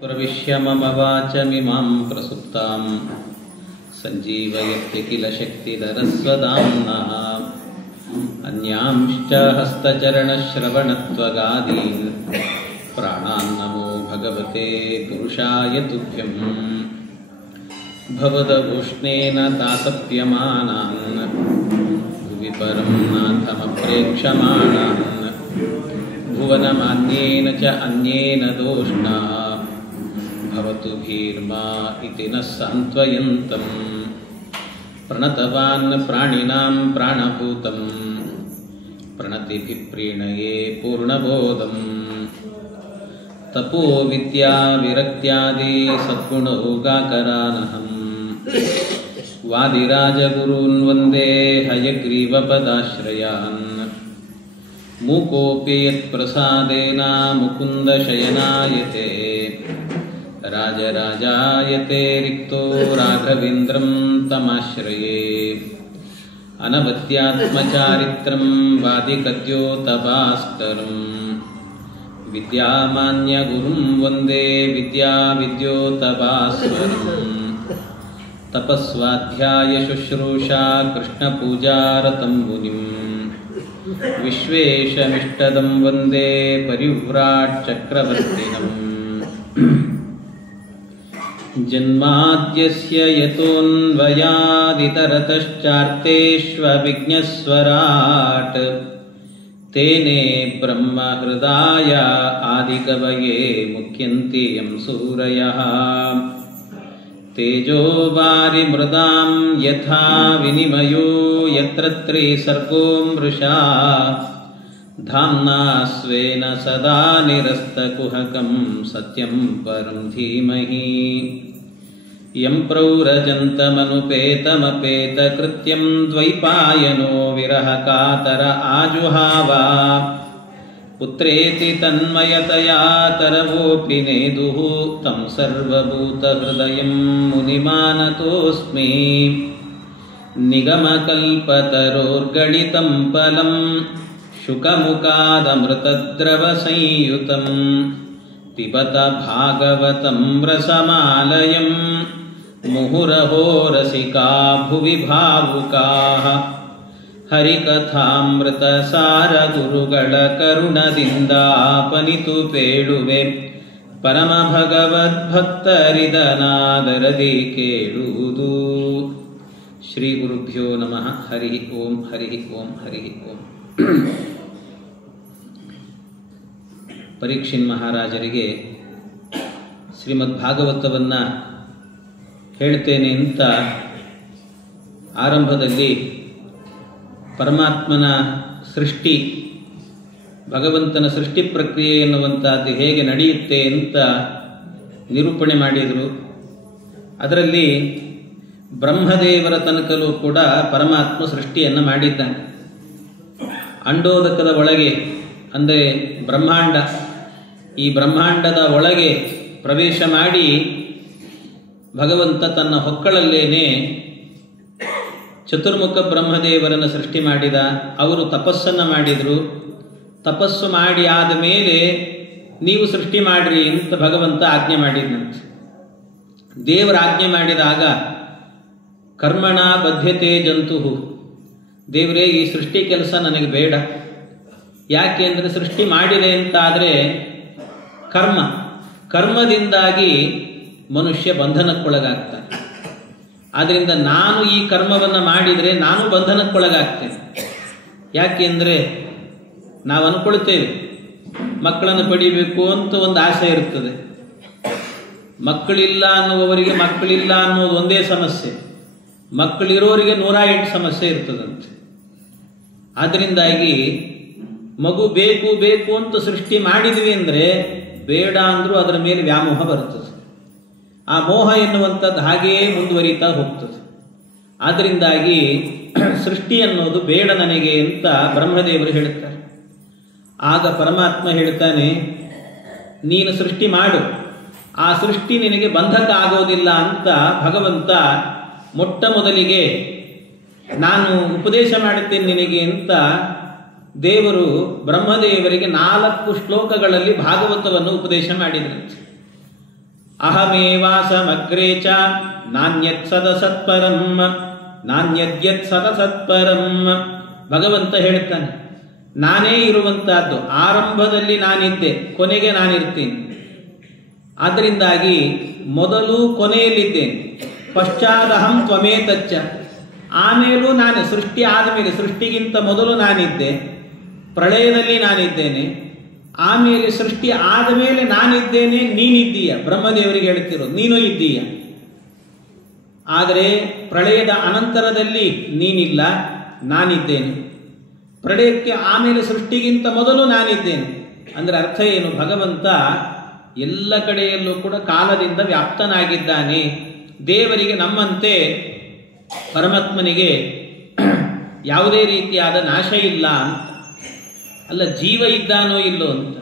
प्रविश्य मम वाचमिमां प्रसुप्तां सञ्जीवयत्य किल शक्तिधरस्वदाम्नः अन्यांश्च हस्तचरणश्रवणत्वगादीन् प्राणान् नमो भगवते पुरुषाय तुभ्यं भवदभूष्णेन तातप्यमानान् भुवि परं नाथमप्रेक्षमाणान् भुवनमान्येन च अन्येन दोष्णा भवतु भीर्मा इति नः सान्त्वयन्तं प्रणतवान् प्राणिनां प्राणभूतं प्रणतिभिः प्रीणये पूर्णबोधं तपो विद्या विरक्त्यादि सद्गुणौगाकरानहं वादिराजगुरून् वन्दे हयग्रीवपदाश्रयान् मूकोऽपि यत्प्रसादेन मुकुन्दशयनायते राजराजायते रिक्तो राघवेन्द्रं तमाश्रये अनवद्यात्मचारित्रं वादिकद्योतभास्करं विद्यामान्यगुरुं वन्दे विद्याविद्योतभास्वरं तपस्वाध्यायशुश्रूषा कृष्णपूजारतं मुनिं विश्वेशमिष्टदं वन्दे परिव्राट् चक्रवर्तिनम् जन्माद्यस्य यतोऽन्वयादितरतश्चार्तेष्वभिज्ञस्वराट् तेने ब्रह्महृदाय आदिकवये मुह्यन्ति यं सूरयः तेजो वारिमृदां यथा विनिमयो यत्र त्रिसर्गो मृषा धाम्ना स्वेन सदा निरस्तकुहकं सत्यं परं धीमहि यं प्रौरजन्तमनुपेतमपेतकृत्यं द्वैपायनो विरहकातर आजुहाव पुत्रेति तन्मयतया तरवोऽपि नेदुः तं सर्वभूतहृदयं मुनिमानतोऽस्मि निगमकल्पतरोर्गणितं फलं शुकमुखादमृतद्रवसंयुतं पिबत भागवतं रसमालयं मुहुरहो रसिका भुवि भावुकाः हरिकथामृतसारगुरुಗಳ ಕರುಣದಿಂದಾಪನಿತು ಪೇಳುವೆ ಪರಮ ಭಗವದ್ಭಕ್ತರಿದನಾದರದಿ ಕೇಳುವುದು. ಶ್ರೀ ಗುರುಭ್ಯೋ ನಮಃ. ಹರಿ ಓಂ ಹರಿ ಓಂ ಹರಿ ಓಂ. ಪರೀಕ್ಷಿನ್ ಮಹಾರಾಜರಿಗೆ ಶ್ರೀಮದ್ ಭಾಗವತವನ್ನು ಹೇಳ್ತೇನೆ ಅಂತ ಆರಂಭದಲ್ಲಿ ಪರಮಾತ್ಮನ ಸೃಷ್ಟಿ, ಭಗವಂತನ ಸೃಷ್ಟಿ ಪ್ರಕ್ರಿಯೆ ಎನ್ನುವಂಥದ್ದು ಹೇಗೆ ನಡೆಯುತ್ತೆ ಅಂತ ನಿರೂಪಣೆ ಮಾಡಿದರು. ಅದರಲ್ಲಿ ಬ್ರಹ್ಮದೇವರ ತನಕಲೂ ಕೂಡ ಪರಮಾತ್ಮ ಸೃಷ್ಟಿಯನ್ನು ಮಾಡಿದ್ದಾನೆ. ಅಂಡೋದಕದ ಒಳಗೆ ಅಂದರೆ ಬ್ರಹ್ಮಾಂಡ, ಈ ಬ್ರಹ್ಮಾಂಡದ ಒಳಗೆ ಪ್ರವೇಶ ಮಾಡಿ ಭಗವಂತ ತನ್ನ ಹೊಕ್ಕಳಲ್ಲೇನೆ ಚತುರ್ಮುಖ ಬ್ರಹ್ಮದೇವರನ್ನು ಸೃಷ್ಟಿ ಮಾಡಿದ. ಅವರು ತಪಸ್ಸನ್ನು ಮಾಡಿದರು. ತಪಸ್ಸು ಮಾಡಿ ಆದ ಮೇಲೆ ನೀವು ಸೃಷ್ಟಿ ಮಾಡಿರಿ ಅಂತ ಭಗವಂತ ಆಜ್ಞೆ ಮಾಡಿದಂತೆ. ದೇವರ ಆಜ್ಞೆ ಮಾಡಿದಾಗ ಕರ್ಮಣ ಬದ್ಧತೆ ಜಂತು, ದೇವರೇ ಈ ಸೃಷ್ಟಿ ಕೆಲಸ ನನಗೆ ಬೇಡ. ಯಾಕೆ ಅಂದರೆ ಸೃಷ್ಟಿ ಮಾಡಿದೆ ಅಂತಾದರೆ ಕರ್ಮದಿಂದಾಗಿ ಮನುಷ್ಯ ಬಂಧನಕ್ಕೊಳಗಾಗ್ತಾನೆ. ಆದ್ದರಿಂದ ನಾನು ಈ ಕರ್ಮವನ್ನು ಮಾಡಿದರೆ ನಾನು ಬಂಧನಕ್ಕೊಳಗಾಗ್ತೇನೆ. ಯಾಕೆ ಅಂದರೆ ನಾವು ಅಂದ್ಕೊಳ್ತೇವೆ ಮಕ್ಕಳನ್ನು ಪಡಿಬೇಕು ಅಂತ ಒಂದು ಆಸೆ ಇರ್ತದೆ. ಮಕ್ಕಳಿಲ್ಲ ಅನ್ನುವವರಿಗೆ ಮಕ್ಕಳಿಲ್ಲ ಅನ್ನೋದು ಒಂದೇ ಸಮಸ್ಯೆ, ಮಕ್ಕಳಿರೋರಿಗೆ 108 ಸಮಸ್ಯೆ ಇರ್ತದಂತೆ. ಆದ್ದರಿಂದಾಗಿ ಮಗು ಬೇಕು ಬೇಕು ಅಂತ ಸೃಷ್ಟಿ ಮಾಡಿದ್ವಿ ಅಂದರೆ ಬೇಡ ಅಂದರೂ ಅದರ ಮೇಲೆ ವ್ಯಾಮೋಹ ಬರ್ತದೆ. ಆ ಮೋಹ ಎನ್ನುವಂಥದ್ದು ಹಾಗೆಯೇ ಮುಂದುವರಿತಾ ಹೋಗ್ತದೆ. ಆದ್ದರಿಂದಾಗಿ ಸೃಷ್ಟಿ ಅನ್ನೋದು ಬೇಡ ನನಗೆ ಅಂತ ಬ್ರಹ್ಮದೇವರು ಹೇಳ್ತಾರೆ. ಆಗ ಪರಮಾತ್ಮ ಹೇಳ್ತಾನೆ, ನೀನು ಸೃಷ್ಟಿ ಮಾಡು, ಆ ಸೃಷ್ಟಿ ನಿನಗೆ ಬಂಧಕ ಆಗೋದಿಲ್ಲ ಅಂತ ಭಗವಂತ ಮೊಟ್ಟ ಮೊದಲಿಗೆ ನಾನು ಉಪದೇಶ ಮಾಡುತ್ತೇನೆ ನಿನಗೆ ಅಂತ ದೇವರು ಬ್ರಹ್ಮದೇವರಿಗೆ 4 ಶ್ಲೋಕಗಳಲ್ಲಿ ಭಾಗವತವನ್ನು ಉಪದೇಶ ಮಾಡಿದ್ರಂತೆ. ಅಹಮೇವಾಸಮಗ್ರೇ ಚ ನಾಣ್ಯತ್ ಸದಸತ್ಪರಂ ನಾಣ್ಯದ್ಯತ್ ಸದಸತ್ಪರಂ. ಭಗವಂತ ಹೇಳ್ತಾನೆ, ನಾನೇ ಇರುವಂತಹದ್ದು. ಆರಂಭದಲ್ಲಿ ನಾನಿದ್ದೆ, ಕೊನೆಗೆ ನಾನಿರ್ತೀನಿ. ಆದ್ದರಿಂದಾಗಿ ಮೊದಲು ಕೊನೆಯಲ್ಲಿದ್ದೇನೆ. ಪಶ್ಚಾದಹಂ ತ್ವಮೇತಚ್ಚ, ಆಮೇಲೂ ನಾನು. ಸೃಷ್ಟಿ ಆದಮೇಲೆ, ಸೃಷ್ಟಿಗಿಂತ ಮೊದಲು ನಾನಿದ್ದೆ, ಪ್ರಳಯದಲ್ಲಿ ನಾನಿದ್ದೇನೆ. ಆಮೇಲೆ ಸೃಷ್ಟಿ ಆದ ಮೇಲೆ ನಾನಿದ್ದೇನೆ, ನೀನಿದ್ದೀಯ. ಬ್ರಹ್ಮದೇವರಿಗೆ ಹೇಳ್ತಿರೋದು, ನೀನು ಇದ್ದೀಯ. ಆದರೆ ಪ್ರಳಯದ ಅನಂತರದಲ್ಲಿ ನೀನಿಲ್ಲ, ನಾನಿದ್ದೇನೆ. ಪ್ರಳಯಕ್ಕೆ ಆಮೇಲೆ ಸೃಷ್ಟಿಗಿಂತ ಮೊದಲು ನಾನಿದ್ದೇನೆ. ಅಂದರೆ ಅರ್ಥ ಏನು? ಭಗವಂತ ಎಲ್ಲ ಕಡೆಯಲ್ಲೂ ಕೂಡ ಕಾಲದಿಂದ ವ್ಯಾಪ್ತನಾಗಿದ್ದಾನೆ. ದೇವರಿಗೆ ನಮ್ಮಂತೆ ಪರಮಾತ್ಮನಿಗೆ ಯಾವುದೇ ರೀತಿಯಾದ ನಾಶ ಇಲ್ಲ ಅಂತ. ಅಲ್ಲ, ಜೀವ ಇದ್ದಾನೋ ಇಲ್ಲೋ ಅಂತ.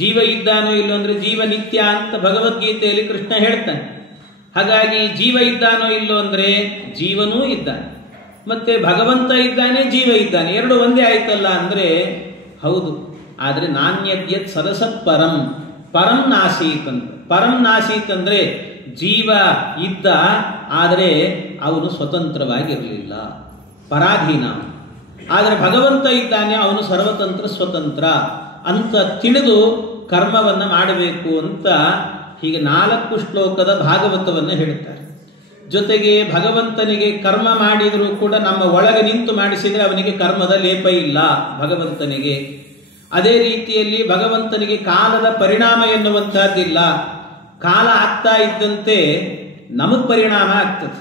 ಜೀವ ಇದ್ದಾನೋ ಇಲ್ಲೋ ಅಂದರೆ ಜೀವ ನಿತ್ಯ ಅಂತ ಭಗವದ್ಗೀತೆಯಲ್ಲಿ ಕೃಷ್ಣ ಹೇಳ್ತಾನೆ. ಹಾಗಾಗಿ ಜೀವ ಇದ್ದಾನೋ ಇಲ್ಲೋ ಅಂದರೆ ಜೀವನೂ ಇದ್ದಾನೆ, ಮತ್ತೆ ಭಗವಂತ ಇದ್ದಾನೆ, ಜೀವ ಇದ್ದಾನೆ, ಎರಡು ಒಂದೇ ಆಯ್ತಲ್ಲ ಅಂದರೆ ಹೌದು. ಆದರೆ ನಾಣ್ಯದ್ಯತ್ ಸದಸತ್ ಪರಂ, ಪರಂ ನಾಸೀತ್ ಅಂತ. ಪರಂ ನಾಸೀತ್ ಅಂದರೆ ಜೀವ ಇದ್ದ, ಆದರೆ ಅವನು ಸ್ವತಂತ್ರವಾಗಿರಲಿಲ್ಲ, ಪರಾಧೀನ. ಆದರೆ ಭಗವಂತ ಇದ್ದಾನೆ, ಅವನು ಸರ್ವತಂತ್ರ ಸ್ವತಂತ್ರ ಅಂತ ತಿಳಿದು ಕರ್ಮವನ್ನು ಮಾಡಬೇಕು ಅಂತ ಹೀಗೆ 4 ಶ್ಲೋಕದ ಭಾಗವತವನ್ನು ಹೇಳುತ್ತಾರೆ. ಜೊತೆಗೆ ಭಗವಂತನಿಗೆ ಕರ್ಮ ಮಾಡಿದರೂ ಕೂಡ ನಮ್ಮ ಒಳಗೆ ನಿಂತು ಮಾಡಿಸಿದರೆ ಅವನಿಗೆ ಕರ್ಮದ ಲೇಪ ಇಲ್ಲ ಭಗವಂತನಿಗೆ. ಅದೇ ರೀತಿಯಲ್ಲಿ ಭಗವಂತನಿಗೆ ಕಾಲದ ಪರಿಣಾಮ ಎನ್ನುವಂತಹದ್ದಿಲ್ಲ. ಕಾಲ ಆಗ್ತಾ ಇದ್ದಂತೆ ನಮಗೆ ಪರಿಣಾಮ ಆಗ್ತದೆ.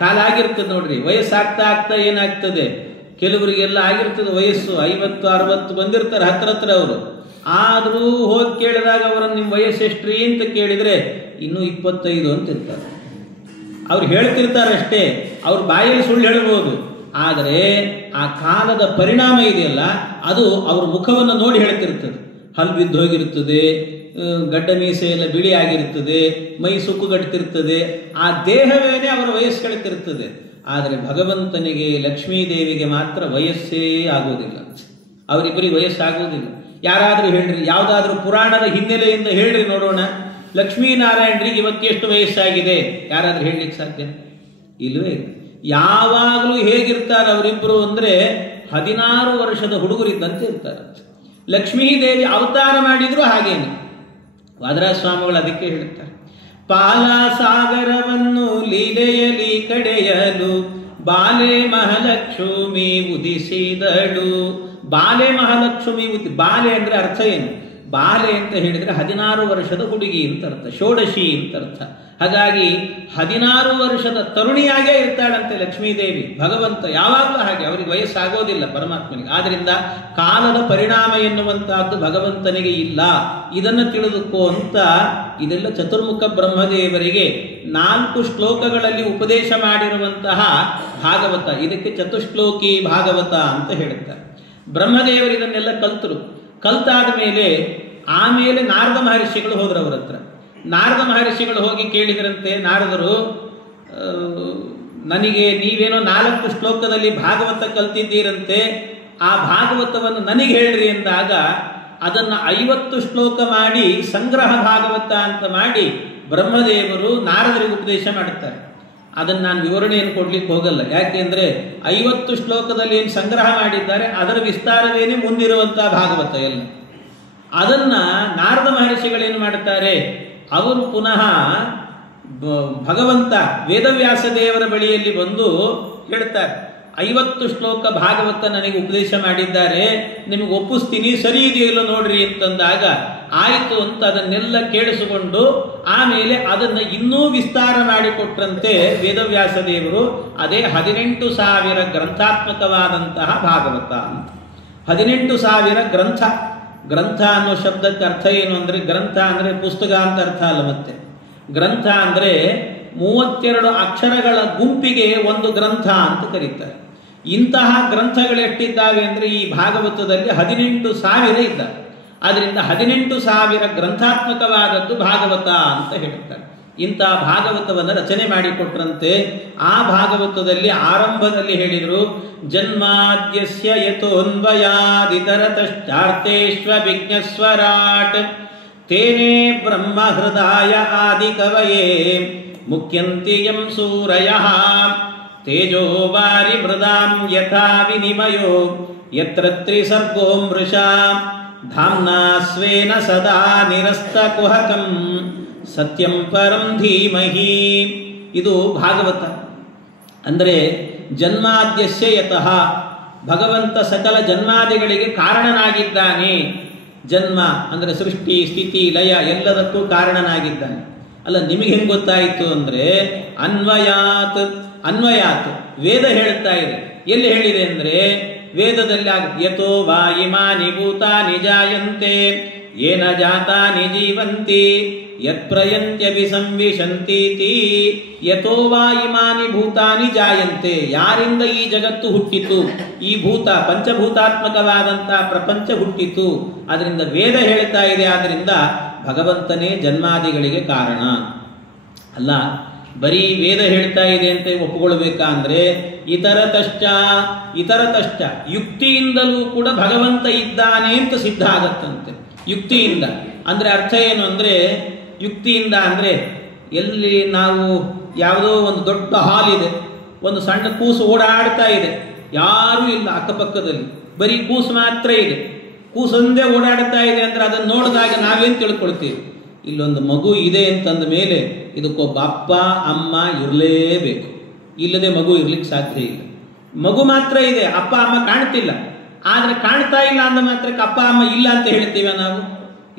ಕಾಲ ಆಗಿರ್ತದೆ ನೋಡ್ರಿ, ವಯಸ್ಸಾಗ್ತಾ ಆಗ್ತಾ ಏನಾಗ್ತದೆ, ಕೆಲವರಿಗೆಲ್ಲ ಆಗಿರ್ತದೆ ವಯಸ್ಸು 50-60 ಬಂದಿರ್ತಾರೆ ಹತ್ರ ಅವರು. ಆದರೂ ಹೋಗಿ ಕೇಳಿದಾಗ ಅವರನ್ನು ನಿಮ್ಮ ವಯಸ್ಸು ಎಷ್ಟ್ರಿ ಅಂತ ಕೇಳಿದರೆ ಇನ್ನೂ 25 ಅಂತ ಇರ್ತಾರೆ. ಅವ್ರು ಹೇಳ್ತಿರ್ತಾರಷ್ಟೇ, ಅವ್ರ ಬಾಯಲ್ಲಿ ಸುಳ್ಳು ಹೇಳ್ಬೋದು. ಆದರೆ ಆ ಕಾಲದ ಪರಿಣಾಮ ಇದೆಯಲ್ಲ, ಅದು ಅವ್ರ ಮುಖವನ್ನು ನೋಡಿ ಹೇಳ್ತಿರ್ತದೆ. ಹಲ್ಲು ಬಿದ್ದು ಹೋಗಿರ್ತದೆ, ಗಡ್ಡ ಮೀಸೆ ಎಲ್ಲ ಬಿಳಿ ಆಗಿರ್ತದೆ, ಮೈ ಸುಕ್ಕುಗಟ್ಟಿರ್ತದೆ. ಆ ದೇಹವೇನೆ ಅವರ ವಯಸ್ಸು ಹೇಳ್ತಿರ್ತದೆ. ಆದರೆ ಭಗವಂತನಿಗೆ, ಲಕ್ಷ್ಮೀದೇವಿಗೆ ಮಾತ್ರ ವಯಸ್ಸೇ ಆಗೋದಿಲ್ಲ. ಅವರಿಬ್ಬರಿಗೆ ವಯಸ್ಸಾಗುವುದಿಲ್ಲ. ಯಾರಾದರೂ ಹೇಳ್ರಿ, ಯಾವುದಾದ್ರೂ ಪುರಾಣದ ಹಿನ್ನೆಲೆಯಿಂದ ಹೇಳ್ರಿ ನೋಡೋಣ, ಲಕ್ಷ್ಮೀನಾರಾಯಣರಿಗೆ ಇವತ್ತು ಎಷ್ಟು ವಯಸ್ಸಾಗಿದೆ, ಯಾರಾದ್ರೂ ಹೇಳಲಿಕ್ಕೆ ಸಾಧ್ಯ? ಇಲ್ಲವೇ ಇಲ್ಲ. ಯಾವಾಗಲೂ ಹೇಗಿರ್ತಾರೆ ಅವರಿಬ್ಬರು ಅಂದರೆ 16 ವರ್ಷದ ಹುಡುಗರಿದ್ದಂತೆ ಇರ್ತಾರೆ. ಲಕ್ಷ್ಮೀದೇವಿ ಅವತಾರ ಮಾಡಿದ್ರು ಹಾಗೇನೆ. ವಾದರಾಜ ಸ್ವಾಮಿಗಳು ಅದಕ್ಕೆ ಹೇಳ್ತಾರೆ, ಪಾಲಸಾಗರವನ್ನು ಲೀಲೆಯಲಿ ಕಡೆಯಲು ಬಾಲೆ ಮಹಾಲಕ್ಷ್ಮಿ ಉದಿಸಿದಳು. ಬಾಲೆ ಮಹಾಲಕ್ಷ್ಮಿ ಬಾಲೆ ಅಂದ್ರೆ ಅರ್ಥ ಏನು? ಬಾಲೆ ಅಂತ ಹೇಳಿದ್ರೆ 16 ವರ್ಷದ ಹುಡುಗಿ ಅಂತ ಅರ್ಥ, ಷೋಡಶಿ ಅಂತ ಅರ್ಥ. ಹಾಗಾಗಿ 16 ವರ್ಷದ ತರುಣಿಯಾಗೇ ಇರ್ತಾಳಂತೆ ಲಕ್ಷ್ಮೀದೇವಿ. ಭಗವಂತ ಯಾವಾಗಲೂ ಹಾಗೆ, ಅವರಿಗೆ ವಯಸ್ಸಾಗೋದಿಲ್ಲ ಪರಮಾತ್ಮನಿಗೆ. ಆದ್ರಿಂದ ಕಾಲದ ಪರಿಣಾಮ ಎನ್ನುವಂತಹದ್ದು ಭಗವಂತನಿಗೆ ಇಲ್ಲ. ಇದನ್ನು ತಿಳಿದುಕೋ ಅಂತ ಇದೆಲ್ಲ ಚತುರ್ಮುಖ ಬ್ರಹ್ಮದೇವರಿಗೆ 4 ಶ್ಲೋಕಗಳಲ್ಲಿ ಉಪದೇಶ ಮಾಡಿರುವಂತಹ ಭಾಗವತ. ಇದಕ್ಕೆ ಚತುಶ್ಲೋಕಿ ಭಾಗವತ ಅಂತ ಹೇಳುತ್ತಾರೆ. ಬ್ರಹ್ಮದೇವರು ಇದನ್ನೆಲ್ಲ ಕಲ್ತಾದ ಮೇಲೆ ಆಮೇಲೆ ನಾರದ ಮಹರ್ಷಿಗಳು ಹೋದ್ರು ಅವರ ಹತ್ರ. ನಾರದ ಮಹರ್ಷಿಗಳು ಹೋಗಿ ಕೇಳಿದ್ರಂತೆ, ನಾರದರು, ನನಗೆ ನೀವೇನೋ 4 ಶ್ಲೋಕದಲ್ಲಿ ಭಾಗವತ ಕಲ್ತಿದ್ದೀರಂತೆ, ಆ ಭಾಗವತವನ್ನು ನನಗೆ ಹೇಳ್ರಿ ಎಂದಾಗ ಅದನ್ನು 50 ಶ್ಲೋಕ ಮಾಡಿ ಸಂಗ್ರಹ ಭಾಗವತ ಅಂತ ಮಾಡಿ ಬ್ರಹ್ಮದೇವರು ನಾರದರಿಗೆ ಉಪದೇಶ ಮಾಡುತ್ತಾರೆ. ಅದನ್ನು ನಾನು ವಿವರಣೆಯನ್ನು ಕೊಡ್ಲಿಕ್ಕೆ ಹೋಗಲ್ಲ. ಯಾಕೆಂದ್ರೆ 50 ಶ್ಲೋಕದಲ್ಲಿ ಏನು ಸಂಗ್ರಹ ಮಾಡಿದ್ದಾರೆ ಅದರ ವಿಸ್ತಾರವೇನೆ ಮುಂದಿರುವಂತಹ ಭಾಗವತ ಎಲ್ಲ. ಅದನ್ನ ನಾರದ ಮಹರ್ಷಿಗಳೇನು ಮಾಡುತ್ತಾರೆ, ಅವರು ಪುನಃ ಭಗವಂತ ವೇದವ್ಯಾಸ ದೇವರ ಬಳಿಯಲ್ಲಿ ಬಂದು ಹೇಳ್ತಾರೆ, 50 ಶ್ಲೋಕ ಭಾಗವತ ನನಗೆ ಉಪದೇಶ ಮಾಡಿದ್ದಾರೆ, ನಿಮಗೆ ಒಪ್ಪಿಸ್ತೀನಿ, ಸರಿ ಇದೆಯಲ್ಲೋ ನೋಡ್ರಿ ಅಂತಂದಾಗ ಆಯಿತು ಅಂತ ಅದನ್ನೆಲ್ಲ ಕೇಳಿಸಿಕೊಂಡು ಆಮೇಲೆ ಅದನ್ನು ಇನ್ನೂ ವಿಸ್ತಾರ ಮಾಡಿಕೊಟ್ರಂತೆ ವೇದವ್ಯಾಸ ದೇವರು. ಅದೇ 18,000 ಗ್ರಂಥಾತ್ಮಕವಾದಂತಹ ಭಾಗವತ ಅಂತ. 18,000 ಗ್ರಂಥ. ಗ್ರಂಥ ಅನ್ನೋ ಶಬ್ದಕ್ಕೆ ಅರ್ಥ ಏನು ಅಂದರೆ, ಗ್ರಂಥ ಅಂದರೆ ಪುಸ್ತಕ ಅಂತ ಅರ್ಥ ಅಲ್ಲ. ಮತ್ತೆ ಗ್ರಂಥ ಅಂದರೆ 32 ಅಕ್ಷರಗಳ ಗುಂಪಿಗೆ ಒಂದು ಗ್ರಂಥ ಅಂತ ಕರೀತಾರೆ. ಇಂತಹ ಗ್ರಂಥಗಳು ಎಷ್ಟಿದ್ದಾವೆ ಅಂದರೆ ಈ ಭಾಗವತದಲ್ಲಿ 18,000 ಇದ್ದಾವೆ. ಆದ್ರಿಂದ 18,000 ಗ್ರಂಥಾತ್ಮಕವಾದದ್ದು ಭಾಗವತ ಅಂತ ಹೇಳುತ್ತಾರೆ. ಇಂತಹ ಭಾಗವತವನ್ನು ರಚನೆ ಮಾಡಿಕೊಟ್ರಂತೆ. ಆ ಭಾಗವತದಲ್ಲಿ ಆರಂಭದಲ್ಲಿ ಹೇಳಿದರು, ಜನ್ಮಾದ್ಯಸ್ಯ ಯತೋನ್ವಯಾದಿತರತಶ್ಚಾರ್ಥೇಶ್ವ ವಿಘ್ನಸ್ವರಾಟ್ ತೇನೇ ಬ್ರಹ್ಮ ಹೃದಯ ಆದಿ ಕವಯೇ ಮುಖ್ಯಂತಿ ಯಂ ಸೂರಯಃ ತೇಜೋ ವಾರಿ ಮೃದಾಂ ಯಥಾ ವಿನಿಮಯೋ ಯತ್ರ ತ್ರಿಸರ್ಗೋ ಮೃಷಾ ಧಾಮ್ನಾ ಸ್ವೇನ ಸದಾ ನಿರಸ್ತಕುಹಕಂ ಸತ್ಯಂ ಪರಂ ಧೀಮಹಿ. ಇದು ಭಾಗವತ. ಅಂದರೆ ಜನ್ಮಾದ್ಯಸ್ಯ ಯತಃ, ಭಗವಂತ ಸಕಲ ಜನ್ಮಾದಿಗಳಿಗೆ ಕಾರಣನಾಗಿದ್ದಾನೆ. ಜನ್ಮ ಅಂದರೆ ಸೃಷ್ಟಿ ಸ್ಥಿತಿ ಲಯ ಎಲ್ಲದಕ್ಕೂ ಕಾರಣನಾಗಿದ್ದಾನೆ. ಅಲ್ಲ, ನಿಮಗೆ ಹೆಂಗೆ ಗೊತ್ತಾಯಿತು ಅಂದರೆ ಅನ್ವಯಾತ್. ಅನ್ವಯಾತ್ ವೇದ ಹೇಳ್ತಾ ಇದೆ. ಎಲ್ಲಿ ಹೇಳಿದೆ ಅಂದರೆ ವೇದದಲ್ಲಿ ಯತೋ ವಾ ಇಮಾನಿ ಭೂತಾನಿ ಜಾಯಂತೆ ಯೇನ ಜಾತಾನಿ ಜೀವಂತಿ ಯತ್ಪ್ರಯಂತ್ಯಪಿ ಸಂವಿಶಂತೀತಿ. ಯತೋ ವಾ ಇಮಾನಿ ಭೂತಾನಿ ಜಾಯಂತೆ, ಯಾರಿಂದ ಈ ಜಗತ್ತು ಹುಟ್ಟಿತು, ಈ ಭೂತ ಪಂಚಭೂತಾತ್ಮಕವಾದಂತಹ ಪ್ರಪಂಚ ಹುಟ್ಟಿತು. ಅದರಿಂದ ವೇದ ಹೇಳ್ತಾ ಇದೆ. ಆದ್ದರಿಂದ ಭಗವಂತನೇ ಜನ್ಮಾದಿಗಳಿಗೆ ಕಾರಣ ಅಲ್ಲ. ಬರೀ ವೇದ ಹೇಳ್ತಾ ಇದೆ ಅಂತ ಒಪ್ಪಿಕೊಳ್ಬೇಕಾ ಅಂದ್ರೆ ಇತರತಶ್ಚ ಯುಕ್ತಿಯಿಂದಲೂ ಕೂಡ ಭಗವಂತ ಇದ್ದಾನೆ ಅಂತ ಸಿದ್ಧ ಆಗತ್ತಂತೆ. ಯುಕ್ತಿಯಿಂದ ಅಂದ್ರೆ ಅರ್ಥ ಏನು ಅಂದ್ರೆ, ಯುಕ್ತಿಯಿಂದ ಅಂದ್ರೆ ಎಲ್ಲಿ ನಾವು ಯಾವುದೋ ಒಂದು ದೊಡ್ಡ ಹಾಲ್ ಇದೆ, ಒಂದು ಸಣ್ಣ ಕೂಸು ಓಡಾಡ್ತಾ ಇದೆ, ಯಾರೂ ಇಲ್ಲ ಅಕ್ಕಪಕ್ಕದಲ್ಲಿ, ಬರೀ ಕೂಸು ಮಾತ್ರ ಇದೆ, ಕೂಸೊಂದೇ ಓಡಾಡ್ತಾ ಇದೆ ಅಂದ್ರೆ ಅದನ್ನು ನೋಡಿದಾಗ ನಾವೇನು ತಿಳ್ಕೊಳ್ತೀವಿ? ಇಲ್ಲೊಂದು ಮಗು ಇದೆ ಅಂತಂದ ಮೇಲೆ ಇದಕ್ಕೊಬ್ಬ ಅಪ್ಪ ಅಮ್ಮ ಇರಲೇಬೇಕು, ಇಲ್ಲದೆ ಮಗು ಇರ್ಲಿಕ್ಕೆ ಸಾಧ್ಯ ಇಲ್ಲ. ಮಗು ಮಾತ್ರ ಇದೆ, ಅಪ್ಪ ಅಮ್ಮ ಕಾಣ್ತಿಲ್ಲ. ಆದರೆ ಕಾಣ್ತಾ ಇಲ್ಲ ಅಂದ ಮಾತ್ರಕ್ಕೆ ಅಪ್ಪ ಅಮ್ಮ ಇಲ್ಲ ಅಂತ ಹೇಳ್ತೀವ ನಾವು?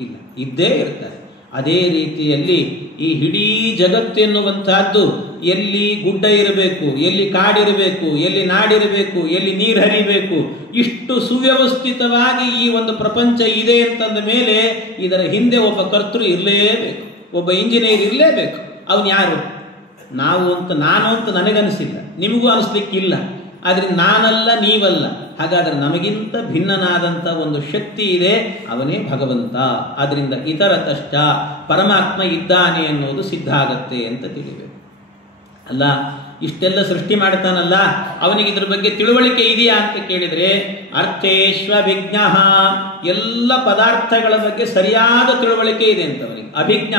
ಇಲ್ಲ, ಇದ್ದೇ ಇರ್ತಾರೆ. ಅದೇ ರೀತಿಯಲ್ಲಿ ಈ ಇಡೀ ಜಗತ್ತೆನ್ನುವಂತಹದ್ದು ಎಲ್ಲಿ ಗುಡ್ಡ ಇರಬೇಕು, ಎಲ್ಲಿ ಕಾಡಿರಬೇಕು, ಎಲ್ಲಿ ನಾಡಿರಬೇಕು, ಎಲ್ಲಿ ನೀರು ಹರಿಬೇಕು, ಇಷ್ಟು ಸುವ್ಯವಸ್ಥಿತವಾಗಿ ಈ ಒಂದು ಪ್ರಪಂಚ ಇದೆ ಅಂತಂದ ಮೇಲೆ ಇದರ ಹಿಂದೆ ಒಬ್ಬ ಕರ್ತೃ ಇರಲೇಬೇಕು, ಒಬ್ಬ ಇಂಜಿನಿಯರ್ ಇರಲೇಬೇಕು. ಅವನು ಯಾರು? ನಾವು ಅಂತ, ನಾನು ಅಂತ ನನಗನಿಸಿಲ್ಲ, ನಿಮಗೂ ಅನಿಸ್ಲಿಕ್ಕಿಲ್ಲ. ಆದರೆ ನಾನಲ್ಲ, ನೀವಲ್ಲ. ಹಾಗಾದರೆ ನಮಗಿಂತ ಭಿನ್ನನಾದಂಥ ಒಂದು ಶಕ್ತಿ ಇದೆ, ಅವನೇ ಭಗವಂತ. ಆದ್ದರಿಂದ ಇತರತಶ್ಚ ಪರಮಾತ್ಮ ಇದ್ದಾನೆ ಅನ್ನೋದು ಸಿದ್ಧ ಆಗತ್ತೆ ಅಂತ ತಿಳಿಬೇಕು. ಅಲ್ಲ, ಇಷ್ಟೆಲ್ಲ ಸೃಷ್ಟಿ ಮಾಡ್ತಾನಲ್ಲ, ಅವನಿಗೆ ಇದ್ರ ಬಗ್ಗೆ ತಿಳುವಳಿಕೆ ಇದೆಯಾ ಅಂತ ಕೇಳಿದರೆ ಅರ್ಥೇಶ್ವಭಿಜ್ಞ, ಎಲ್ಲ ಪದಾರ್ಥಗಳ ಬಗ್ಗೆ ಸರಿಯಾದ ತಿಳುವಳಿಕೆ ಇದೆ ಅಂತ ಅವನಿಗೆ. ಅಭಿಜ್ಞ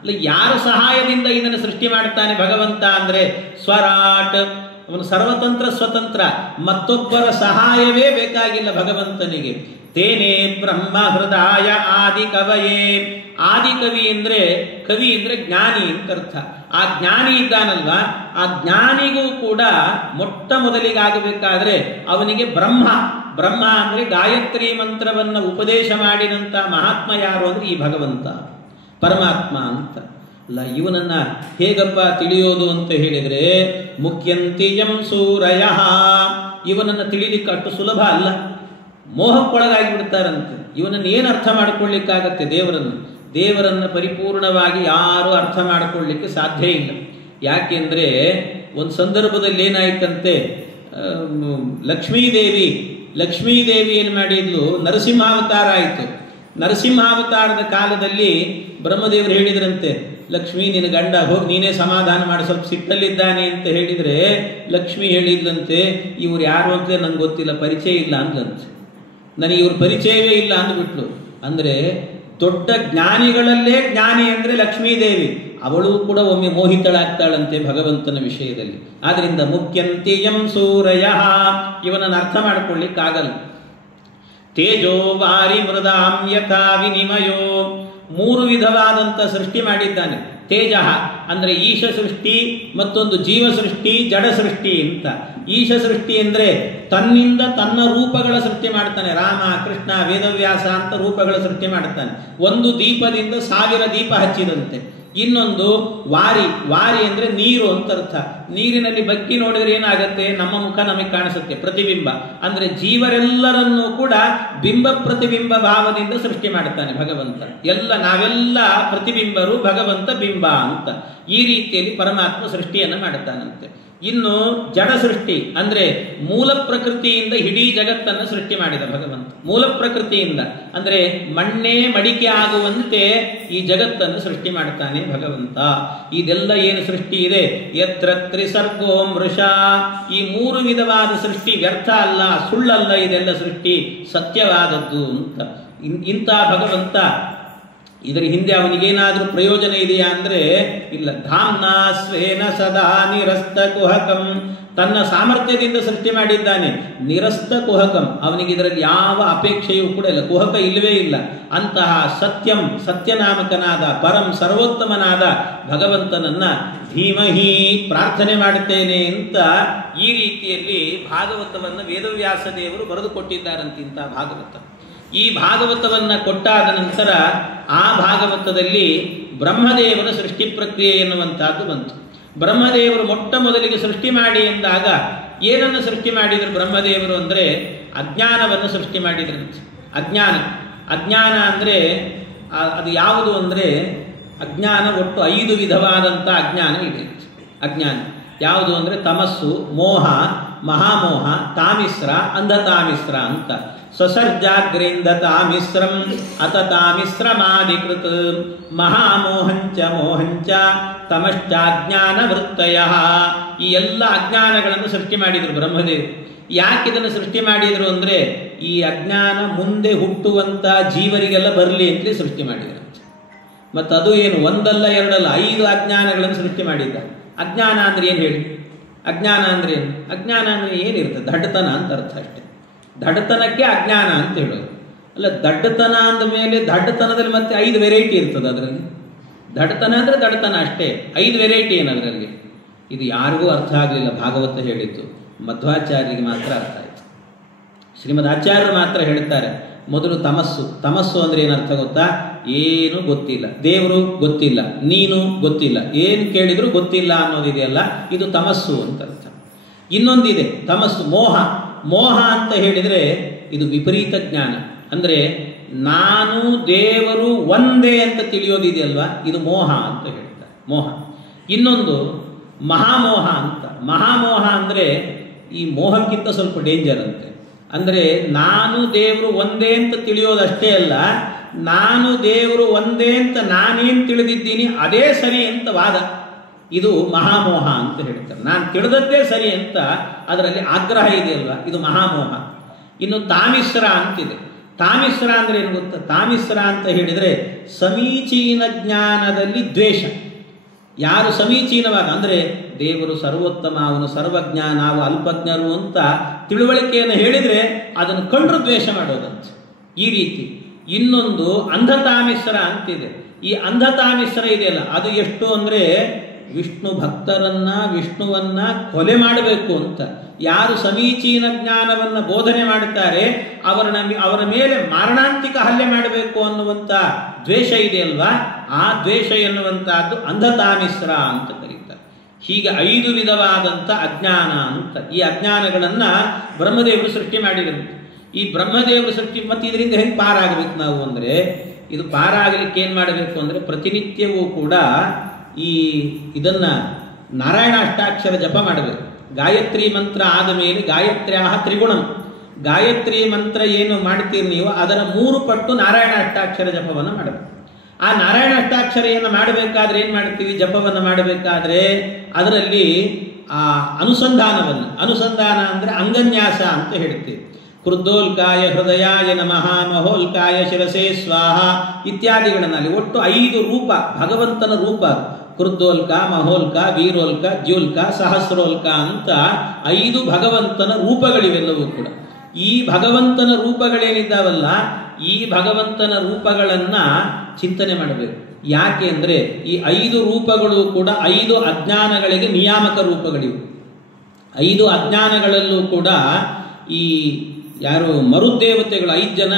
ಅಲ್ಲ, ಯಾರ ಸಹಾಯದಿಂದ ಇದನ್ನು ಸೃಷ್ಟಿ ಮಾಡ್ತಾನೆ ಭಗವಂತ ಅಂದರೆ ಸ್ವರಾಟ್, ಅವನು ಸರ್ವತಂತ್ರ ಸ್ವತಂತ್ರ, ಮತ್ತೊಬ್ಬರ ಸಹಾಯವೇ ಬೇಕಾಗಿಲ್ಲ ಭಗವಂತನಿಗೆ. ತೇನೇ ಬ್ರಹ್ಮ ಹೃದಯ ಆದಿ ಕವಯೇ. ಆದಿಕವಿ ಅಂದರೆ, ಕವಿ ಅಂದರೆ ಜ್ಞಾನಿ ಅಂತ ಅರ್ಥ. ಆ ಜ್ಞಾನಿ ಇದ್ದಾನಲ್ವಾ, ಆ ಜ್ಞಾನಿಗೂ ಕೂಡ ಮೊಟ್ಟ ಮೊದಲಿಗಾಗಬೇಕಾದ್ರೆ ಅವನಿಗೆ ಬ್ರಹ್ಮ. ಬ್ರಹ್ಮ ಅಂದರೆ ಗಾಯತ್ರಿ ಮಂತ್ರವನ್ನು ಉಪದೇಶ ಮಾಡಿದಂಥ ಮಹಾತ್ಮ ಯಾರು ಅಂದರೆ ಈ ಭಗವಂತ ಪರಮಾತ್ಮ ಅಂತ. ಅಲ್ಲ, ಇವನನ್ನ ಹೇಗಪ್ಪ ತಿಳಿಯೋದು ಅಂತ ಹೇಳಿದರೆ ಮುಖ್ಯಂತಿಯಂ ಸೂರಯ. ಇವನನ್ನು ತಿಳಿಲಿಕ್ಕೆ ಅಷ್ಟು ಸುಲಭ ಅಲ್ಲ, ಮೋಹಕ್ಕೊಳಗಾಗಿ ಬಿಡ್ತಾರಂತೆ. ಇವನನ್ನು ಏನು ಅರ್ಥ ಮಾಡಿಕೊಳ್ಳಿಕ್ಕಾಗತ್ತೆ? ದೇವರನ್ನು ಪರಿಪೂರ್ಣವಾಗಿ ಯಾರೂ ಅರ್ಥ ಮಾಡಿಕೊಳ್ಳಿಕ್ಕೆ ಸಾಧ್ಯ ಇಲ್ಲ. ಯಾಕೆಂದರೆ ಒಂದು ಸಂದರ್ಭದಲ್ಲಿ ಏನಾಯ್ತಂತೆ, ಲಕ್ಷ್ಮೀದೇವಿ ಏನು ಮಾಡಿದ್ಲು, ನರಸಿಂಹಾವತಾರ ಆಯಿತು. ನರಸಿಂಹಾವತಾರದ ಕಾಲದಲ್ಲಿ ಬ್ರಹ್ಮದೇವರು ಹೇಳಿದ್ರಂತೆ, ಲಕ್ಷ್ಮೀ ನಿನ್ನ ಗಂಡ ಹೋಗಿ ನೀನೇ ಸಮಾಧಾನ ಮಾಡಿ, ಸ್ವಲ್ಪ ಸಿಟ್ಟಲ್ಲಿದ್ದಾನೆ ಅಂತ ಹೇಳಿದರೆ ಲಕ್ಷ್ಮಿ ಹೇಳಿದ್ಲಂತೆ, ಇವ್ರು ಯಾರು ಅಂತ ನಂಗೆ ಗೊತ್ತಿಲ್ಲ, ಪರಿಚಯ ಇಲ್ಲ ಅಂದ್ಲಂತೆ. ನನಗೆ ಇವ್ರ ಪರಿಚಯವೇ ಇಲ್ಲ ಅಂದ್ಬಿಟ್ಲು. ಅಂದರೆ ದೊಡ್ಡ ಜ್ಞಾನಿಗಳಲ್ಲೇ ಜ್ಞಾನಿ ಅಂದರೆ ಲಕ್ಷ್ಮೀದೇವಿ, ಅವಳು ಕೂಡ ಒಮ್ಮೆ ಮೋಹಿತಳಾಗ್ತಾಳಂತೆ ಭಗವಂತನ ವಿಷಯದಲ್ಲಿ. ಆದ್ರಿಂದ ಮುಖ್ಯಂತಿಯಂ ಸೂರಯ, ಇವನನ್ನು ಅರ್ಥ ಮಾಡಿಕೊಳ್ಳಿಕ್ಕಾಗಲ್ಲ. ತೇಜೋ ವಾರಿ ಮೃದಾಂ ಯಥಾ ವಿನಿಮಯೋ, ಮೂರು ವಿಧವಾದಂಥ ಸೃಷ್ಟಿ ಮಾಡಿದ್ದಾನೆ. ತೇಜ ಅಂದರೆ ಈಶ ಸೃಷ್ಟಿ, ಮತ್ತೊಂದು ಜೀವ ಸೃಷ್ಟಿ, ಜಡ ಸೃಷ್ಟಿ ಅಂತ. ಈಶ ಸೃಷ್ಟಿ ಅಂದರೆ ತನ್ನಿಂದ ತನ್ನ ರೂಪಗಳ ಸೃಷ್ಟಿ ಮಾಡ್ತಾನೆ. ರಾಮ, ಕೃಷ್ಣ, ವೇದವ್ಯಾಸ ಅಂತ ರೂಪಗಳ ಸೃಷ್ಟಿ ಮಾಡ್ತಾನೆ. ಒಂದು ದೀಪದಿಂದ 1000 ದೀಪ ಹಚ್ಚಿದಂತೆ. ಇನ್ನೊಂದು ವಾರಿ ಅಂದರೆ ನೀರು ಅಂತ ಅರ್ಥ. ನೀರಿನಲ್ಲಿ ಬಗ್ಗಿ ನೋಡಿದ್ರೆ ಏನಾಗುತ್ತೆ, ನಮ್ಮ ಮುಖ ನಮಗೆ ಕಾಣಿಸುತ್ತೆ, ಪ್ರತಿಬಿಂಬ. ಅಂದರೆ ಜೀವರೆಲ್ಲರನ್ನೂ ಕೂಡ ಬಿಂಬ ಪ್ರತಿಬಿಂಬ ಭಾವದಿಂದ ಸೃಷ್ಟಿ ಮಾಡ್ತಾನೆ ಭಗವಂತ. ನಾವೆಲ್ಲ ಪ್ರತಿಬಿಂಬರು, ಭಗವಂತ ಬಿಂಬ ಅಂತ. ಈ ರೀತಿಯಲ್ಲಿ ಪರಮಾತ್ಮ ಸೃಷ್ಟಿಯನ್ನು ಮಾಡ್ತಾನಂತೆ. ಇನ್ನು ಜಡ ಸೃಷ್ಟಿ ಅಂದರೆ ಮೂಲ ಪ್ರಕೃತಿಯಿಂದ ಇಡೀ ಜಗತ್ತನ್ನು ಸೃಷ್ಟಿ ಮಾಡಿದ ಭಗವಂತ. ಮೂಲ ಪ್ರಕೃತಿಯಿಂದ ಅಂದರೆ ಮಣ್ಣೇ ಮಡಿಕೆ ಆಗುವಂತೆ ಈ ಜಗತ್ತನ್ನು ಸೃಷ್ಟಿ ಮಾಡ್ತಾನೆ ಭಗವಂತ. ಇದೆಲ್ಲ ಏನು ಸೃಷ್ಟಿ ಇದೆ, ಯತ್ರ ತ್ರಿಸರ್ಗೋ ಮೃಷಾ, ಈ ಮೂರು ವಿಧವಾದ ಸೃಷ್ಟಿ ವ್ಯರ್ಥ ಅಲ್ಲ, ಸುಳ್ಳಲ್ಲ. ಇದೆಲ್ಲ ಸೃಷ್ಟಿ ಸತ್ಯವಾದದ್ದು ಅಂತ. ಇಂಥ ಭಗವಂತ ಇದರ ಹಿಂದೆ ಅವನಿಗೇನಾದರೂ ಪ್ರಯೋಜನ ಇದೆಯಾ ಅಂದರೆ ಇಲ್ಲ. ಧಾಮ್ನಾ ಸ್ವೇನ ಸದಾ ನಿರಸ್ತ ಕುಹಕಂ, ತನ್ನ ಸಾಮರ್ಥ್ಯದಿಂದ ಸೃಷ್ಟಿ ಮಾಡಿದ್ದಾನೆ. ನಿರಸ್ತ ಕುಹಕಂ, ಅವನಿಗೆ ಇದರಲ್ಲಿ ಯಾವ ಅಪೇಕ್ಷೆಯೂ ಕೂಡ ಇಲ್ಲ, ಕುಹಕ ಇಲ್ಲವೇ ಇಲ್ಲ. ಅಂತಹ ಸತ್ಯಂ, ಸತ್ಯನಾಮಕನಾದ ಪರಂ ಸರ್ವೋತ್ತಮನಾದ ಭಗವಂತನನ್ನ ಧೀಮಹಿ ಪ್ರಾರ್ಥನೆ ಮಾಡುತ್ತೇನೆ ಅಂತ ಈ ರೀತಿಯಲ್ಲಿ ಭಾಗವತವನ್ನು ವೇದವ್ಯಾಸ ದೇವರು ಬರೆದುಕೊಟ್ಟಿದ್ದಾರಂತಿಂತ ಭಾಗವತ. ಈ ಭಾಗವತವನ್ನು ಕೊಟ್ಟಾದ ನಂತರ ಆ ಭಾಗವತದಲ್ಲಿ ಬ್ರಹ್ಮದೇವರ ಸೃಷ್ಟಿ ಪ್ರಕ್ರಿಯೆ ಎನ್ನುವಂತಹದ್ದು ಬಂತು. ಬ್ರಹ್ಮದೇವರು ಮೊಟ್ಟ ಮೊದಲಿಗೆ ಸೃಷ್ಟಿ ಮಾಡಿ ಎಂದಾಗ ಏನನ್ನು ಸೃಷ್ಟಿ ಮಾಡಿದರು ಬ್ರಹ್ಮದೇವರು ಅಂದರೆ ಅಜ್ಞಾನವನ್ನು ಸೃಷ್ಟಿ ಮಾಡಿದ್ರಂತೆ. ಅಜ್ಞಾನ ಅಂದರೆ ಅದು ಯಾವುದು ಅಂದರೆ ಅಜ್ಞಾನ ಒಟ್ಟು 5 ವಿಧವಾದಂಥ ಅಜ್ಞಾನ ಇದೆ. ಅಜ್ಞಾನ ಯಾವುದು ಅಂದರೆ ತಮಸ್ಸು, ಮೋಹ, ಮಹಾಮೋಹ, ತಾಮಿಸ್ರ, ಅಂಧತಾಮಿಸ್ರ ಅಂತ. ಸ್ವಸರ್ಜಾಗ್ರೇಂದ ತಾಮಿಸ್ರಂ ಅತ ತಾಮಿಸ್ರಮಾಧಿಕೃತ ಮಹಾಮೋಹಂಚ ಮೋಹಂಚ ತಮಶ್ಚಾಜ್ಞಾನ ವೃತ್ತಯ. ಈ ಎಲ್ಲ ಅಜ್ಞಾನಗಳನ್ನು ಸೃಷ್ಟಿ ಮಾಡಿದರು ಬ್ರಹ್ಮದೇವರು. ಯಾಕೆ ಇದನ್ನು ಸೃಷ್ಟಿ ಮಾಡಿದರು ಅಂದರೆ ಈ ಅಜ್ಞಾನ ಮುಂದೆ ಹುಟ್ಟುವಂಥ ಜೀವರಿಗೆಲ್ಲ ಬರಲಿ ಅಂತಲೇ ಸೃಷ್ಟಿ ಮಾಡಿದರು. ಮತ್ತು ಅದು ಏನು ಒಂದಲ್ಲ ಎರಡಲ್ಲ 5 ಅಜ್ಞಾನಗಳನ್ನು ಸೃಷ್ಟಿ ಮಾಡಿದ್ದ. ಅಜ್ಞಾನ ಅಂದರೆ ಏನು ಹೇಳಿ? ಅಜ್ಞಾನ ಅಂದರೆ ಏನು? ಅಜ್ಞಾನ ಅಂದರೆ ಏನಿರ್ತದೆ? ದಡ್ಡತನ ಅಂತ ಅರ್ಥ ಅಷ್ಟೇ. ದಡ್ಡತನಕ್ಕೆ ಅಜ್ಞಾನ ಅಂತ ಹೇಳೋದು. ಅಲ್ಲ, ದಡ್ಡತನ ಅಂದ ಮೇಲೆ ದಡ್ಡತನದಲ್ಲಿ ಮತ್ತೆ 5 ವೆರೈಟಿ ಇರ್ತದೆ ಅದರಲ್ಲಿ. ದಡ್ಡತನ ಅಂದರೆ ದಡ್ಡತನ ಅಷ್ಟೇ, 5 ವೆರೈಟಿ ಏನು ಅದರಲ್ಲಿ? ಇದು ಯಾರಿಗೂ ಅರ್ಥ ಆಗಲಿಲ್ಲ. ಭಾಗವತ ಹೇಳಿದ್ದು ಮಧ್ವಾಚಾರ್ಯರಿಗೆ ಮಾತ್ರ ಅರ್ಥ ಆಯಿತು. ಶ್ರೀಮದ್ ಆಚಾರ್ಯರು ಮಾತ್ರ ಹೇಳ್ತಾರೆ ಮೊದಲು ತಮಸ್ಸು ಅಂದರೆ ಏನರ್ಥ ಗೊತ್ತಾ? ಏನು ಗೊತ್ತಿಲ್ಲ, ದೇವರು ಗೊತ್ತಿಲ್ಲ, ನೀನು ಗೊತ್ತಿಲ್ಲ, ಏನು ಕೇಳಿದ್ರು ಗೊತ್ತಿಲ್ಲ ಅನ್ನೋದಿದೆಯಲ್ಲ, ಇದು ತಮಸ್ಸು ಅಂತ ಅರ್ಥ. ಇನ್ನೊಂದಿದೆ ತಮಸ್ಸು, ಮೋಹ ಅಂತ ಹೇಳಿದರೆ ಇದು ವಿಪರೀತ ಜ್ಞಾನ. ಅಂದರೆ ನಾನು ದೇವರು ಒಂದೇ ಅಂತ ತಿಳಿಯೋದಿದೆಯಲ್ವಾ, ಇದು ಮೋಹ ಅಂತ ಹೇಳ್ತಾರೆ, ಮೋಹ. ಇನ್ನೊಂದು ಮಹಾಮೋಹ ಅಂತ. ಮಹಾಮೋಹ ಅಂದರೆ ಈ ಮೋಹಕ್ಕಿಂತ ಸ್ವಲ್ಪ ಡೇಂಜರ್ ಅಂತೆ. ಅಂದರೆ ನಾನು ದೇವರು ಒಂದೇ ಅಂತ ತಿಳಿಯೋದಷ್ಟೇ ಅಲ್ಲ, ನಾನು ದೇವರು ಒಂದೇ ಅಂತ ನಾನೇನು ತಿಳಿದಿದ್ದೀನಿ ಅದೇ ಸರಿ ಅಂತ ವಾದ. ಇದು ಮಹಾಮೋಹ ಅಂತ ಹೇಳ್ತಾರೆ. ನಾನು ತಿಳಿದದ್ದೇ ಸರಿ ಅಂತ ಅದರಲ್ಲಿ ಆಗ್ರಹ ಇದೆಯಲ್ವ, ಇದು ಮಹಾಮೋಹ. ಇನ್ನು ತಾಮಿಸ್ರ ಅಂತಿದೆ. ತಾಮಿಸ್ರ ಅಂದರೆ ಏನು ಗೊತ್ತಾ? ತಾಮಿಸ್ರ ಅಂತ ಹೇಳಿದರೆ ಸಮೀಚೀನ ಜ್ಞಾನದಲ್ಲಿ ದ್ವೇಷ. ಯಾರು ಸಮೀಚೀನವಾದ ಅಂದರೆ ದೇವರು ಸರ್ವೋತ್ತಮ, ಅವನು ಸರ್ವಜ್ಞ, ನಾವು ಅಲ್ಪಜ್ಞರು ಅಂತ ತಿಳುವಳಿಕೆಯನ್ನು ಹೇಳಿದರೆ ಅದನ್ನು ಕಂಡ್ರು ದ್ವೇಷ ಮಾಡೋದಂತೆ, ಈ ರೀತಿ. ಇನ್ನೊಂದು ಅಂಧತಾಮಿಸ್ರ ಅಂತಿದೆ. ಈ ಅಂಧತಾಮಿಸ್ರ ಇದೆಯಲ್ಲ, ಅದು ಎಷ್ಟು ಅಂದರೆ ವಿಷ್ಣು ಭಕ್ತರನ್ನ, ವಿಷ್ಣುವನ್ನ ಕೊಲೆ ಮಾಡಬೇಕು ಅಂತ. ಯಾರು ಸಮೀಚೀನ ಜ್ಞಾನವನ್ನು ಬೋಧನೆ ಮಾಡುತ್ತಾರೆ ಅವರ ಮೇಲೆ ಮಾರಣಾಂತಿಕ ಹಲ್ಲೆ ಮಾಡಬೇಕು ಅನ್ನುವಂಥ ದ್ವೇಷ ಇದೆಯಲ್ವಾ, ಆ ದ್ವೇಷ ಎನ್ನುವಂತಹದ್ದು ಅಂಧತಾಮಿಸ್ರ ಅಂತ ಕರೀತಾರೆ. ಹೀಗೆ 5 ವಿಧವಾದಂಥ ಅಜ್ಞಾನ ಅಂತ. ಈ ಅಜ್ಞಾನಗಳನ್ನು ಬ್ರಹ್ಮದೇವರು ಸೃಷ್ಟಿ ಮಾಡಿದರು. ಈ ಬ್ರಹ್ಮದೇವರು ಸೃಷ್ಟಿ, ಮತ್ತು ಇದರಿಂದ ಹೆಂಗೆ ಪಾರಾಗಬೇಕು ನಾವು ಅಂದರೆ, ಇದು ಪಾರಾಗಲಿಕ್ಕೆ ಏನು ಮಾಡಬೇಕು ಅಂದರೆ ಪ್ರತಿನಿತ್ಯವೂ ಕೂಡ ಇದನ್ನು ನಾರಾಯಣ ಅಷ್ಟಾಕ್ಷರ ಜಪ ಮಾಡಬೇಕು. ಗಾಯತ್ರಿ ಮಂತ್ರ ಆದ ಮೇಲೆ ಗಾಯತ್ರ್ಯಾಹ ತ್ರಿಗುಣಂ, ಗಾಯತ್ರಿ ಮಂತ್ರ ಏನು ಮಾಡ್ತೀರಿ ನೀವು ಅದರ 3 ಪಟ್ಟು ನಾರಾಯಣ ಅಷ್ಟಾಕ್ಷರ ಜಪವನ್ನು ಮಾಡಬೇಕು. ಆ ನಾರಾಯಣ ಅಷ್ಟಾಕ್ಷರೆಯನ್ನು ಮಾಡಬೇಕಾದ್ರೆ ಏನು ಮಾಡ್ತೀವಿ? ಜಪವನ್ನು ಮಾಡಬೇಕಾದ್ರೆ ಅದರಲ್ಲಿ ಆ ಅನುಸಂಧಾನ ಅಂದರೆ ಅಂಗನ್ಯಾಸ ಅಂತ ಹೇಳ್ತೀವಿ. ಕ್ರುದ್ದೋಲ್ಕಾಯ ಹೃದಯಾಯ ನಮಃ, ಮಹೋಲ್ಕಾಯ ಶಿರಸೇ ಸ್ವಾಹ ಇತ್ಯಾದಿಗಳನ್ನಲ್ಲಿ ಒಟ್ಟು 5 ರೂಪ, ಭಗವಂತನ ರೂಪ. ಕ್ರುದ್ದೋಲ್ಕ, ಮಹೋಲ್ಕ, ವೀರೋಲ್ಕ, ದ್ಯೋಲ್ಕ, ಸಹಸ್ರೋಲ್ಕ ಅಂತ 5 ಭಗವಂತನ ರೂಪಗಳಿವೆಲ್ಲವೂ ಕೂಡ. ಈ ಭಗವಂತನ ರೂಪಗಳೇನಿದ್ದಾವಲ್ಲ, ಈ ಭಗವಂತನ ರೂಪಗಳನ್ನು ಚಿಂತನೆ ಮಾಡಬೇಕು. ಯಾಕೆ ಅಂದರೆ ಈ 5 ರೂಪಗಳು ಕೂಡ 5 ಅಜ್ಞಾನಗಳಿಗೆ ನಿಯಾಮಕ ರೂಪಗಳಿವೆ. 5 ಅಜ್ಞಾನಗಳಲ್ಲೂ ಕೂಡ ಈ ಯಾರು ಮರುದೇವತೆಗಳು 5 ಜನ,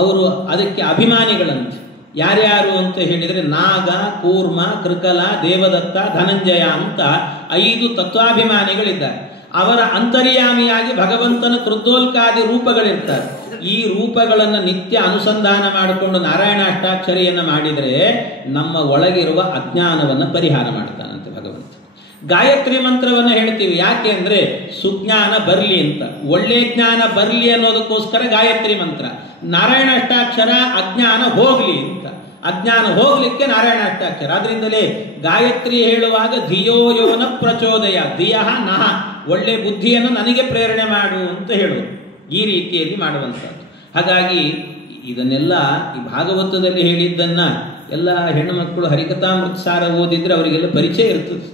ಅವರು ಅದಕ್ಕೆ ಅಭಿಮಾನಿಗಳಂತೆ. ಯಾರ್ಯಾರು ಅಂತ ಹೇಳಿದರೆ ನಾಗ, ಕೂರ್ಮ, ಕೃಕಲ, ದೇವದತ್ತ, ಧನಂಜಯ ಅಂತ 5 ತತ್ವಾಭಿಮಾನಿಗಳಿದ್ದಾರೆ. ಅವರ ಅಂತರ್ಯಾಮಿಯಾಗಿ ಭಗವಂತನ ಕೃದ್ದೋಲ್ಕಾದಿ ರೂಪಗಳಿರ್ತಾರೆ. ಈ ರೂಪಗಳನ್ನು ನಿತ್ಯ ಅನುಸಂಧಾನ ಮಾಡಿಕೊಂಡು ನಾರಾಯಣ ಅಷ್ಟಾಕ್ಷರಿಯನ್ನು ಮಾಡಿದರೆ ನಮ್ಮ ಒಳಗಿರುವ ಅಜ್ಞಾನವನ್ನು ಪರಿಹಾರ ಮಾಡ್ತಾನಂತೆ ಭಗವಂತ. ಗಾಯತ್ರಿ ಮಂತ್ರವನ್ನು ಹೇಳ್ತೀವಿ, ಯಾಕೆ ಅಂದರೆ ಸುಜ್ಞಾನ ಬರಲಿ ಅಂತ, ಒಳ್ಳೆ ಜ್ಞಾನ ಬರಲಿ ಅನ್ನೋದಕ್ಕೋಸ್ಕರ ಗಾಯತ್ರಿ ಮಂತ್ರ. ನಾರಾಯಣ ಅಷ್ಟಾಕ್ಷರ ಅಜ್ಞಾನ ಹೋಗಲಿ ಅಂತ, ಅಜ್ಞಾನ ಹೋಗಲಿಕ್ಕೆ ನಾರಾಯಣ ಅಷ್ಟಾಕ್ಷರ. ಅದರಿಂದಲೇ ಗಾಯತ್ರಿ ಹೇಳುವಾಗ ಧಿಯೋ ಯೋನ ಪ್ರಚೋದಯ, ಧಿಯಃ ನಹ, ಒಳ್ಳೆ ಬುದ್ಧಿಯನ್ನು ನನಗೆ ಪ್ರೇರಣೆ ಮಾಡು ಅಂತ ಹೇಳುವುದು. ಈ ರೀತಿಯಲ್ಲಿ ಮಾಡುವಂಥದ್ದು. ಹಾಗಾಗಿ ಇದನ್ನೆಲ್ಲ ಈ ಭಾಗವತದಲ್ಲಿ ಹೇಳಿದ್ದನ್ನು ಎಲ್ಲ ಹೆಣ್ಣುಮಕ್ಕಳು ಹರಿಕಥಾಮೃತ ಸಾರ ಓದಿದ್ರೆ ಅವರಿಗೆಲ್ಲ ಪರಿಚಯ ಇರ್ತದೆ.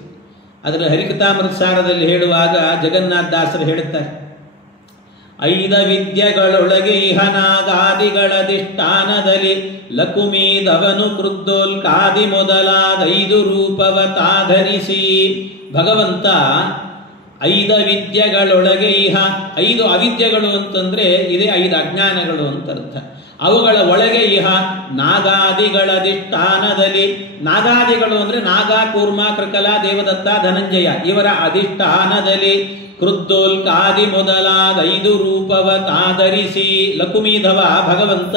ಅದರ ಹರಿಕಥಾಮೃತ ಸಾರದಲ್ಲಿ ಹೇಳುವಾಗ ಜಗನ್ನಾಥ ದಾಸರು ಹೇಳುತ್ತಾರೆ, 5 ವಿದ್ಯೆಗಳೊಳಗೆ ಇಹನಾಗಾದಿಗಳಧಿಷ್ಠಾನದಲ್ಲಿ ಲಕುಮೀದವನು ಕೃದ್ದೋಲ್ಕಾದಿ ಮೊದಲಾದ 5 ರೂಪವ ತಾಧರಿಸಿ. ಭಗವಂತ 5 ವಿದ್ಯೆಗಳೊಳಗೆ 5 ಅವಿದ್ಯೆಗಳು ಅಂತಂದ್ರೆ ಇದೇ 5 ಅಜ್ಞಾನಗಳು ಅಂತ ಅರ್ಥ. ಅವುಗಳ ಒಳಗೆ ನಾಗಾದಿಗಳ ಅಧಿಷ್ಠಾನದಲ್ಲಿ, ನಾಗಾದಿಗಳು ಅಂದ್ರೆ ನಾಗ, ಕೂರ್ಮ, ಕೃಕಲ, ದೇವದತ್ತ, ಧನಂಜಯ ಇವರ ಅಧಿಷ್ಠಾನದಲ್ಲಿ ಕೃದ್ದೋಲ್ಕಾದಿ ಮೊದಲಾದ 5 ರೂಪವ ತಾಧರಿಸಿ. ಲಕುಮೀಧವ ಭಗವಂತ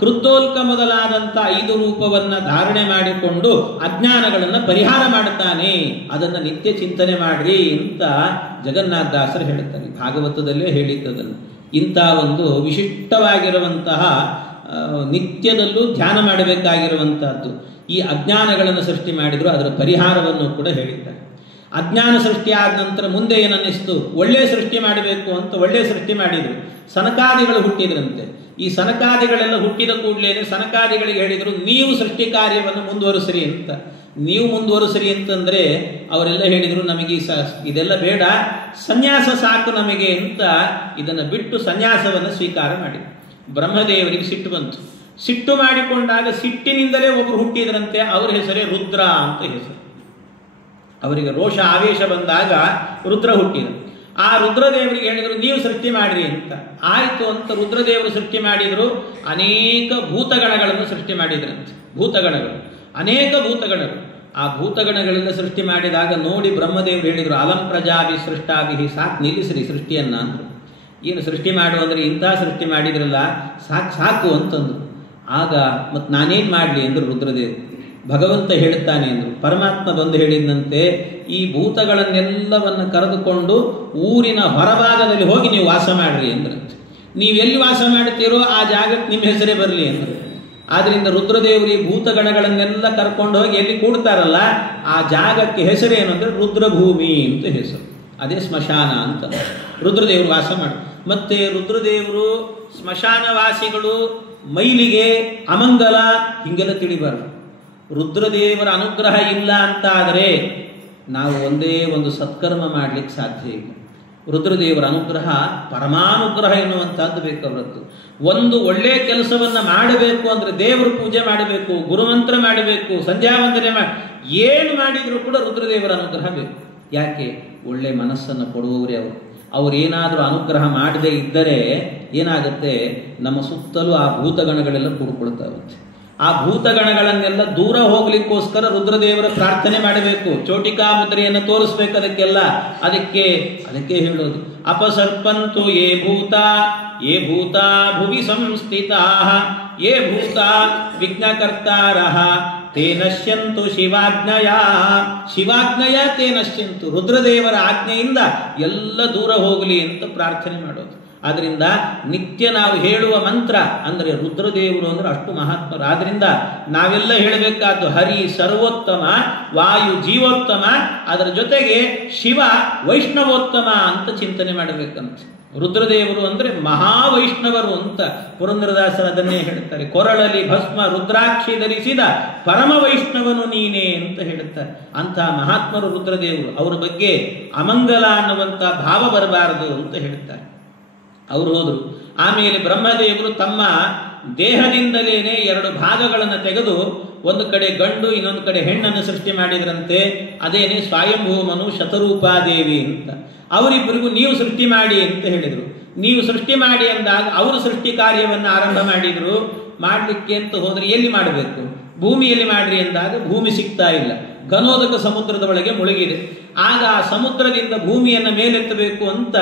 ಕೃದ್ದೋಲ್ಕ ಮೊದಲಾದಂಥ 5 ರೂಪವನ್ನು ಧಾರಣೆ ಮಾಡಿಕೊಂಡು ಅಜ್ಞಾನಗಳನ್ನು ಪರಿಹಾರ ಮಾಡುತ್ತಾನೆ. ಅದನ್ನು ನಿತ್ಯ ಚಿಂತನೆ ಮಾಡ್ರಿ ಅಂತ ಜಗನ್ನಾಥ ದಾಸರು ಹೇಳುತ್ತಾರೆ. ಭಾಗವತದಲ್ಲೇ ಹೇಳಿದ್ದದನ್ನು. ಇಂಥ ಒಂದು ವಿಶಿಷ್ಟವಾಗಿರುವಂತಹ ನಿತ್ಯದಲ್ಲೂ ಧ್ಯಾನ ಮಾಡಬೇಕಾಗಿರುವಂತಹದ್ದು. ಈ ಅಜ್ಞಾನಗಳನ್ನು ಸೃಷ್ಟಿ ಮಾಡಿದ್ರು, ಅದರ ಪರಿಹಾರವನ್ನು ಕೂಡ ಹೇಳಿದ್ದಾರೆ. ಅಜ್ಞಾನ ಸೃಷ್ಟಿ ಆದ ನಂತರ ಮುಂದೆ ಏನನ್ನಿಸ್ತು, ಒಳ್ಳೆ ಸೃಷ್ಟಿ ಮಾಡಬೇಕು ಅಂತ ಒಳ್ಳೆ ಸೃಷ್ಟಿ ಮಾಡಿದರು. ಸನಕಾದಿಗಳು ಹುಟ್ಟಿದ್ರಂತೆ. ಈ ಸನಕಾದಿಗಳೆಲ್ಲ ಹುಟ್ಟಿದ ಕೂಡಲೇ ಸನಕಾದಿಗಳಿಗೆ ಹೇಳಿದರು, ನೀವು ಸೃಷ್ಟಿ ಕಾರ್ಯವನ್ನು ಮುಂದುವರಿಸ್ರಿ ಅಂತ. ನೀವು ಮುಂದುವರಿಸ್ರಿ ಅಂತಂದ್ರೆ ಅವರೆಲ್ಲ ಹೇಳಿದರು, ನಮಗೆ ಇದೆಲ್ಲ ಬೇಡ, ಸನ್ಯಾಸ ಸಾಕು ನಮಗೆ ಅಂತ ಇದನ್ನು ಬಿಟ್ಟು ಸನ್ಯಾಸವನ್ನು ಸ್ವೀಕಾರ ಮಾಡಿದರು. ಬ್ರಹ್ಮದೇವರಿಗೆ ಸಿಟ್ಟು ಬಂತು. ಸಿಟ್ಟು ಮಾಡಿಕೊಂಡಾಗ ಸಿಟ್ಟಿನಿಂದಲೇ ಒಬ್ಬರು ಹುಟ್ಟಿದ್ರಂತೆ. ಅವರ ಹೆಸರೇ ರುದ್ರ ಅಂತ ಹೆಸರು. ಅವರಿಗೆ ರೋಷ ಆವೇಶ ಬಂದಾಗ ರುದ್ರ ಹುಟ್ಟಿದ. ಆ ರುದ್ರದೇವರಿಗೆ ಹೇಳಿದರು, ನೀವು ಸೃಷ್ಟಿ ಮಾಡಿರಿ ಅಂತ. ಆಯಿತು ಅಂತ ರುದ್ರದೇವರು ಸೃಷ್ಟಿ ಮಾಡಿದರು. ಅನೇಕ ಭೂತಗಣಗಳನ್ನು ಸೃಷ್ಟಿ ಮಾಡಿದ್ರಂತೆ. ಭೂತಗಣಗಳು, ಅನೇಕ ಭೂತಗಣಗಳು. ಆ ಭೂತಗಣಗಳೆಲ್ಲ ಸೃಷ್ಟಿ ಮಾಡಿದಾಗ ನೋಡಿ ಬ್ರಹ್ಮದೇವರು ಹೇಳಿದರು, ಅಲಂ ಪ್ರಜಾಭಿ ಸೃಷ್ಟಾಭಿ, ಸಾಕು ನಿಲ್ಲಿಸ್ರಿ ಸೃಷ್ಟಿಯನ್ನ ಅಂದರು. ಏನು ಸೃಷ್ಟಿ ಮಾಡು ಅಂದರೆ ಇಂಥ ಸೃಷ್ಟಿ ಮಾಡಿದ್ರಲ್ಲ, ಸಾಕು ಅಂತಂದ್ರು. ಆಗ ಮತ್ತು ನಾನೇನು ಮಾಡಲಿ ಅಂದರು ರುದ್ರದೇವರು. ಭಗವಂತ ಹೇಳುತ್ತಾನೆ ಅಂದರು. ಪರಮಾತ್ಮ ಬಂದು ಹೇಳಿದಂತೆ, ಈ ಭೂತಗಳನ್ನೆಲ್ಲವನ್ನು ಕರೆದುಕೊಂಡು ಊರಿನ ಹೊರಭಾಗದಲ್ಲಿ ಹೋಗಿ ನೀವು ವಾಸ ಮಾಡ್ರಿ ಅಂದ್ರಂತೆ. ನೀವು ಎಲ್ಲಿ ವಾಸ ಮಾಡುತ್ತೀರೋ ಆ ಜಾಗಕ್ಕೆ ನಿಮ್ಮ ಹೆಸರೇ ಬರಲಿ ಅಂದರು. ಆದ್ರಿಂದ ರುದ್ರದೇವರು ಈ ಭೂತಗಣಗಳನ್ನೆಲ್ಲ ಕರ್ಕೊಂಡು ಹೋಗಿ ಎಲ್ಲಿ ಕೂಡ್ತಾರಲ್ಲ ಆ ಜಾಗಕ್ಕೆ ಹೆಸರೇನು ಅಂದರೆ ರುದ್ರಭೂಮಿ ಅಂತ ಹೆಸರು. ಅದೇ ಸ್ಮಶಾನ ಅಂತ ರುದ್ರದೇವರು ವಾಸ ಮಾಡಿ. ಮತ್ತೆ ರುದ್ರದೇವರು ಸ್ಮಶಾನವಾಸಿಗಳು ಮೈಲಿಗೆ ಅಮಂಗಲ ಹಿಂಗೆಲ್ಲ ತಿಳಿಬಾರ್ದು. ರುದ್ರದೇವರ ಅನುಗ್ರಹ ಇಲ್ಲ ಅಂತ ಆದರೆ ನಾವು ಒಂದೇ ಒಂದು ಸತ್ಕರ್ಮ ಮಾಡಲಿಕ್ಕೆ ಸಾಧ್ಯ ಇಲ್ಲ. ರುದ್ರದೇವರ ಅನುಗ್ರಹ ಪರಮಾನುಗ್ರಹ ಎನ್ನುವಂಥದ್ದು ಬೇಕಾದದ್ದು. ಒಂದು ಒಳ್ಳೆ ಕೆಲಸವನ್ನು ಮಾಡಬೇಕು ಅಂದರೆ ದೇವರು ಪೂಜೆ ಮಾಡಬೇಕು, ಗುರುಮಂತ್ರ ಮಾಡಬೇಕು, ಸಂಧ್ಯಾ ವಂದನೆ ಏನು ಮಾಡಿದರೂ ಕೂಡ ರುದ್ರದೇವರ ಅನುಗ್ರಹ ಬೇಕು. ಯಾಕೆ? ಒಳ್ಳೆ ಮನಸ್ಸನ್ನು ಕೊಡುವವರೇ ಅವರು. ಅವರೇನಾದರೂ ಅನುಗ್ರಹ ಮಾಡದೇ ಇದ್ದರೆ ಏನಾಗುತ್ತೆ, ನಮ್ಮ ಸುತ್ತಲೂ ಆ ಭೂತಗಣಗಳೆಲ್ಲ ಕೂಡ್ಕೊಳ್ತಾವಂತೆ. ಆ ಭೂತಗಣಗಳನ್ನೆಲ್ಲ ದೂರ ಹೋಗ್ಲಿಕ್ಕೋಸ್ಕರ ರುದ್ರದೇವರ ಪ್ರಾರ್ಥನೆ ಮಾಡಬೇಕು. ಚೋಟಿಕಾ ಮುದ್ರೆಯನ್ನು ತೋರಿಸ್ಬೇಕು ಅದಕ್ಕೆಲ್ಲ. ಅದಕ್ಕೆ ಹೇಳೋದು, ಅಪಸರ್ಪಂತು ಯೇ ಭೂತ ಭುವಿ ಸಂಸ್ಥಿತಾ ಯೇ ಭೂತ ವಿಘ್ನಕರ್ತಾರಃ ತೇ ನಶ್ಯಂತು ಶಿವಾಜ್ಞಯ ತೇ ನಶ್ಯಂತು. ರುದ್ರದೇವರ ಆಜ್ಞೆಯಿಂದ ಎಲ್ಲ ದೂರ ಹೋಗಲಿ ಅಂತ ಪ್ರಾರ್ಥನೆ ಮಾಡೋದು. ಆದ್ರಿಂದ ನಿತ್ಯ ನಾವು ಹೇಳುವ ಮಂತ್ರ ಅಂದರೆ ರುದ್ರದೇವರು ಅಂದರೆ ಅಷ್ಟು ಮಹಾತ್ಮರು. ಆದ್ರಿಂದ ನಾವೆಲ್ಲ ಹೇಳಬೇಕಾದ್ದು ಹರಿ ಸರ್ವೋತ್ತಮ, ವಾಯು ಜೀವೋತ್ತಮ, ಅದರ ಜೊತೆಗೆ ಶಿವ ವೈಷ್ಣವೋತ್ತಮ ಅಂತ ಚಿಂತನೆ ಮಾಡಬೇಕಂತ. ರುದ್ರದೇವರು ಅಂದರೆ ಮಹಾವೈಷ್ಣವರು ಅಂತ ಪುರಂದರದಾಸರು ಅದನ್ನೇ ಹೇಳ್ತಾರೆ. ಕೊರಳಲ್ಲಿ ಭಸ್ಮ ರುದ್ರಾಕ್ಷಿ ಧರಿಸಿದ ಪರಮ ವೈಷ್ಣವನು ನೀನೇ ಅಂತ ಹೇಳುತ್ತಾರೆ. ಅಂಥ ಮಹಾತ್ಮರು ರುದ್ರದೇವರು. ಅವರ ಬಗ್ಗೆ ಅಮಂಗಲ ಅನ್ನುವಂಥ ಭಾವ ಬರಬಾರದು ಅಂತ ಹೇಳ್ತಾರೆ. ಅವರು ಹೋದರು. ಆಮೇಲೆ ಬ್ರಹ್ಮದೇವರು ತಮ್ಮ ದೇಹದಿಂದಲೇನೆ 2 ಭಾಗಗಳನ್ನು ತೆಗೆದು ಒಂದು ಕಡೆ ಗಂಡು ಇನ್ನೊಂದು ಕಡೆ ಹೆಣ್ಣನ್ನು ಸೃಷ್ಟಿ ಮಾಡಿದ್ರಂತೆ. ಅದೇನೆ ಸ್ವಯಂಭೂಮನು ಶತರೂಪಾದೇವಿ ಅಂತ. ಅವರಿಬ್ಬರಿಗೂ ನೀವು ಸೃಷ್ಟಿ ಮಾಡಿ ಅಂತ ಹೇಳಿದರು. ನೀವು ಸೃಷ್ಟಿ ಮಾಡಿ ಅಂದಾಗ ಅವರು ಸೃಷ್ಟಿ ಕಾರ್ಯವನ್ನು ಆರಂಭ ಮಾಡಿದರು. ಮಾಡಲಿಕ್ಕೆ ಅಂತ ಹೋದರೆ ಎಲ್ಲಿ ಮಾಡಬೇಕು? ಭೂಮಿಯಲ್ಲಿ ಮಾಡ್ರಿ ಅಂದಾಗ ಭೂಮಿ ಸಿಗ್ತಾ ಇಲ್ಲ. ಘನೋದಕ ಸಮುದ್ರದ ಒಳಗೆ ಮುಳುಗಿದೆ. ಆಗ ಆ ಸಮುದ್ರದಿಂದ ಭೂಮಿಯನ್ನು ಮೇಲೆತ್ತಬೇಕು ಅಂತ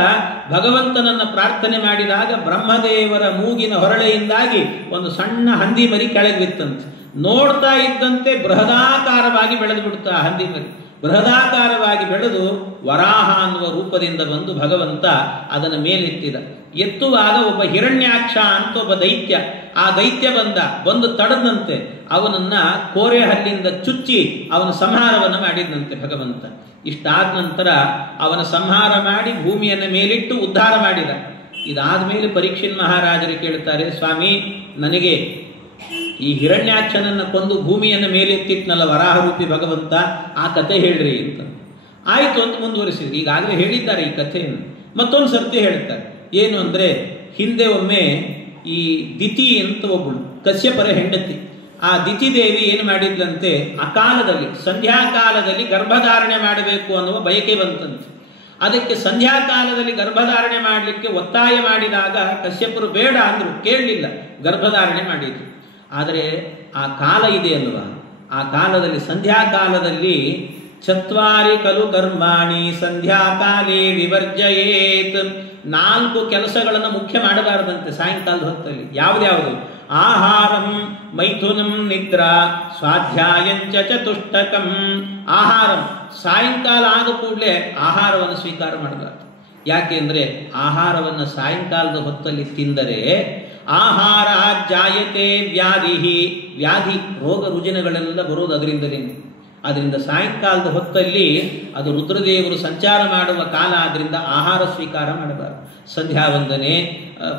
ಭಗವಂತನನ್ನ ಪ್ರಾರ್ಥನೆ ಮಾಡಿದಾಗ ಬ್ರಹ್ಮದೇವರ ಮೂಗಿನ ಹೊರಳೆಯಿಂದಾಗಿ ಒಂದು ಸಣ್ಣ ಹಂದಿ ಮರಿ ಕೆಳಗೆ ಬಿತ್ತಂತೆ. ನೋಡ್ತಾ ಇದ್ದಂತೆ ಬೃಹದಾಕಾರವಾಗಿ ಬೆಳೆದು ಬಿಡ್ತಾ ಹಂದಿ ಮರಿ. ಬೃಹದಾಕಾರವಾಗಿ ಬೆಳೆದು ವರಾಹ ಅನ್ನುವ ರೂಪದಿಂದ ಬಂದು ಭಗವಂತ ಅದನ್ನು ಮೇಲೆತ್ತಿದ. ಎತ್ತುವಾಗ ಒಬ್ಬ ಹಿರಣ್ಯಾಕ್ಷ ಅಂತ ಒಬ್ಬ ದೈತ್ಯ, ಆ ದೈತ್ಯ ಬಂದು ತಡದಂತೆ ಅವನನ್ನ ಕೋರೆ ಹಲ್ಲಿಂದ ಚುಚ್ಚಿ ಅವನ ಸಂಹಾರವನ್ನು ಮಾಡಿದಂತೆ ಭಗವಂತ. ಇಷ್ಟಾದ ನಂತರ ಅವನ ಸಂಹಾರ ಮಾಡಿ ಭೂಮಿಯನ್ನು ಮೇಲಿಟ್ಟು ಉದ್ಧಾರ ಮಾಡಿದ. ಇದಾದ ಮೇಲೆ ಪರೀಕ್ಷಿತ್ ಮಹಾರಾಜರು ಕೇಳ್ತಾರೆ, ಸ್ವಾಮಿ ನನಗೆ ಈ ಹಿರಣ್ಯಾಕ್ಷನನ್ನು ಕೊಂದು ಭೂಮಿಯನ್ನು ಮೇಲೆತ್ತಿಟ್ನಲ್ಲ ವರಾಹರೂಪಿ ಭಗವಂತ, ಆ ಕಥೆ ಹೇಳ್ರಿ ಅಂತ. ಆಯಿತು ಅಂತ ಮುಂದುವರಿಸಿದ್ರು. ಈಗಾಗಲೇ ಹೇಳಿದ್ದಾರೆ ಈ ಕಥೆಯನ್ನು, ಮತ್ತೊಂದು ಸರ್ತಿ ಹೇಳ್ತಾರೆ. ಏನು ಅಂದರೆ, ಹಿಂದೆ ಒಮ್ಮೆ ಈ ದಿತಿ ಅಂತ ಒಬ್ಬಳು ಕಶ್ಯಪರ ಹೆಂಡತಿ, ಆ ದಿತಿದೇವಿ ಏನು ಮಾಡಿದ್ಲಂತೆ, ಅಕಾಲದಲ್ಲಿ ಸಂಧ್ಯಾಕಾಲದಲ್ಲಿ ಗರ್ಭಧಾರಣೆ ಮಾಡಬೇಕು ಅನ್ನುವ ಬಯಕೆ ಬಂತಂತೆ. ಅದಕ್ಕೆ ಸಂಧ್ಯಾಕಾಲದಲ್ಲಿ ಗರ್ಭಧಾರಣೆ ಮಾಡಲಿಕ್ಕೆ ಒತ್ತಾಯ ಮಾಡಿದಾಗ ಕಶ್ಯಪರು ಬೇಡ ಅಂದರು, ಕೇಳಲಿಲ್ಲ, ಗರ್ಭಧಾರಣೆ ಮಾಡಿದ್ರು. ಆದರೆ ಆ ಕಾಲ ಇದೆ ಅಲ್ವಾ, ಆ ಕಾಲದಲ್ಲಿ ಸಂಧ್ಯಾಕಾಲದಲ್ಲಿ ಚತ್ವಾರಿ ಕಲು ಕರ್ಮಾಣಿ ಸಂಧ್ಯಾಕಾಲೇ ವಿವರ್ಜಯೇತ್, 4 ಕೆಲಸಗಳನ್ನು ಮುಖ್ಯ ಮಾಡಬಾರದಂತೆ ಸಾಯಂಕಾಲದ ಹೊತ್ತಲ್ಲಿ. ಯಾವ್ದ್ಯಾವುದು? ಆಹಾರಂ ಮೈಥುನಂ ನಿದ್ರಾ ಸ್ವಾಧ್ಯಾಯಂಚ ಚತುಷ್ಟಕಂ. ಆಹಾರಂ, ಸಾಯಂಕಾಲ ಆದ ಕೂಡಲೇ ಆಹಾರವನ್ನು ಸ್ವೀಕಾರ ಮಾಡಬಾರ್ದು. ಯಾಕೆಂದರೆ ಆಹಾರವನ್ನು ಸಾಯಂಕಾಲದ ಹೊತ್ತಲ್ಲಿ ತಿಂದರೆ ಆಹಾರ ಜಾಯತೆ ವ್ಯಾಧಿ, ವ್ಯಾಧಿ ರೋಗ ರುಜಿನಗಳೆಲ್ಲ ಬರೋದು ಅದರಿಂದಲೇ. ಅದರಿಂದ ಸಾಯಂಕಾಲದ ಹೊತ್ತಲ್ಲಿ ಅದು ರುದ್ರದೇವರು ಸಂಚಾರ ಮಾಡುವ ಕಾಲ, ಆದ್ದರಿಂದ ಆಹಾರ ಸ್ವೀಕಾರ ಮಾಡಬಾರದು. ಸಂಧ್ಯಾ ವಂದನೆ,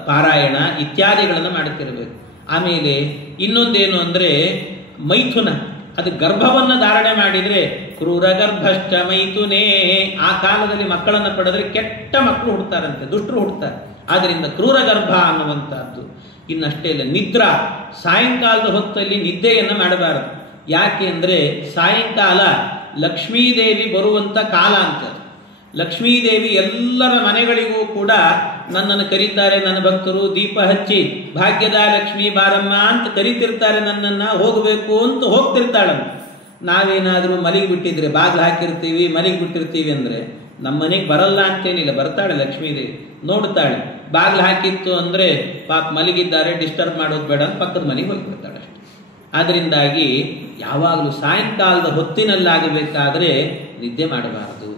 ಪಾರಾಯಣ ಇತ್ಯಾದಿಗಳನ್ನು ಮಾಡುತ್ತಿರಬೇಕು. ಆಮೇಲೆ ಇನ್ನೊಂದೇನು ಅಂದರೆ ಮೈಥುನ, ಅದು ಗರ್ಭವನ್ನು ಧಾರಣೆ ಮಾಡಿದರೆ ಕ್ರೂರ ಗರ್ಭಶ್ಚ ಮೈಥುನೇ, ಆ ಕಾಲದಲ್ಲಿ ಮಕ್ಕಳನ್ನು ಪಡೆದರೆ ಕೆಟ್ಟ ಮಕ್ಕಳು ಹುಡ್ತಾರಂತೆ, ದುಷ್ಟರು ಹುಡ್ತಾರೆ. ಆದ್ದರಿಂದ ಕ್ರೂರ ಗರ್ಭ ಅನ್ನುವಂಥದ್ದು. ಇನ್ನಷ್ಟೇ ಇಲ್ಲ, ನಿದ್ರಾ, ಸಾಯಂಕಾಲದ ಹೊತ್ತಲ್ಲಿ ನಿದ್ದೆಯನ್ನು ಮಾಡಬಾರದು. ಯಾಕೆ ಅಂದರೆ ಸಾಯಂಕಾಲ ಲಕ್ಷ್ಮೀದೇವಿ ಬರುವಂಥ ಕಾಲ ಅಂತ. ಲಕ್ಷ್ಮೀದೇವಿ ಎಲ್ಲರ ಮನೆಗಳಿಗೂ ಕೂಡ ನನ್ನನ್ನು ಕರೀತಾರೆ, ನನ್ನ ಭಕ್ತರು ದೀಪ ಹಚ್ಚಿ ಭಾಗ್ಯದ ಲಕ್ಷ್ಮೀ ಬಾರಮ್ಮ ಅಂತ ಕರೀತಿರ್ತಾರೆ, ನನ್ನನ್ನು ಹೋಗಬೇಕು ಅಂತ ಹೋಗ್ತಿರ್ತಾಳಂತ. ನಾವೇನಾದರೂ ಮಲಿಗೆ ಬಿಟ್ಟಿದ್ರೆ, ಬಾಗಿಲು ಹಾಕಿರ್ತೀವಿ ಮಲಿಗೆ ಬಿಟ್ಟಿರ್ತೀವಿ ಅಂದರೆ ನಮ್ಮ ಮನೆಗೆ ಬರಲ್ಲ ಅಂತೇನಿಲ್ಲ, ಬರ್ತಾಳೆ ಲಕ್ಷ್ಮೀದೇವಿ, ನೋಡ್ತಾಳೆ. ಬಾಗಿಲು ಹಾಕಿತ್ತು ಅಂದರೆ ಪಾಪ ಮಲಗಿದ್ದಾರೆ, ಡಿಸ್ಟರ್ಬ್ ಮಾಡೋದು ಬೇಡ ಅಂತ ಪಕ್ಕದ ಮನೆಗೆ ಹೋಗಿಬಿಡ್ತಾಳೆ ಅಷ್ಟೆ. ಆದ್ದರಿಂದಾಗಿ ಯಾವಾಗಲೂ ಸಾಯಂಕಾಲದ ಹೊತ್ತಿನಲ್ಲಾಗಬೇಕಾದ್ರೆ ನಿದ್ದೆ ಮಾಡಬಾರದು.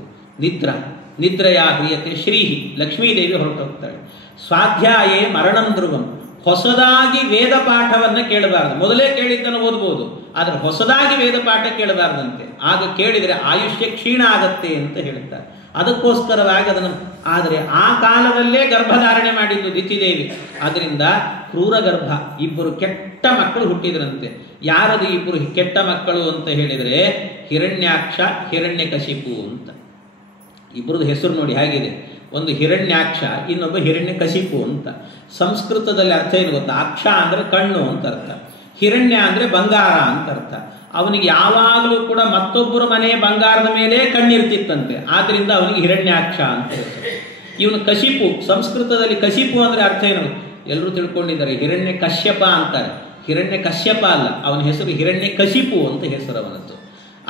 ನಿದ್ರೆಯ ಕ್ರಿಯತೆ ಶ್ರೀಹಿ, ಲಕ್ಷ್ಮೀದೇವಿ ಹೊರಟೋಗ್ತಾಳೆ. ಸ್ವಾಧ್ಯಾಯೇ ಮರಣಂ ಧ್ರುವಂ, ಹೊಸದಾಗಿ ವೇದ ಪಾಠವನ್ನು ಕೇಳಬಾರದು. ಮೊದಲೇ ಕೇಳಿದ್ದನ್ನು ಓದ್ಬೋದು, ಆದರೆ ಹೊಸದಾಗಿ ವೇದ ಪಾಠ ಕೇಳಬಾರ್ದಂತೆ. ಆಗ ಕೇಳಿದರೆ ಆಯುಷ್ಯ ಕ್ಷೀಣ ಆಗತ್ತೆ ಅಂತ ಹೇಳ್ತಾರೆ. ಅದಕ್ಕೋಸ್ಕರವಾಗಿ ಅದನ್ನು, ಆದರೆ ಆ ಕಾಲದಲ್ಲೇ ಗರ್ಭಧಾರಣೆ ಮಾಡಿದ್ದು ದಿತಿದೇವಿ. ಅದರಿಂದ ಕ್ರೂರ ಗರ್ಭ, 2 ಕೆಟ್ಟ ಮಕ್ಕಳು ಹುಟ್ಟಿದ್ರಂತೆ. ಯಾರದು 2 ಕೆಟ್ಟ ಮಕ್ಕಳು ಅಂತ ಹೇಳಿದರೆ ಹಿರಣ್ಯಾಕ್ಷ, ಹಿರಣ್ಯಕಶಿಪು ಅಂತ. ಇಬ್ಬರದ್ದು ಹೆಸರು ನೋಡಿ ಹೇಗಿದೆ, ಒಂದು ಹಿರಣ್ಯಾಕ್ಷ, ಇನ್ನೊಬ್ಬ ಹಿರಣ್ಯಕಶಿಪು ಅಂತ. ಸಂಸ್ಕೃತದಲ್ಲಿ ಅರ್ಥ ಏನು ಗೊತ್ತಾ? ಅಕ್ಷ ಅಂದರೆ ಕಣ್ಣು ಅಂತ ಅರ್ಥ, ಹಿರಣ್ಯ ಅಂದರೆ ಬಂಗಾರ ಅಂತ ಅರ್ಥ. ಅವನಿಗೆ ಯಾವಾಗಲೂ ಕೂಡ ಮತ್ತೊಬ್ಬರ ಮನೆಯ ಬಂಗಾರದ ಮೇಲೆ ಕಣ್ಣಿರ್ತಿತ್ತಂತೆ, ಆದ್ದರಿಂದ ಅವನಿಗೆ ಹಿರಣ್ಯಾಕ್ಷ ಅಂತ ಹೇಳ್ತಾರೆ. ಇವನು ಕಶಿಪು, ಸಂಸ್ಕೃತದಲ್ಲಿ ಕಶಿಪು ಅಂದರೆ ಅರ್ಥ ಏನು ಎಲ್ಲರೂ ತಿಳ್ಕೊಂಡಿದ್ದಾರೆ, ಹಿರಣ್ಯ ಕಶ್ಯಪ ಅಂತಾರೆ. ಹಿರಣ್ಯ ಕಶ್ಯಪ ಅಲ್ಲ, ಅವನ ಹೆಸರು ಹಿರಣ್ಯ ಕಶಿಪು ಅಂತ ಹೆಸರು ಅವನದ್ದು.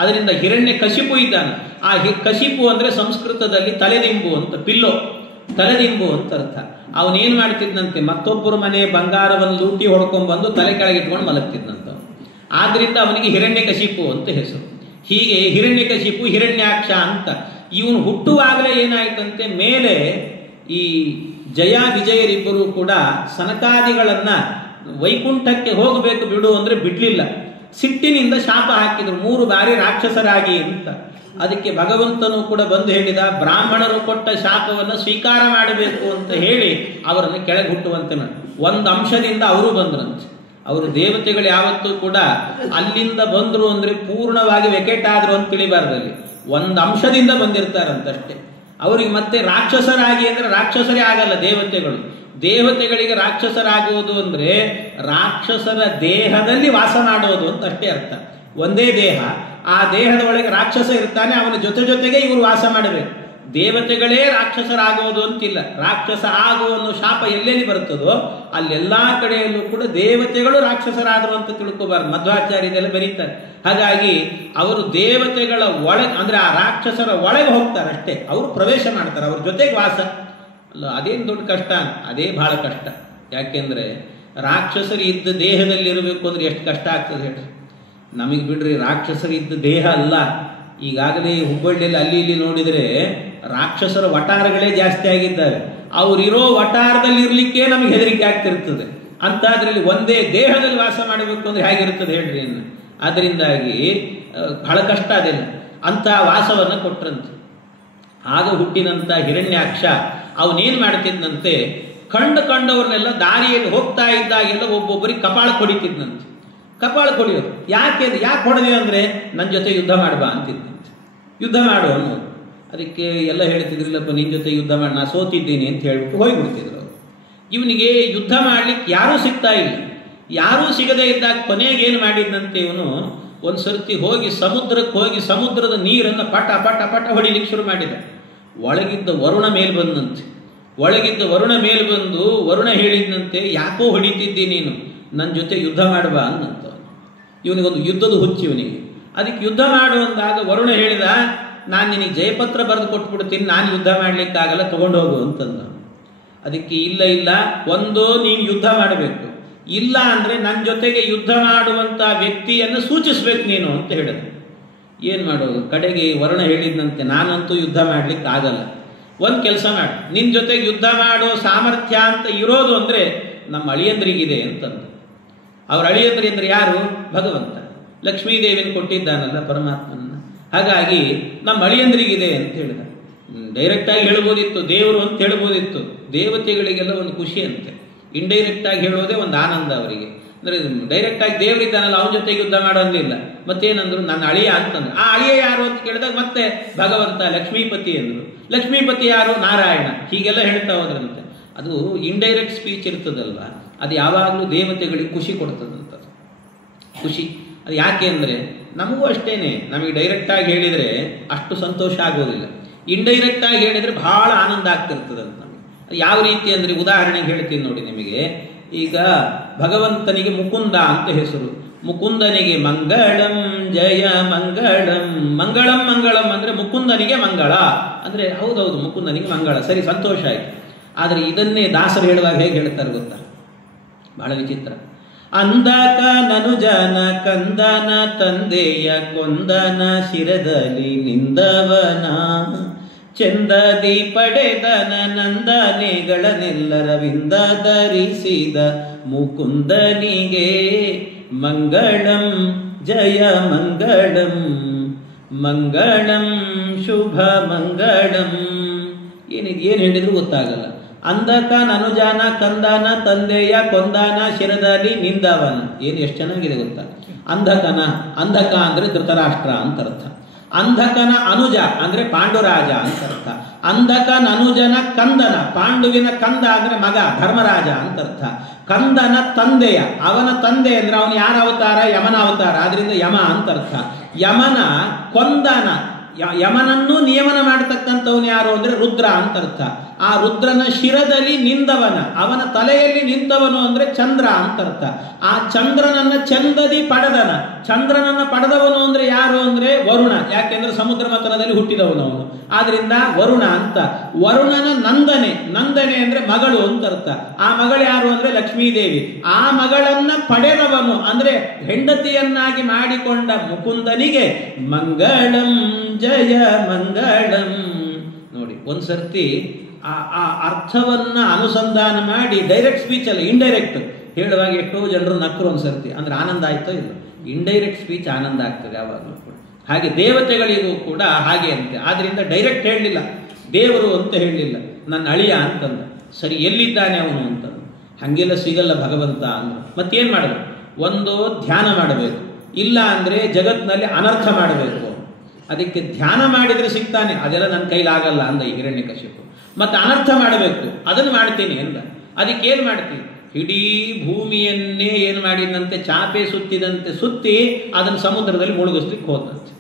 ಅದರಿಂದ ಹಿರಣ್ಯ ಕಶಿಪು ಇದ್ದಾನೆ. ಆ ಕಶಿಪು ಅಂದರೆ ಸಂಸ್ಕೃತದಲ್ಲಿ ತಲೆದಿಂಬು ಅಂತ, ಪಿಲ್ಲೋ, ತಲೆದಿಂಬು ಅಂತ ಅರ್ಥ. ಅವನೇನು ಮಾಡ್ತಿದ್ದಂತೆ, ಮತ್ತೊಬ್ಬರ ಮನೆ ಬಂಗಾರವನ್ನು ಲೂಟಿ ಹೊಡ್ಕೊಂಡ್ಬಂದು ತಲೆ ಕೆಳಗೆ ಇಟ್ಕೊಂಡು ಮಲಗ್ತಿದ್ದಂತ. ಆದ್ರಿಂದ ಅವನಿಗೆ ಹಿರಣ್ಯಕಶಿಪು ಅಂತ ಹೆಸರು. ಹೀಗೆ ಹಿರಣ್ಯಕಶಿಪು, ಹಿರಣ್ಯಾಕ್ಷ ಅಂತ. ಇವನು ಹುಟ್ಟುವಾಗಲೇ ಏನಾಯ್ತಂತೆ, ಮೇಲೆ ಈ ಜಯ ವಿಜಯರಿಬ್ಬರು ಕೂಡ ಸನಕಾದಿಗಳನ್ನ ವೈಕುಂಠಕ್ಕೆ ಹೋಗಬೇಕು ಬಿಡು ಅಂದರೆ ಬಿಡ್ಲಿಲ್ಲ. ಸಿಟ್ಟಿನಿಂದ ಶಾಪ ಹಾಕಿದ್ರು, 3 ಬಾರಿ ರಾಕ್ಷಸರಾಗಿ ಅಂತ. ಅದಕ್ಕೆ ಭಗವಂತನು ಕೂಡ ಬಂದು ಹೇಳಿದ, ಬ್ರಾಹ್ಮಣರು ಕೊಟ್ಟ ಶಾಪವನ್ನು ಸ್ವೀಕಾರ ಮಾಡಬೇಕು ಅಂತ ಹೇಳಿ ಅವರನ್ನು ಕೆಳಗೆ ಹುಟ್ಟುವಂತೆ ಮಾಡಿ. ಒಂದು ಅಂಶದಿಂದ ಅವರು ಬಂದ್ರಂತೆ. ಅವರು ದೇವತೆಗಳು ಯಾವತ್ತೂ ಕೂಡ ಅಲ್ಲಿಂದ ಬಂದರು ಅಂದರೆ ಪೂರ್ಣವಾಗಿ ವೆಕೆಟ್ ಆದ್ರು ಅಂತ ತಿಳಿಬಾರ್ದಲ್ಲಿ, ಒಂದು ಅಂಶದಿಂದ ಬಂದಿರ್ತಾರಂತಷ್ಟೇ. ಅವರಿಗೆ ಮತ್ತೆ ರಾಕ್ಷಸರಾಗಿ ಅಂದರೆ ರಾಕ್ಷಸರೇ ಆಗಲ್ಲ ದೇವತೆಗಳು. ದೇವತೆಗಳಿಗೆ ರಾಕ್ಷಸರಾಗುವುದು ಅಂದರೆ ರಾಕ್ಷಸರ ದೇಹದಲ್ಲಿ ವಾಸ ಮಾಡೋದು ಅಂತ ಅಷ್ಟೇ ಅರ್ಥ. ಒಂದೇ ದೇಹ, ಆ ದೇಹದ ಒಳಗೆ ರಾಕ್ಷಸ ಇರ್ತಾನೆ, ಅವನ ಜೊತೆಗೆ ಇವರು ವಾಸ ಮಾಡಬೇಕು. ದೇವತೆಗಳೇ ರಾಕ್ಷಸರಾಗುವುದು ಅಂತಿಲ್ಲ. ರಾಕ್ಷಸ ಆಗುವ ಶಾಪ ಎಲ್ಲೆಲ್ಲಿ ಬರ್ತದೋ ಅಲ್ಲೆಲ್ಲ ಕಡೆಯಲ್ಲೂ ಕೂಡ ದೇವತೆಗಳು ರಾಕ್ಷಸರಾದರು ಅಂತ ತಿಳ್ಕೋಬಾರ್ದು. ಮಧ್ವಾಚಾರ್ಯದೆಲ್ಲ ಬರೀತಾರೆ. ಹಾಗಾಗಿ ಅವರು ದೇವತೆಗಳ ಒಳಗೆ ಅಂದರೆ ಆ ರಾಕ್ಷಸರ ಒಳಗೆ ಹೋಗ್ತಾರೆ ಅಷ್ಟೇ, ಅವರು ಪ್ರವೇಶ ಮಾಡ್ತಾರೆ, ಅವ್ರ ಜೊತೆಗೆ ವಾಸ ಅಲ್ಲ. ಅದೇನು ದೊಡ್ಡ ಕಷ್ಟ, ಅದೇ ಬಹಳ ಕಷ್ಟ. ಯಾಕೆಂದರೆ ರಾಕ್ಷಸರು ಇದ್ದ ದೇಹದಲ್ಲಿ ಇರಬೇಕು ಅಂದರೆ ಎಷ್ಟು ಕಷ್ಟ ಆಗ್ತದೆ ಹೇಳಿ. ನಮಗೆ ಬಿಡ್ರಿ, ರಾಕ್ಷಸರು ಇದ್ದ ದೇಹ ಅಲ್ಲ. ಈಗಾಗಲೇ ಹುಬ್ಬಳ್ಳಿಯಲ್ಲಿ ಅಲ್ಲಿ ಇಲ್ಲಿ ನೋಡಿದರೆ ರಾಕ್ಷಸರ ವಟಾರಗಳೇ ಜಾಸ್ತಿ ಆಗಿದ್ದಾರೆ. ಅವರಿರೋ ವಟಾರದಲ್ಲಿ ಇರಲಿಕ್ಕೆ ನಮಗೆ ಹೆದರಿಕೆ ಆಗ್ತಿರ್ತದೆ. ಅಂತಾದ್ರಲ್ಲಿ ಒಂದೇ ದೇಹದಲ್ಲಿ ವಾಸ ಮಾಡಬೇಕು ಅಂದರೆ ಹೇಗಿರ್ತದೆ ಹೇಳ್ರಿ ಅನ್ನು. ಅದರಿಂದಾಗಿ ಬಹಳ ಕಷ್ಟ ಅದೆಲ್ಲ. ಅಂಥ ವಾಸವನ್ನು ಕೊಟ್ಟರಂತೆ. ಆಗ ಹುಟ್ಟಿದಂಥ ಹಿರಣ್ಯಾಕ್ಷ ಅವನೇನು ಮಾಡ್ತಿದ್ದಂತೆ, ಕಂಡವ್ರನ್ನೆಲ್ಲ ದಾರಿಯಲ್ಲಿ ಹೋಗ್ತಾ ಇದ್ದಾಗೆಲ್ಲ ಒಬ್ಬೊಬ್ಬರಿಗೆ ಕಪಾಳ ಕೊಡಿತಿದ್ನಂತೆ. ಕಪಾಳ ಕೊಡಿಯೋದು ಯಾಕೆ ಹೊಡೆದಿ ಅಂದರೆ ನನ್ನ ಜೊತೆ ಯುದ್ಧ ಮಾಡಬಾ ಅಂತಿದ್ನಂತೆ. ಯುದ್ಧ ಮಾಡು ಅನ್ನೋದು. ಅದಕ್ಕೆ ಎಲ್ಲ ಹೇಳ್ತಿದ್ರಿಲ್ಲಪ್ಪ ನಿನ್ನ ಜೊತೆ ಯುದ್ಧ ಮಾಡಿ ನಾ ಸೋತಿದ್ದೀನಿ ಅಂತ ಹೇಳ್ಬಿಟ್ಟು ಹೋಗಿಬಿಡ್ತಿದ್ರು ಅವರು. ಇವನಿಗೆ ಯುದ್ಧ ಮಾಡ್ಲಿಕ್ಕೆ ಯಾರೂ ಸಿಗ್ತಾ ಇಲ್ಲ. ಯಾರೂ ಸಿಗದೇ ಇದ್ದಾಗ ಕೊನೆಗೆ ಏನು ಮಾಡಿದ್ನಂತೆ ಇವನು, ಒಂದು ಸರ್ತಿ ಹೋಗಿ ಸಮುದ್ರಕ್ಕೆ ಹೋಗಿ ಸಮುದ್ರದ ನೀರನ್ನು ಪಟ ಪಟ ಪಟ ಹೊಡಿಲಿಕ್ಕೆ ಶುರು ಮಾಡಿದ. ಒಳಗಿದ್ದ ವರುಣ ಮೇಲೆ ಬಂದಂತೆ. ಒಳಗಿದ್ದ ವರುಣ ಮೇಲೆ ಬಂದು ವರುಣ ಹೇಳಿದ್ನಂತೆ, ಯಾಕೋ ಹೊಡಿತಿದ್ದಿ ನೀನು, ನನ್ನ ಜೊತೆ ಯುದ್ಧ ಮಾಡಬಾ ಅನ್ನಂತ. ಇವನಿಗೊಂದು ಯುದ್ಧದ ಹುಚ್ಚು ಇವನಿಗೆ. ಅದಕ್ಕೆ ಯುದ್ಧ ಮಾಡು ಅಂದಾಗ ವರುಣ ಹೇಳಿದ, ನಾನು ನಿನಗೆ ಜಯಪತ್ರ ಬರೆದು ಕೊಟ್ಬಿಡ್ತೀನಿ, ನಾನು ಯುದ್ಧ ಮಾಡ್ಲಿಕ್ಕಾಗಲ್ಲ, ತಗೊಂಡು ಹೋಗು ಅಂತಂದ. ಅದಕ್ಕೆ ಇಲ್ಲ ಒಂದು ನೀನು ಯುದ್ಧ ಮಾಡಬೇಕು, ಇಲ್ಲ ಅಂದರೆ ನನ್ನ ಜೊತೆಗೆ ಯುದ್ಧ ಮಾಡುವಂಥ ವ್ಯಕ್ತಿಯನ್ನು ಸೂಚಿಸ್ಬೇಕು ನೀನು ಅಂತ ಹೇಳಿದ. ಏನು ಮಾಡೋದು, ಕಡೆಗೆ ವರುಣ ಹೇಳಿದ್ನಂತೆ, ನಾನಂತೂ ಯುದ್ಧ ಮಾಡ್ಲಿಕ್ಕೆ ಆಗಲ್ಲ, ಒಂದು ಕೆಲಸ ಮಾಡಿ, ನಿನ್ನ ಜೊತೆಗೆ ಯುದ್ಧ ಮಾಡೋ ಸಾಮರ್ಥ್ಯ ಅಂತ ಇರೋದು ಅಂದರೆ ನಮ್ಮ ಅಳಿಯಂದ್ರಿಗಿದೆ ಅಂತಂದು. ಅವ್ರ ಅಳಿಯಂದ್ರಿ ಅಂದರೆ ಯಾರು? ಭಗವಂತ. ಲಕ್ಷ್ಮೀದೇವಿನ ಕೊಟ್ಟಿದ್ದಾನಲ್ಲ ಪರಮಾತ್ಮನ. ಹಾಗಾಗಿ ನಮ್ಮ ಅಳಿಯಂದ್ರಿಗಿದೆ ಅಂತ ಹೇಳಿದ. ಡೈರೆಕ್ಟಾಗಿ ಹೇಳ್ಬೋದಿತ್ತು ದೇವರು ಅಂತ ಹೇಳ್ಬೋದಿತ್ತು. ದೇವತೆಗಳಿಗೆಲ್ಲ ಒಂದು ಖುಷಿ ಅಂತೆ, ಇಂಡೈರೆಕ್ಟಾಗಿ ಹೇಳೋದೇ ಒಂದು ಆನಂದ ಅವರಿಗೆ. ಅಂದರೆ ಡೈರೆಕ್ಟಾಗಿ ದೇವರಿದ್ದಾನಲ್ಲ ಅವನ ಜೊತೆಗೆ ಯುದ್ಧ ಮಾಡೋದಿಲ್ಲ. ಮತ್ತೇನಂದ್ರು ನನ್ನ ಅಳಿಯ ಅಂತಂದ್ರು. ಆ ಅಳಿಯ ಯಾರು ಅಂತ ಕೇಳಿದಾಗ ಮತ್ತೆ ಭಗವಂತ ಲಕ್ಷ್ಮೀಪತಿ ಅಂದರು. ಲಕ್ಷ್ಮೀಪತಿ ಯಾರು? ನಾರಾಯಣ. ಹೀಗೆಲ್ಲ ಹೇಳ್ತಾ ಹೋದ್ರಂತೆ. ಅದು ಇಂಡೈರೆಕ್ಟ್ ಸ್ಪೀಚ್ ಇರ್ತದಲ್ವ, ಅದು ಯಾವಾಗಲೂ ದೇವತೆಗಳಿಗೆ ಖುಷಿ ಕೊಡ್ತದಂಥದ್ದು. ಖುಷಿ ಅದು ಯಾಕೆ ಅಂದರೆ ನಮಗೂ ಅಷ್ಟೇನೆ, ನಮಗೆ ಡೈರೆಕ್ಟಾಗಿ ಹೇಳಿದರೆ ಅಷ್ಟು ಸಂತೋಷ ಆಗೋದಿಲ್ಲ, ಇಂಡೈರೆಕ್ಟಾಗಿ ಹೇಳಿದರೆ ಬಹಳ ಆನಂದ ಆಗ್ತಿರ್ತದಂತ ನಮಗೆ. ಯಾವ ರೀತಿ ಅಂದರೆ ಉದಾಹರಣೆಗೆ ಹೇಳ್ತೀನಿ ನೋಡಿ ನಿಮಗೆ. ಈಗ ಭಗವಂತನಿಗೆ ಮುಕುಂದ ಅಂತ ಹೆಸರು. ಮುಕುಂದನಿಗೆ ಮಂಗಳಂ ಜಯ ಮಂಗಳಂ, ಮಂಗಳಂ ಮಂಗಳಂ ಅಂದರೆ ಮುಕುಂದನಿಗೆ ಮಂಗಳ ಅಂದರೆ ಹೌದೌದು ಮುಕುಂದನಿಗೆ ಮಂಗಳ, ಸರಿ ಸಂತೋಷ ಆಯಿತು. ಆದರೆ ಇದನ್ನೇ ದಾಸರು ಹೇಳುವಾಗ ಹೇಗೆ ಹೇಳ್ತಾರೆ ಗೊತ್ತಾ, ಬಹಳ ವಿಚಿತ್ರ. ಅಂದಕ ನನುಜನ ಕಂದನ ತಂದೆಯ ಕೊಂದನ ಶಿರದಲ್ಲಿ ನಿಂದವನ, ಚಂದದಿ ಪಡೆದನ ನಂದನೆಗಳನ್ನೆಲ್ಲರವಿಂದ ಧರಿಸಿದ ಮುಕುಂದನಿಗೆ ಮಂಗಳಂ ಜಯ ಮಂಗಳಂ, ಮಂಗಳಂ ಶುಭ ಮಂಗಳಂ. ಏನು ಹೇಳಿದ್ರು ಗೊತ್ತಾಗಲ್ಲ. ಅಂದಕ ನನುಜಾನ ಕಂದನ ತಂದೆಯ ಕೊಂದನ ಶಿರದಲ್ಲಿ ನಿಂದವನ. ಏನು ಎಷ್ಟು ಚೆನ್ನಾಗಿದೆ ಗೊತ್ತಾ. ಅಂಧಕನ, ಅಂಧಕ ಅಂದರೆ ಧೃತರಾಷ್ಟ್ರ ಅಂತ ಅರ್ಥ. ಅಂಧಕನ ಅನುಜ ಅಂದರೆ ಪಾಂಡುರಾಜ ಅಂತ ಅರ್ಥ. ಅಂಧಕನ ಅನುಜನ ಕಂದನ, ಪಾಂಡುವಿನ ಕಂದ ಅಂದರೆ ಮಗ ಧರ್ಮರಾಜ ಅಂತ ಅರ್ಥ. ಕಂದನ ತಂದೆಯ, ಅವನ ತಂದೆ ಅಂದರೆ ಅವನು ಯಾರ ಅವತಾರ? ಯಮನ ಅವತಾರ, ಆದ್ರಿಂದ ಯಮ ಅಂತ ಅರ್ಥ. ಯಮನ ಕೊಂದನ, ಯಮನನ್ನು ನಿಯಮನ ಮಾಡತಕ್ಕಂಥವನು ಯಾರು ಅಂದರೆ ರುದ್ರ ಅಂತ ಅರ್ಥ. ಆ ರುದ್ರನ ಶಿರದಲ್ಲಿ ನಿಂದವನ, ಅವನ ತಲೆಯಲ್ಲಿ ನಿಂತವನು ಅಂದರೆ ಚಂದ್ರ ಅಂತ ಅರ್ಥ. ಆ ಚಂದ್ರನನ್ನ ಚಂದದಿ ಪಡೆದನ, ಚಂದ್ರನನ್ನ ಪಡೆದವನು ಅಂದರೆ ಯಾರು ಅಂದರೆ ವರುಣ. ಯಾಕೆಂದ್ರೆ ಸಮುದ್ರ ಮಥನದಲ್ಲಿ ಹುಟ್ಟಿದವನು ಅವನು, ಆದ್ರಿಂದ ವರುಣ ಅಂತ. ವರುಣನ ನಂದನೆ, ನಂದನೆ ಅಂದರೆ ಮಗಳು ಅಂತ ಅರ್ಥ. ಆ ಮಗಳು ಯಾರು ಅಂದರೆ ಲಕ್ಷ್ಮೀದೇವಿ. ಆ ಮಗಳನ್ನ ಪಡೆದವನು ಅಂದರೆ ಹೆಂಡತಿಯನ್ನಾಗಿ ಮಾಡಿಕೊಂಡ ಮುಕುಂದನಿಗೆ ಮಂಗಳಂ ಜಯ ಮಂಗಳಂ. ನೋಡಿ ಒಂದ್ಸರ್ತಿ ಆ ಅರ್ಥವನ್ನ ಅನುಸಂಧಾನ ಮಾಡಿ ಡೈರೆಕ್ಟ್ ಸ್ಪೀಚ್ ಅಲ್ಲ ಇಂಡೈರೆಕ್ಟ್ ಹೇಳುವಾಗ ಎಷ್ಟೋ ಜನರು ನಕ್ಕರು ಒಂದ್ಸರ್ತಿ. ಅಂದ್ರೆ ಆನಂದ ಆಯ್ತೋ ಇಲ್ಲ. ಇಂಡೈರೆಕ್ಟ್ ಸ್ಪೀಚ್ ಆನಂದ ಆಗ್ತದೆ ಯಾವಾಗಲೂ ಕೂಡ. ಹಾಗೆ ದೇವತೆಗಳಿಗೂ ಕೂಡ ಹಾಗೆ ಅಂತೆ. ಆದ್ರಿಂದ ಡೈರೆಕ್ಟ್ ಹೇಳಲಿಲ್ಲ, ದೇವರು ಅಂತ ಹೇಳಲಿಲ್ಲ, ನನ್ನ ಅಳಿಯ ಅಂತಂದ. ಸರಿ ಎಲ್ಲಿದ್ದಾನೆ ಅವನು ಅಂತಂದು. ಹಾಗೆಲ್ಲ ಸಿಗಲ್ಲ ಭಗವಂತ ಅಂದ್ರು. ಮತ್ತೇನು ಮಾಡಬೇಕು? ಒಂದು ಧ್ಯಾನ ಮಾಡಬೇಕು, ಇಲ್ಲ ಅಂದರೆ ಜಗತ್ತಿನಲ್ಲಿ ಅನರ್ಥ ಮಾಡಬೇಕು. ಅದಕ್ಕೆ ಧ್ಯಾನ ಮಾಡಿದರೆ ಸಿಗ್ತಾನೆ, ಅದೆಲ್ಲ ನನ್ನ ಕೈಲಾಗಲ್ಲ ಅಂದ ಈ ಹಿರಣ್ಯಕಶಿಪು. ಮತ್ತು ಅನರ್ಥ ಮಾಡಬೇಕು, ಅದನ್ನು ಮಾಡ್ತೀನಿ ಅಂದ. ಅದಕ್ಕೇನು ಮಾಡ್ತೀನಿ? ಇಡೀ ಭೂಮಿಯನ್ನೇ ಏನು ಮಾಡಿದಂತೆ ಚಾಪೆ ಸುತ್ತಿದಂತೆ ಸುತ್ತಿ ಅದನ್ನು ಸಮುದ್ರದಲ್ಲಿ ಮುಳುಗಿಸ್ಲಿಕ್ಕೆ ಹೋದಂತೆ.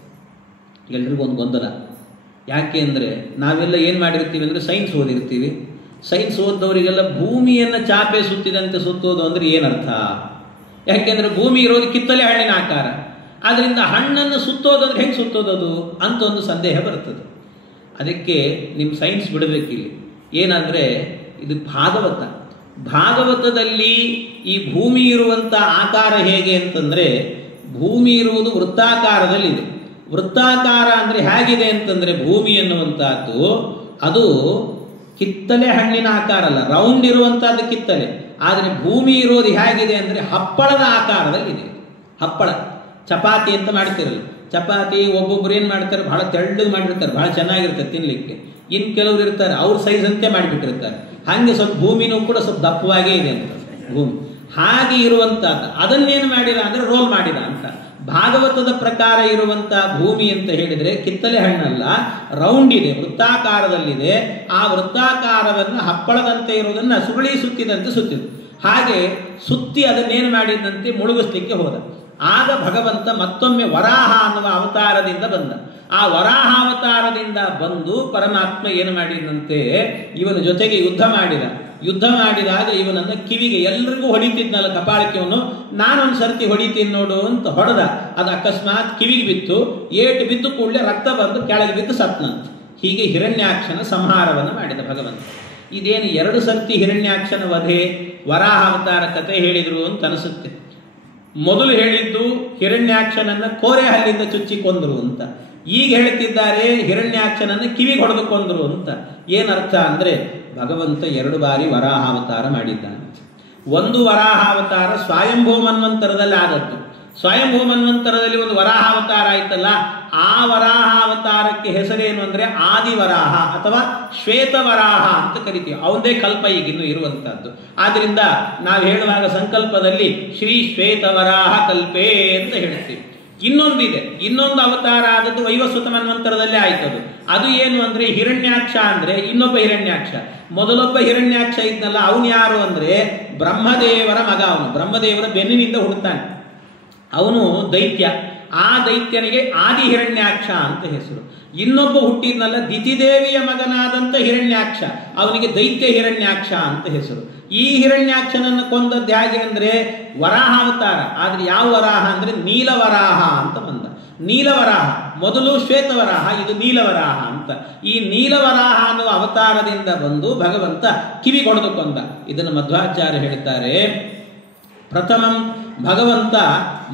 ಎಲ್ರಿಗೂ ಒಂದು ಗೊಂದಲ. ಯಾಕೆ ಅಂದರೆ ನಾವೆಲ್ಲ ಏನು ಮಾಡಿರ್ತೀವಿ ಅಂದರೆ ಸೈನ್ಸ್ ಓದಿರ್ತೀವಿ. ಸೈನ್ಸ್ ಓದ್ದವರಿಗೆಲ್ಲ ಭೂಮಿಯನ್ನು ಚಾಪೆ ಸುತ್ತಿದಂತೆ ಸುತ್ತೋದು ಅಂದರೆ ಏನರ್ಥ? ಯಾಕೆಂದರೆ ಭೂಮಿ ಇರೋದು ಕಿತ್ತಲೆ ಹಣ್ಣಿನ ಆಕಾರ, ಆದ್ದರಿಂದ ಹಣ್ಣನ್ನು ಸುತ್ತೋದಂದ್ರೆ ಹೆಂಗೆ ಸುತ್ತೋದದು ಅಂತ ಒಂದು ಸಂದೇಹ ಬರ್ತದೆ. ಅದಕ್ಕೆ ನಿಮ್ಮ ಸೈನ್ಸ್ ಬಿಡಬೇಕಿಲ್ಲಿ. ಏನಂದರೆ ಇದು ಭಾಗವತ. ಭಾಗವತದಲ್ಲಿ ಈ ಭೂಮಿ ಇರುವಂಥ ಆಕಾರ ಹೇಗೆ ಅಂತಂದರೆ, ಭೂಮಿ ಇರುವುದು ವೃತ್ತಾಕಾರದಲ್ಲಿದೆ. ವೃತ್ತಾಕಾರ ಅಂದರೆ ಹೇಗಿದೆ ಅಂತಂದರೆ, ಭೂಮಿ ಎನ್ನುವಂಥದ್ದು ಅದು ಕಿತ್ತಲೆ ಹಣ್ಣಿನ ಆಕಾರ ಅಲ್ಲ, ರೌಂಡ್ ಇರುವಂಥದ್ದು ಕಿತ್ತಲೆ. ಆದರೆ ಭೂಮಿ ಇರೋದು ಹೇಗಿದೆ ಅಂದರೆ ಹಪ್ಪಳದ ಆಕಾರದಲ್ಲಿದೆ. ಹಪ್ಪಳ ಚಪಾತಿ ಅಂತ ಮಾಡ್ತಿರಲ್ಲ, ಚಪಾತಿ ಒಬ್ಬೊಬ್ರು ಏನು ಮಾಡ್ತಾರೆ, ಬಹಳ ತೆಳ್ಳಗೆ ಮಾಡಿರ್ತಾರೆ, ಬಹಳ ಚೆನ್ನಾಗಿರ್ತದೆ ತಿನ್ನಲಿಕ್ಕೆ. ಇನ್ನು ಕೆಲವರು ಇರ್ತಾರೆ ಅವ್ರ ಸೈಜ್ ಅಂತೆ ಮಾಡಿಬಿಟ್ಟಿರ್ತಾರೆ. ಹಾಗೆ ಸ್ವಲ್ಪ ಭೂಮಿನೂ ಕೂಡ ಸ್ವಲ್ಪ ದಪ್ಪವಾಗೇ ಇದೆ ಅಂತ ಭೂಮಿ. ಹಾಗೆ ಇರುವಂತಹದ್ದು ಅದನ್ನೇನು ಮಾಡಿದ ಅಂದ್ರೆ ರೋಲ್ ಮಾಡಿದ ಅಂತ. ಭಾಗವತದ ಪ್ರಕಾರ ಇರುವಂತಹ ಭೂಮಿ ಅಂತ ಹೇಳಿದ್ರೆ ಕಿತ್ತಲೆ ಹಣ್ಣಲ್ಲ, ರೌಂಡ್ ಇದೆ, ವೃತ್ತಾಕಾರದಲ್ಲಿದೆ. ಆ ವೃತ್ತಾಕಾರವನ್ನು ಹಪ್ಪಳದಂತೆ ಇರುವುದನ್ನು ಸುರುಳಿ ಸುತ್ತಿದಂತೆ ಸುತ್ತಿದ್ರು. ಹಾಗೆ ಸುತ್ತಿ ಅದನ್ನೇನು ಮಾಡಿದಂತೆ ಮುಳುಗಿಸ್ಲಿಕ್ಕೆ ಹೋದ. ಆಗ ಭಗವಂತ ಮತ್ತೊಮ್ಮೆ ವರಾಹ ಅನ್ನುವ ಅವತಾರದಿಂದ ಬಂದ. ಆ ವರಾಹ ಅವತಾರದಿಂದ ಬಂದು ಪರಮಾತ್ಮ ಏನು ಮಾಡಿದಂತೆ ಇವನ ಜೊತೆಗೆ ಯುದ್ಧ ಮಾಡಿದಾಗ ಇವನನ್ನ ಕಿವಿಗೆ ಎಲ್ರಿಗೂ ಹೊಡಿತಿದ್ನಲ್ಲ ಕಪಾಳಕ್ಕೆವನು, ನಾನೊಂದು ಸರ್ತಿ ಹೊಡಿತೀನಿ ನೋಡು ಅಂತ ಹೊಡೆದ. ಅದು ಅಕಸ್ಮಾತ್ ಕಿವಿಗೆ ಬಿತ್ತು, ಏಟು ಬಿದ್ದು ಕೂಡಲೇ ರಕ್ತ ಬಂದು ಕೆಳಗೆ ಬಿದ್ದು ಸತ್ನಂತ. ಹೀಗೆ ಹಿರಣ್ಯಾಕ್ಷನ ಸಂಹಾರವನ್ನು ಮಾಡಿದ ಭಗವಂತ. ಇದೇನು 2 ಸರ್ತಿ ಹಿರಣ್ಯಾಕ್ಷನ ವಧೆ ವರಾಹ ಅವತಾರ ಕಥೆ ಹೇಳಿದ್ರು ಅಂತ ಅನಿಸುತ್ತೆ. ಮೊದಲು ಹೇಳಿದ್ದು ಹಿರಣ್ಯಾಕ್ಷನನ್ನ ಕೋರೆ ಹಲ್ಲಿಂದ ಚುಚ್ಚಿ ಕೊಂದ್ರು ಅಂತ. ಈಗ ಹೇಳ್ತಿದ್ದಾರೆ ಹಿರಣ್ಯಾಕ್ಷನನ್ನ ಕಿವಿಗೆ ಹೊಡೆದು ಕೊಂದ್ರು ಅಂತ. ಏನರ್ಥ ಅಂದ್ರೆ ಭಗವಂತ 2 ಬಾರಿ ವರಾಹಾವತಾರ ಮಾಡಿದ್ದಾನೆ. ಒಂದು ವರಾಹಾವತಾರ ಸ್ವಯಂಭೂ ಮನ್ವಂತರದಲ್ಲಿ ಆದದ್ದು. ಸ್ವಯಂಭೂ ಮನ್ವಂತರದಲ್ಲಿ ಒಂದು ವರಾಹಾವತಾರ ಆಯ್ತಲ್ಲ, ಆ ವರಾಹಾವತಾರಕ್ಕೆ ಹೆಸರೇನು ಅಂದ್ರೆ ಆದಿವರಾಹ ಅಥವಾ ಶ್ವೇತವರಾಹ ಅಂತ ಕರಿತೀವಿ. ಅವಂದೇ ಕಲ್ಪ ಈಗಿನ್ನು ಇರುವಂತಹದ್ದು. ಆದ್ರಿಂದ ನಾವು ಹೇಳುವಾಗ ಸಂಕಲ್ಪದಲ್ಲಿ ಶ್ರೀ ಶ್ವೇತವರಾಹ ಕಲ್ಪೇ ಅಂತ ಹೇಳ್ತೀವಿ. ಇನ್ನೊಂದು ಅವತಾರ ಆದದ್ದು ವೈವಸ್ವತ ಮನ್ವಂತರದಲ್ಲೇ ಆಯ್ತದು. ಅದು ಏನು ಅಂದ್ರೆ ಹಿರಣ್ಯಾಕ್ಷ ಅಂದ್ರೆ ಇನ್ನೊಬ್ಬ ಹಿರಣ್ಯಾಕ್ಷ. ಮೊದಲೊಬ್ಬ ಹಿರಣ್ಯಾಕ್ಷ ಇದ್ನಲ್ಲ, ಅವನು ಯಾರು ಅಂದ್ರೆ ಬ್ರಹ್ಮದೇವರ ಮಗ. ಅವನು ಬ್ರಹ್ಮದೇವರ ಬೆನ್ನಿನಿಂದ ಹುಡುಕ್ತಾನೆ. ಅವನು ದೈತ್ಯ. ಆ ದೈತ್ಯನಿಗೆ ಆದಿ ಹಿರಣ್ಯಾಕ್ಷ ಅಂತ ಹೆಸರು. ಇನ್ನೊಬ್ಬ ಹುಟ್ಟಿದ್ನಲ್ಲ ದಿತಿದೇವಿಯ ಮಗನಾದಂತ ಹಿರಣ್ಯಾಕ್ಷ, ಅವನಿಗೆ ದೈತ್ಯ ಹಿರಣ್ಯಾಕ್ಷ ಅಂತ ಹೆಸರು. ಈ ಹಿರಣ್ಯಾಕ್ಷನನ್ನು ಕೊಂದದ್ದು ಹೇಗೆ ಅಂದ್ರೆ ವರಾಹಾವತಾರ. ಆದ್ರೆ ಯಾವ ವರಾಹ ಅಂದ್ರೆ ನೀಲವರಾಹ ಅಂತ ಬಂದ. ನೀಲವರಾಹ ಮೊದಲು ಶ್ವೇತವರಾಹ, ಇದು ನೀಲವರಾಹ ಅಂತ. ಈ ನೀಲವರಾಹ ಅನ್ನುವ ಅವತಾರದಿಂದ ಬಂದು ಭಗವಂತ ಕಿವಿ ಹೊಡೆದು ಕೊಂದ. ಇದನ್ನು ಮಧ್ವಾಚಾರ್ಯ ಹೇಳ್ತಾರೆ. ಪ್ರಥಮಂ ಭಗವಂತ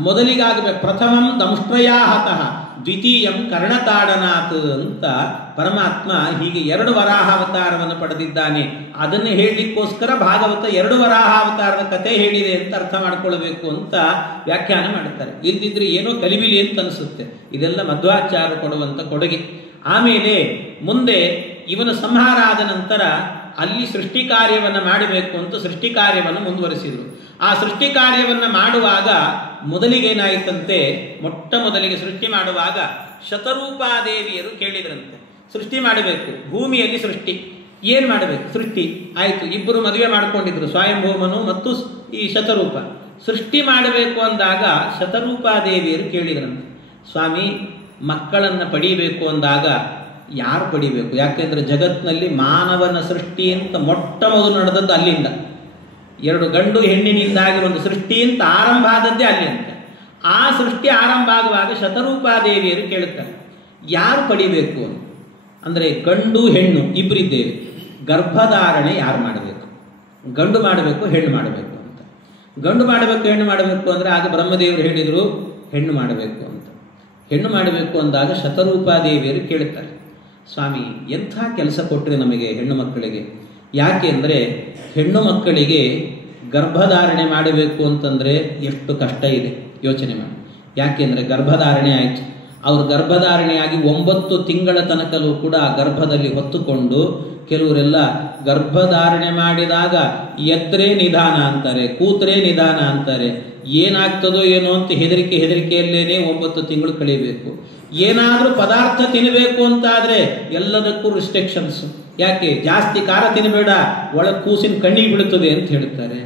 ಮೊದಲಿಗಾಗಬೇಕು. ಪ್ರಥಮಂ ದಂಷ್ಟ್ರಯಾಹತಃ ದ್ವಿತೀಯಂ ಕರ್ಣತಾಡನಾಥ್ ಅಂತ ಪರಮಾತ್ಮ ಹೀಗೆ 2 ವರಾಹಾವತಾರವನ್ನು ಪಡೆದಿದ್ದಾನೆ. ಅದನ್ನು ಹೇಳಲಿಕ್ಕೋಸ್ಕರ ಭಾಗವತ 2 ವರಾಹಾವತಾರದ ಕಥೆ ಹೇಳಿದೆ ಅಂತ ಅರ್ಥ ಮಾಡ್ಕೊಳ್ಬೇಕು ಅಂತ ವ್ಯಾಖ್ಯಾನ ಮಾಡುತ್ತಾರೆ. ಇಲ್ದಿದ್ರೆ ಏನೋ ಕಲಿಬಿಲಿ ಅಂತ ಅನಿಸುತ್ತೆ. ಇದೆಲ್ಲ ಮಧ್ವಾಚಾರ್ಯ ಕೊಡುವಂತ ಕೊಡುಗೆ. ಆಮೇಲೆ ಮುಂದೆ ಇವನ ಸಂಹಾರ ಆದ ನಂತರ ಅಲ್ಲಿ ಸೃಷ್ಟಿ ಕಾರ್ಯವನ್ನು ಮಾಡಬೇಕು ಅಂತ ಸೃಷ್ಟಿ ಕಾರ್ಯವನ್ನು ಮುಂದುವರಿಸಿದರು. ಆ ಸೃಷ್ಟಿ ಕಾರ್ಯವನ್ನು ಮಾಡುವಾಗ ಮೊದಲಿಗೇನಾಯಿತಂತೆ, ಮೊಟ್ಟ ಮೊದಲಿಗೆ ಸೃಷ್ಟಿ ಮಾಡುವಾಗ ಶತರೂಪಾದೇವಿಯರು ಕೇಳಿದ್ರಂತೆ, ಸೃಷ್ಟಿ ಮಾಡಬೇಕು, ಭೂಮಿಯಲ್ಲಿ ಸೃಷ್ಟಿ ಏನು ಮಾಡಬೇಕು? ಸೃಷ್ಟಿ ಆಯಿತು. ಇಬ್ಬರು ಮದುವೆ ಮಾಡಿಕೊಂಡಿದ್ರು, ಸ್ವಯಂಭೂಮನು ಮತ್ತು ಈ ಶತರೂಪ. ಸೃಷ್ಟಿ ಮಾಡಬೇಕು ಅಂದಾಗ ಶತರೂಪಾದೇವಿಯರು ಕೇಳಿದ್ರಂತೆ, ಸ್ವಾಮಿ ಮಕ್ಕಳನ್ನು ಪಡೀಬೇಕು ಅಂದಾಗ ಯಾರು ಪಡಿಬೇಕು? ಯಾಕೆಂದ್ರೆ ಜಗತ್ತಿನಲ್ಲಿ ಮಾನವನ ಸೃಷ್ಟಿ ಅಂತ ಮೊಟ್ಟ ಮೊದಲು ನಡೆದದ್ದು ಅಲ್ಲಿಂದ. 2 ಗಂಡು ಹೆಣ್ಣಿನಿಂದಾಗಿ ಒಂದು ಸೃಷ್ಟಿ ಅಂತ ಆರಂಭ ಆದದ್ದೇ ಅಲ್ಲಿ ಅಂತ. ಆ ಸೃಷ್ಟಿ ಆರಂಭ ಆಗುವಾಗ ಶತರೂಪಾದೇವಿಯರು ಕೇಳುತ್ತಾರೆ, ಯಾರು ಪಡಿಬೇಕು ಅಂದರೆ ಗಂಡು ಹೆಣ್ಣು ಇಬ್ಬರಿದ್ದೇವೆ, ಗರ್ಭಧಾರಣೆ ಯಾರು ಮಾಡಬೇಕು? ಗಂಡು ಮಾಡಬೇಕು ಹೆಣ್ಣು ಮಾಡಬೇಕು ಅಂತ. ಗಂಡು ಮಾಡಬೇಕು ಹೆಣ್ಣು ಮಾಡಬೇಕು ಅಂದರೆ ಆಗ ಬ್ರಹ್ಮದೇವರು ಹೇಳಿದರು ಹೆಣ್ಣು ಮಾಡಬೇಕು ಅಂತ. ಹೆಣ್ಣು ಮಾಡಬೇಕು ಅಂದಾಗ ಶತರೂಪಾದೇವಿಯರು ಕೇಳುತ್ತಾರೆ, ಸ್ವಾಮಿ ಎಂಥ ಕೆಲಸ ಕೊಟ್ಟರೆ ನಮಗೆ ಹೆಣ್ಣು ಮಕ್ಕಳಿಗೆ? ಯಾಕೆ ಅಂದರೆ ಹೆಣ್ಣು ಮಕ್ಕಳಿಗೆ ಗರ್ಭಧಾರಣೆ ಮಾಡಬೇಕು ಅಂತಂದರೆ ಎಷ್ಟು ಕಷ್ಟ ಇದೆ ಯೋಚನೆ ಮಾಡಿ. ಯಾಕೆಂದರೆ ಗರ್ಭಧಾರಣೆ ಆಯಿತು, ಅವರು ಗರ್ಭಧಾರಣೆಯಾಗಿ 9 ತಿಂಗಳ ತನಕಲೂ ಕೂಡ ಗರ್ಭದಲ್ಲಿ ಹೊತ್ತುಕೊಂಡು, ಕೆಲವರೆಲ್ಲ ಗರ್ಭಧಾರಣೆ ಮಾಡಿದಾಗ ಎದ್ರೆ ನಿಧಾನ ಅಂತಾರೆ, ಕೂತ್ರೆ ನಿಧಾನ ಅಂತಾರೆ. ಏನಾಗ್ತದೋ ಏನೋ ಅಂತ ಹೆದರಿಕೆಯಲ್ಲೇನೆ 9 ತಿಂಗಳು ಕಳಿಬೇಕು. ಏನಾದರೂ ಪದಾರ್ಥ ತಿನ್ನಬೇಕು ಅಂತಾದರೆ ಎಲ್ಲದಕ್ಕೂ ರಿಸ್ಟ್ರಿಕ್ಷನ್ಸ್. ಯಾಕೆ? ಜಾಸ್ತಿ ಖಾರ ತಿನ್ನಬೇಡ, ಒಳಗೆ ಕೂಸಿನ ಕಣ್ಣಿಗೆ ಬೀಳುತ್ತದೆ ಅಂತ ಹೇಳ್ತಾರೆ.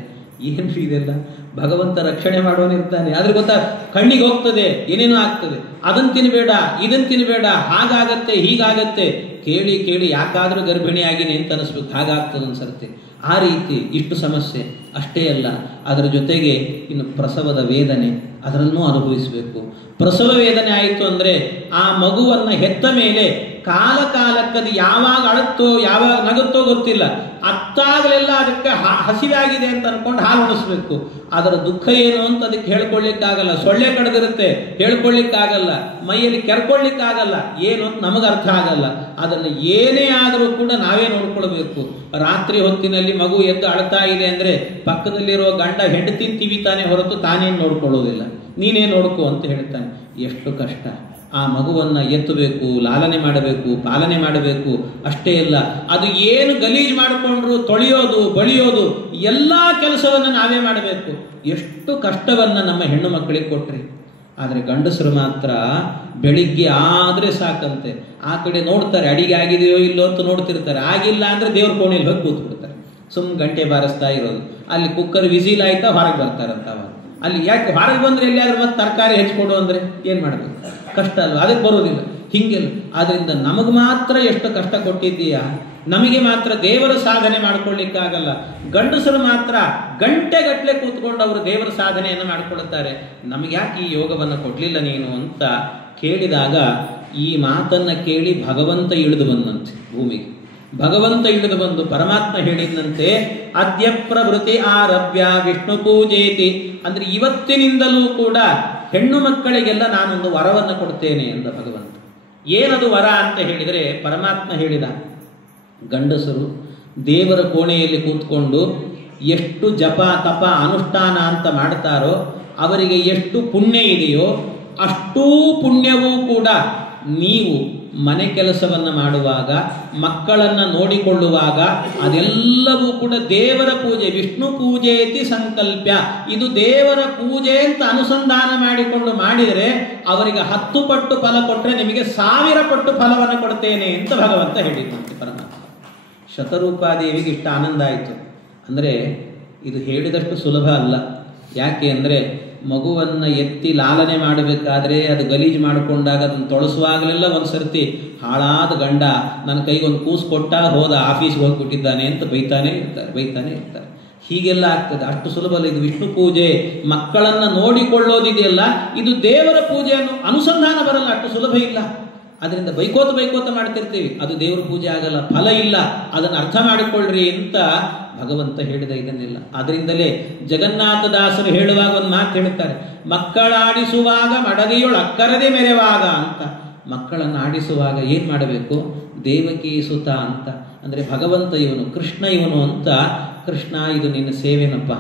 ಏನು ಇದೆಲ್ಲ? ಭಗವಂತ ರಕ್ಷಣೆ ಮಾಡೋನಿರ್ತಾನೆ, ಆದ್ರೆ ಗೊತ್ತಾ ಕಣ್ಣಿಗೆ ಹೋಗ್ತದೆ, ಏನೇನೋ ಆಗ್ತದೆ. ಅದನ್ನು ತಿನ್ನಬೇಡ, ಇದನ್ನು ತಿನ್ನಬೇಡ, ಹಾಗಾಗತ್ತೆ ಹೀಗಾಗತ್ತೆ. ಕೇಳಿ ಕೇಳಿ ಯಾಕಾದರೂ ಗರ್ಭಿಣಿಯಾಗಿನಿ ಅಂತ ಅನಿಸ್ಬೇಕು, ಹಾಗಾಗ್ತದೆ ಅನ್ಸತ್ತೆ. ಆ ರೀತಿ ಇಷ್ಟು ಸಮಸ್ಯೆ. ಅಷ್ಟೇ ಅಲ್ಲ, ಅದರ ಜೊತೆಗೆ ಇನ್ನು ಪ್ರಸವದ ವೇದನೆ ಅದರನ್ನೂ ಅನುಭವಿಸಬೇಕು. ಪ್ರಸವ ವೇದನೆ ಆಯಿತು ಅಂದರೆ ಆ ಮಗುವನ್ನು ಹೆತ್ತ ಮೇಲೆ ಕಾಲಕ್ಕದು ಯಾವಾಗ ಅಳುತ್ತೋ ಯಾವಾಗ ನಗುತ್ತೋ ಗೊತ್ತಿಲ್ಲ, ಅತ್ತಾಗಲೆಲ್ಲ ಅದಕ್ಕೆ ಹಸಿವಾಗಿದೆ ಅಂತ ಅನ್ಕೊಂಡು ಹಾಲು ಉಣಿಸ್ಬೇಕು. ಅದರ ದುಃಖ ಏನು ಅಂತ ಅದಕ್ಕೆ ಹೇಳ್ಕೊಳ್ಳಿಕ್ಕಾಗಲ್ಲ. ಸೊಳ್ಳೆ ಕಡ್ದಿರುತ್ತೆ, ಹೇಳ್ಕೊಳ್ಳಿಕ್ಕಾಗಲ್ಲ. ಮೈಯಲ್ಲಿ ಕೆರ್ಕೊಳ್ಳಿಕ್ಕಾಗಲ್ಲ. ಏನು ಅಂತ ನಮಗೆ ಅರ್ಥ ಆಗಲ್ಲ. ಅದನ್ನು ಏನೇ ಆದರೂ ಕೂಡ ನಾವೇ ನೋಡ್ಕೊಳ್ಬೇಕು. ರಾತ್ರಿ ಹೊತ್ತಿನಲ್ಲಿ ಮಗು ಎದ್ದು ಅಳ್ತಾ ಇದೆ ಅಂದರೆ ಪಕ್ಕದಲ್ಲಿರೋ ಗಂಡ ಹೆಂಡತಿನ ತಿವಿತಾನೆ ಹೊರತು ತಾನೇನು ನೋಡ್ಕೊಳ್ಳೋದಿಲ್ಲ. ನೀನೇ ನೋಡ್ಕೋ ಅಂತ ಹೇಳ್ತಾನೆ. ಎಷ್ಟು ಕಷ್ಟ. ಆ ಮಗುವನ್ನು ಎತ್ತಬೇಕು, ಲಾಲನೆ ಮಾಡಬೇಕು, ಪಾಲನೆ ಮಾಡಬೇಕು. ಅಷ್ಟೇ ಅಲ್ಲ, ಅದು ಏನು ಗಲೀಜು ಮಾಡಿಕೊಂಡ್ರು ತೊಳೆಯೋದು, ಬಳಿಯೋದು ಎಲ್ಲ ಕೆಲಸವನ್ನು ನಾವೇ ಮಾಡಬೇಕು. ಎಷ್ಟು ಕಷ್ಟವನ್ನು ನಮ್ಮ ಹೆಣ್ಣು ಮಕ್ಕಳಿಗೆ ಕೊಟ್ರಿ. ಆದರೆ ಗಂಡಸರು ಮಾತ್ರ ಬೆಳಿಗ್ಗೆ ಆದರೆ ಸಾಕಂತೆ ಆ ಕಡೆ ನೋಡ್ತಾರೆ, ಅಡಿಗೆ ಆಗಿದೆಯೋ ಇಲ್ಲೋ ಅಂತ ನೋಡ್ತಿರ್ತಾರೆ. ಆಗಿಲ್ಲ ಅಂದರೆ ದೇವ್ರ ಕೋಣೆಯಲ್ಲಿ ಹೋಗಿ ಕೂತ್ಬಿಡ್ತಾರೆ, ಸುಮ್ಮನೆ ಗಂಟೆ ಬಾರಿಸ್ತಾ ಇರೋದು. ಅಲ್ಲಿ ಕುಕ್ಕರ್ ವಿಸಿಲ್ ಆಯ್ತಾ ಹೊರಗೆ ಬರ್ತಾರಂತ. ಅಲ್ಲಿ ಯಾಕೆ ಹೊರಗೆ ಬಂದರೆ ಎಲ್ಲಿಯಾದ್ರೂ ಮತ್ತೆ ತರಕಾರಿ ಹೆಚ್ಚಿಕೊಡು ಅಂದರೆ ಏನು ಮಾಡಬೇಕು? ಕಷ್ಟ ಅಲ್ವ, ಅದಕ್ಕೆ ಬರೋದಿಲ್ಲ. ಹಿಂಗೆಲ್ಲ. ಆದ್ದರಿಂದ ನಮಗೆ ಮಾತ್ರ ಎಷ್ಟು ಕಷ್ಟ ಕೊಟ್ಟಿದ್ದೀಯಾ, ನಮಗೆ ಮಾತ್ರ ದೇವರ ಸಾಧನೆ ಮಾಡ್ಕೊಳ್ಳಿಕ್ಕಾಗಲ್ಲ. ಗಂಡಸರು ಮಾತ್ರ ಗಂಟೆಗಟ್ಟಲೆ ಕೂತ್ಕೊಂಡು ಅವರು ದೇವರ ಸಾಧನೆಯನ್ನು ಮಾಡಿಕೊಳ್ಳುತ್ತಾರೆ. ನಮಗೆ ಯಾಕೆ ಈ ಯೋಗವನ್ನು ಕೊಡಲಿಲ್ಲ ನೀನು ಅಂತ ಕೇಳಿದಾಗ, ಈ ಮಾತನ್ನು ಕೇಳಿ ಭಗವಂತ ಇಳಿದು ಬಂದಂತೆ ಭೂಮಿಗೆ. ಭಗವಂತ ಇಳಿದು ಬಂದು ಪರಮಾತ್ಮ ಹೇಳಿದಂತೆ, ಅದ್ಯ ಪ್ರಭೃತಿ ಆರಭ್ಯ ವಿಷ್ಣು ಪೂಜೇತಿ, ಅಂದ್ರೆ ಇವತ್ತಿನಿಂದಲೂ ಕೂಡ ಹೆಣ್ಣು ಮಕ್ಕಳಿಗೆಲ್ಲ ನಾನೊಂದು ವರವನ್ನು ಕೊಡ್ತೇನೆ ಎಂದ ಭಗವಂತ. ಏನದು ವರ ಅಂತ ಹೇಳಿದರೆ, ಪರಮಾತ್ಮ ಹೇಳಿದ, ಗಂಡಸರು ದೇವರ ಕೋಣೆಯಲ್ಲಿ ಕೂತ್ಕೊಂಡು ಎಷ್ಟು ಜಪ ತಪ ಅನುಷ್ಠಾನ ಅಂತ ಮಾಡ್ತಾರೋ ಅವರಿಗೆ ಎಷ್ಟು ಪುಣ್ಯ ಇದೆಯೋ ಅಷ್ಟೂ ಪುಣ್ಯವೂ ಕೂಡ ನೀವು ಮನೆ ಕೆಲಸವನ್ನು ಮಾಡುವಾಗ, ಮಕ್ಕಳನ್ನು ನೋಡಿಕೊಳ್ಳುವಾಗ ಅದೆಲ್ಲವೂ ಕೂಡ ದೇವರ ಪೂಜೆ. ವಿಷ್ಣು ಪೂಜೆತಿ ಸಂಕಲ್ಪ್ಯ, ಇದು ದೇವರ ಪೂಜೆ ಅಂತ ಅನುಸಂಧಾನ ಮಾಡಿಕೊಂಡು ಮಾಡಿದರೆ ಅವರಿಗೆ 10 ಪಟ್ಟು ಫಲ ಕೊಟ್ಟರೆ ನಿಮಗೆ 1000 ಪಟ್ಟು ಫಲವನ್ನು ಕೊಡ್ತೇನೆ ಅಂತ ಭಗವಂತ ಹೇಳಿದಂತೆ ಪರಮಾತ್ಮ. ಶತರೂಪಾದೇವಿಗೆ ಇಷ್ಟ ಆನಂದ ಆಯಿತು. ಅಂದರೆ ಇದು ಹೇಳಿದಷ್ಟು ಸುಲಭ ಅಲ್ಲ. ಯಾಕೆ ಅಂದರೆ, ಮಗುವನ್ನು ಎತ್ತಿ ಲಾಲನೆ ಮಾಡಬೇಕಾದ್ರೆ ಅದು ಗಲೀಜು ಮಾಡಿಕೊಂಡಾಗ ಅದನ್ನು ತೊಳಸುವಾಗಲೆಲ್ಲ ಒಂದು ಸರ್ತಿ ಹಾಳಾದ ಗಂಡ ನನ್ನ ಕೈಗೊಂದು ಕೂಸು ಕೊಟ್ಟ ಹೋದ, ಆಫೀಸ್ಗೆ ಹೋಗಿಬಿಟ್ಟಿದ್ದಾನೆ ಅಂತ ಬೈತಾನೆ ಇರ್ತಾರೆ. ಹೀಗೆಲ್ಲ ಆಗ್ತದೆ. ಅಷ್ಟು ಸುಲಭ ಅಲ್ಲ ಇದು. ವಿಷ್ಣು ಪೂಜೆ, ಮಕ್ಕಳನ್ನು ನೋಡಿಕೊಳ್ಳೋದಿದೆಯಲ್ಲ, ಇದು ದೇವರ ಪೂಜೆಯನ್ನು ಅನುಸಂಧಾನ ಬರಲ್ಲ, ಅಷ್ಟು ಸುಲಭ ಇಲ್ಲ. ಅದರಿಂದ ಬೈಕೋತ ಮಾಡ್ತಿರ್ತೀವಿ, ಅದು ದೇವರ ಪೂಜೆ ಆಗಲ್ಲ, ಫಲ ಇಲ್ಲ, ಅದನ್ನು ಅರ್ಥ ಮಾಡಿಕೊಳ್ಳ್ರಿ ಅಂತ ಭಗವಂತ ಹೇಳಿದ ಇದನ್ನೆಲ್ಲ. ಆದ್ದರಿಂದಲೇ ಜಗನ್ನಾಥದಾಸರು ಹೇಳುವಾಗ ಒಂದು ಮಾತು ಹೇಳುತ್ತಾರೆ, ಮಕ್ಕಳಾಡಿಸುವಾಗ ಮಡದಿಯೊಳು ಅಕ್ಕರದೆ ಮೆರೆವಾಗ ಅಂತ. ಮಕ್ಕಳನ್ನು ಆಡಿಸುವಾಗ ಏನು ಮಾಡಬೇಕು? ದೇವಕಿ ಸುತ ಅಂತ, ಅಂದರೆ ಭಗವಂತ ಇವನು, ಕೃಷ್ಣ ಇವನು ಅಂತ. ಕೃಷ್ಣ ಇದು ನಿನ್ನ ಸೇವೆನಪ್ಪ,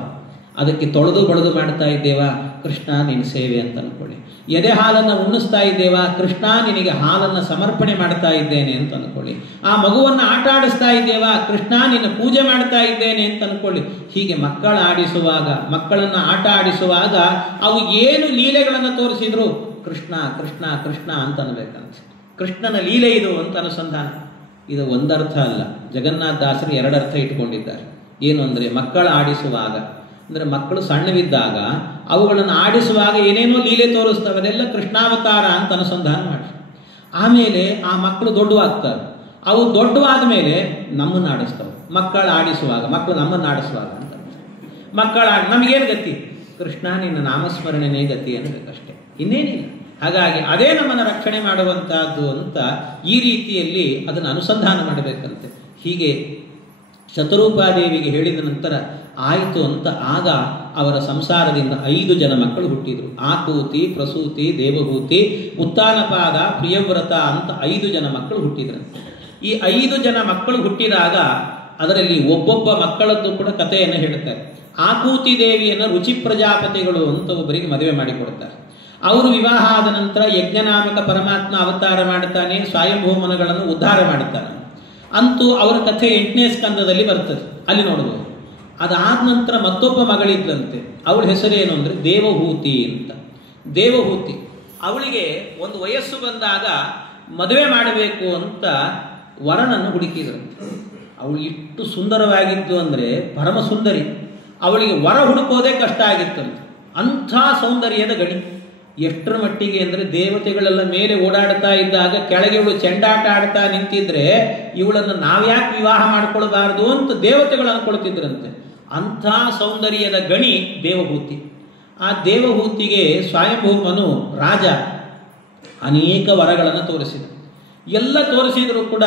ಅದಕ್ಕೆ ತೊಳೆದು ಬಳೆದು ಮಾಡ್ತಾ ಇದ್ದೇವಾ, ಕೃಷ್ಣ ನಿನ್ನ ಸೇವೆ ಅಂತ ಅಂದ್ಕೊಳ್ಳಿ. ಎದೆ ಹಾಲನ್ನು ಉಣಿಸ್ತಾ ಇದ್ದೇವಾ, ಕೃಷ್ಣ ನಿನಗೆ ಹಾಲನ್ನು ಸಮರ್ಪಣೆ ಮಾಡ್ತಾ ಇದ್ದೇನೆ ಅಂತ ಅಂದ್ಕೊಳ್ಳಿ. ಆ ಮಗುವನ್ನು ಆಟ ಆಡಿಸ್ತಾ ಇದ್ದೇವಾ, ಕೃಷ್ಣ ನಿನ್ನ ಪೂಜೆ ಮಾಡ್ತಾ ಇದ್ದೇನೆ ಅಂತ ಅಂದ್ಕೊಳ್ಳಿ. ಹೀಗೆ ಮಕ್ಕಳನ್ನು ಆಟ ಆಡಿಸುವಾಗ ಅವು ಏನು ಲೀಲೆಗಳನ್ನು ತೋರಿಸಿದ್ರು, ಕೃಷ್ಣ ಕೃಷ್ಣ ಕೃಷ್ಣ ಅಂತ ಅನ್ಬೇಕಂತ. ಕೃಷ್ಣನ ಲೀಲೆ ಇದು ಅಂತ ಅನುಸಂಧಾನ. ಇದು ಒಂದರ್ಥ ಅಲ್ಲ, ಜಗನ್ನಾಥದಾಸರು 2 ಅರ್ಥ ಇಟ್ಕೊಂಡಿದ್ದಾರೆ. ಏನು ಅಂದರೆ, ಮಕ್ಕಳ ಆಡಿಸುವಾಗ ಅಂದರೆ ಮಕ್ಕಳು ಸಣ್ಣವಿದ್ದಾಗ ಅವುಗಳನ್ನು ಆಡಿಸುವಾಗ ಏನೇನೋ ಲೀಲೆ ತೋರಿಸ್ತವೆ, ಅದೆಲ್ಲ ಕೃಷ್ಣಾವತಾರ ಅಂತ ಅನುಸಂಧಾನ ಮಾಡಿ. ಆಮೇಲೆ ಆ ಮಕ್ಕಳು ದೊಡ್ಡವಾಗ್ತವೆ, ಅವು ದೊಡ್ಡವಾದ ಮೇಲೆ ನಮ್ಮನ್ನು ಆಡಿಸ್ತವೆ. ಮಕ್ಕಳು ಆಡಿಸುವಾಗ, ಮಕ್ಕಳು ನಮ್ಮನ್ನು ಆಡಿಸುವಾಗ ಅಂತ ನಮಗೇನು ಗತಿ? ಕೃಷ್ಣ ನಿನ್ನ ನಾಮಸ್ಮರಣೆನೇ ಗತಿ ಅನ್ನಬೇಕಷ್ಟೇ, ಇನ್ನೇನಿಲ್ಲ. ಹಾಗಾಗಿ ಅದೇ ನಮ್ಮನ್ನು ರಕ್ಷಣೆ ಮಾಡುವಂತಹದ್ದು ಅಂತ ಈ ರೀತಿಯಲ್ಲಿ ಅದನ್ನು ಅನುಸಂಧಾನ ಮಾಡಬೇಕಂತೆ. ಹೀಗೆ ಶತರೂಪಾದೇವಿಗೆ ಹೇಳಿದ ನಂತರ ಆಯಿತು ಅಂತ ಆಗ ಅವರ ಸಂಸಾರದಿಂದ 5 ಜನ ಮಕ್ಕಳು ಹುಟ್ಟಿದರು. ಆಕೂತಿ, ಪ್ರಸೂತಿ, ದೇವಹೂತಿ, ಉತ್ತಾನಪಾದ, ಪ್ರಿಯವ್ರತ ಅಂತ 5 ಜನ ಮಕ್ಕಳು ಹುಟ್ಟಿದ್ರಂತೆ. ಈ 5 ಜನ ಮಕ್ಕಳು ಹುಟ್ಟಿದಾಗ ಅದರಲ್ಲಿ ಒಬ್ಬೊಬ್ಬ ಮಕ್ಕಳದ್ದು ಕೂಡ ಕಥೆಯನ್ನು ಹೇಳ್ತಾರೆ. ಆಕೂತಿ ದೇವಿಯನ್ನು ರುಚಿ ಪ್ರಜಾಪತಿಗಳು ಅಂತ ಒಬ್ಬರಿಗೆ ಮದುವೆ ಮಾಡಿಕೊಡ್ತಾರೆ. ಅವರು ವಿವಾಹ ಆದ ನಂತರ ಯಜ್ಞನಾಮಕ ಪರಮಾತ್ಮ ಅವತಾರ ಮಾಡ್ತಾನೆ, ಸ್ವಯಂಭೂಮನಗಳನ್ನು ಉದ್ಧಾರ ಮಾಡ್ತಾನೆ. ಅಂತೂ ಅವರ ಕಥೆ 8ನೇ ಸ್ಕಂದದಲ್ಲಿ ಬರ್ತದೆ, ಅಲ್ಲಿ ನೋಡ್ಬೋದು. ಅದಾದ ನಂತರ ಮತ್ತೊಬ್ಬ ಮಗಳಿದ್ದಂತೆ, ಅವಳ ಹೆಸರೇನು ಅಂದರೆ ದೇವಹೂತಿ ಅಂತ. ದೇವಹೂತಿ ಅವಳಿಗೆ ಒಂದು ವಯಸ್ಸು ಬಂದಾಗ ಮದುವೆ ಮಾಡಬೇಕು ಅಂತ ವರನನ್ನು ಹುಡುಕಿದ್ರಂತೆ. ಅವಳು ಇಷ್ಟು ಸುಂದರವಾಗಿದ್ದು ಅಂದರೆ ಪರಮ ಸುಂದರಿ, ಅವಳಿಗೆ ವರ ಹುಡುಕೋದೇ ಕಷ್ಟ ಆಗಿತ್ತಂತೆ. ಅಂಥ ಸೌಂದರ್ಯದ ಗಣಿ. ಎಷ್ಟರ ಮಟ್ಟಿಗೆ ಅಂದರೆ ದೇವತೆಗಳೆಲ್ಲ ಮೇಲೆ ಓಡಾಡ್ತಾ ಇದ್ದಾಗ ಕೆಳಗೆ ಇವಳು ಚೆಂಡಾಟ ಆಡ್ತಾ ನಿಂತಿದ್ರೆ ಇವಳನ್ನು ನಾವ್ಯಾಕೆ ವಿವಾಹ ಮಾಡ್ಕೊಳ್ಬಾರ್ದು ಅಂತ ದೇವತೆಗಳು ಅಂದ್ಕೊಳ್ತಿದ್ರಂತೆ. ಅಂಥ ಸೌಂದರ್ಯದ ಗಣಿ ದೇವಹೂತಿ. ಆ ದೇವಹೂತಿಗೆ ಸ್ವಯಂಭೂಮನು ರಾಜ ಅನೇಕ ವರಗಳನ್ನು ತೋರಿಸಿದ. ಎಲ್ಲ ತೋರಿಸಿದರೂ ಕೂಡ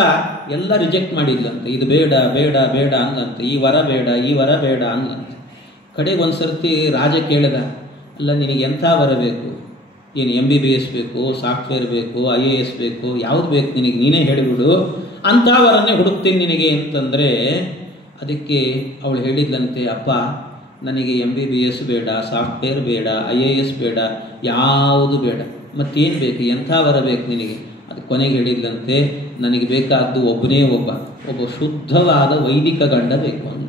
ಎಲ್ಲ ರಿಜೆಕ್ಟ್ ಮಾಡಿದ್ಲಂತೆ. ಇದು ಬೇಡ ಬೇಡ ಬೇಡ ಅಂದಂತೆ, ಈ ವರ ಬೇಡ ಈ ವರ ಬೇಡ ಅಂದಂತೆ. ಕಡೆಗೆ ಒಂದು ಸರ್ತಿ ರಾಜ ಕೇಳಿದ, ಅಲ್ಲ ನಿನಗೆ ಎಂಥ ವರ ಬೇಕು? ಏನು MBBS ಬೇಕು, ಸಾಫ್ಟ್ವೇರ್ ಬೇಕು, IAS ಬೇಕು, ಯಾವುದು ಬೇಕು ನಿನಗೆ, ನೀನೇ ಹೇಳಿಬಿಡು, ಅಂಥವರನ್ನೇ ಹುಡುಕ್ತೀನಿ ನಿನಗೆ ಅಂತಂದರೆ ಅದಕ್ಕೆ ಅವಳು ಹೇಳಿದ್ಲಂತೆ, ಅಪ್ಪ ನನಗೆ MBBS ಬೇಡ, ಸಾಫ್ಟ್ವೇರ್ ಬೇಡ, IAS ಬೇಡ, ಯಾವುದು ಬೇಡ, ಮತ್ತೇನು ಬೇಕು, ಎಂಥ ವರ ಬೇಕು ನಿನಗೆ? ಅದು ಕೊನೆಗೆ ಹೇಳಿದ್ದಂತೆ, ನನಗೆ ಬೇಕಾದ್ದು ಒಬ್ಬನೇ ಒಬ್ಬ ಶುದ್ಧವಾದ ವೈದಿಕ ಗಂಡ ಬೇಕು ಅಂತ.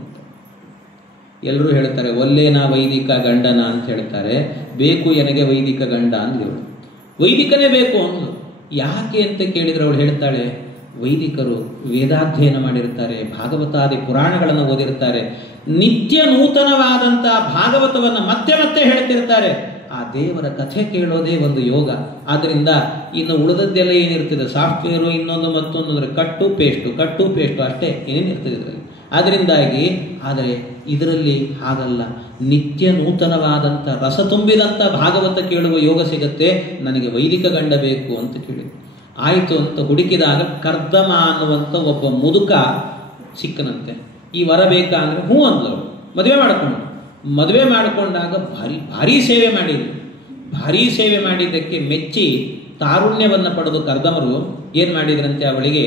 ಎಲ್ಲರೂ ಹೇಳ್ತಾರೆ ಒಲ್ಲೇನಾ ವೈದಿಕ ಗಂಡನ ಅಂತ ಹೇಳ್ತಾರೆ. ಬೇಕು ನನಗೆ ವೈದಿಕ ಗಂಡ ಅಂದ್ಲು. ವೈದಿಕನೇ ಬೇಕು ಅಂದ್ಲು. ಯಾಕೆ ಅಂತ ಕೇಳಿದರೆ ಅವಳು ಹೇಳ್ತಾಳೆ, ವೈದಿಕರು ವೇದಾಧ್ಯಯನ ಮಾಡಿರ್ತಾರೆ, ಭಾಗವತಾದಿ ಪುರಾಣಗಳನ್ನು ಓದಿರ್ತಾರೆ, ನಿತ್ಯ ನೂತನವಾದಂಥ ಭಾಗವತವನ್ನು ಮತ್ತೆ ಮತ್ತೆ ಹೇಳ್ತಿರ್ತಾರೆ. ಆ ದೇವರ ಕಥೆ ಕೇಳೋದೇ ಒಂದು ಯೋಗ. ಆದ್ದರಿಂದ ಇನ್ನು ಉಳಿದದ್ದೆಲ್ಲ ಏನಿರ್ತದೆ, ಸಾಫ್ಟ್ವೇರು ಇನ್ನೊಂದು ಮತ್ತೊಂದು ಅಂದರೆ ಕಟ್ಟು ಪೇಸ್ಟು ಅಷ್ಟೇ ಏನೇನಿರ್ತದೆ ಇದರಲ್ಲಿ. ಅದರಿಂದಾಗಿ ಆದರೆ ಇದರಲ್ಲಿ ಹಾಗಲ್ಲ, ನಿತ್ಯ ನೂತನವಾದಂಥ ರಸ ತುಂಬಿದಂಥ ಭಾಗವತ ಕೇಳುವ ಯೋಗ ಸಿಗುತ್ತೆ. ನನಗೆ ವೈದಿಕ ಗಂಡ ಬೇಕು ಅಂತ ಕೇಳಿದ್ರು. ಆಯಿತು ಅಂತ ಹುಡುಕಿದಾಗ ಕರ್ದಮ ಅನ್ನುವಂಥ ಒಬ್ಬ ಮುದುಕ ಸಿಕ್ಕನಂತೆ. ಈ ವರ ಬೇಕಾ ಅಂದರೆ ಹ್ಞೂ ಅಂದಳು. ಮದುವೆ ಮಾಡಿಕೊಂಡಾಗ ಭಾರೀ ಸೇವೆ ಮಾಡಿದ್ದಕ್ಕೆ ಮೆಚ್ಚಿ ತಾರುಣ್ಯವನ್ನು ಪಡೆದು ಕರ್ದಮರು ಏನು ಮಾಡಿದ್ರಂತೆ, ಅವಳಿಗೆ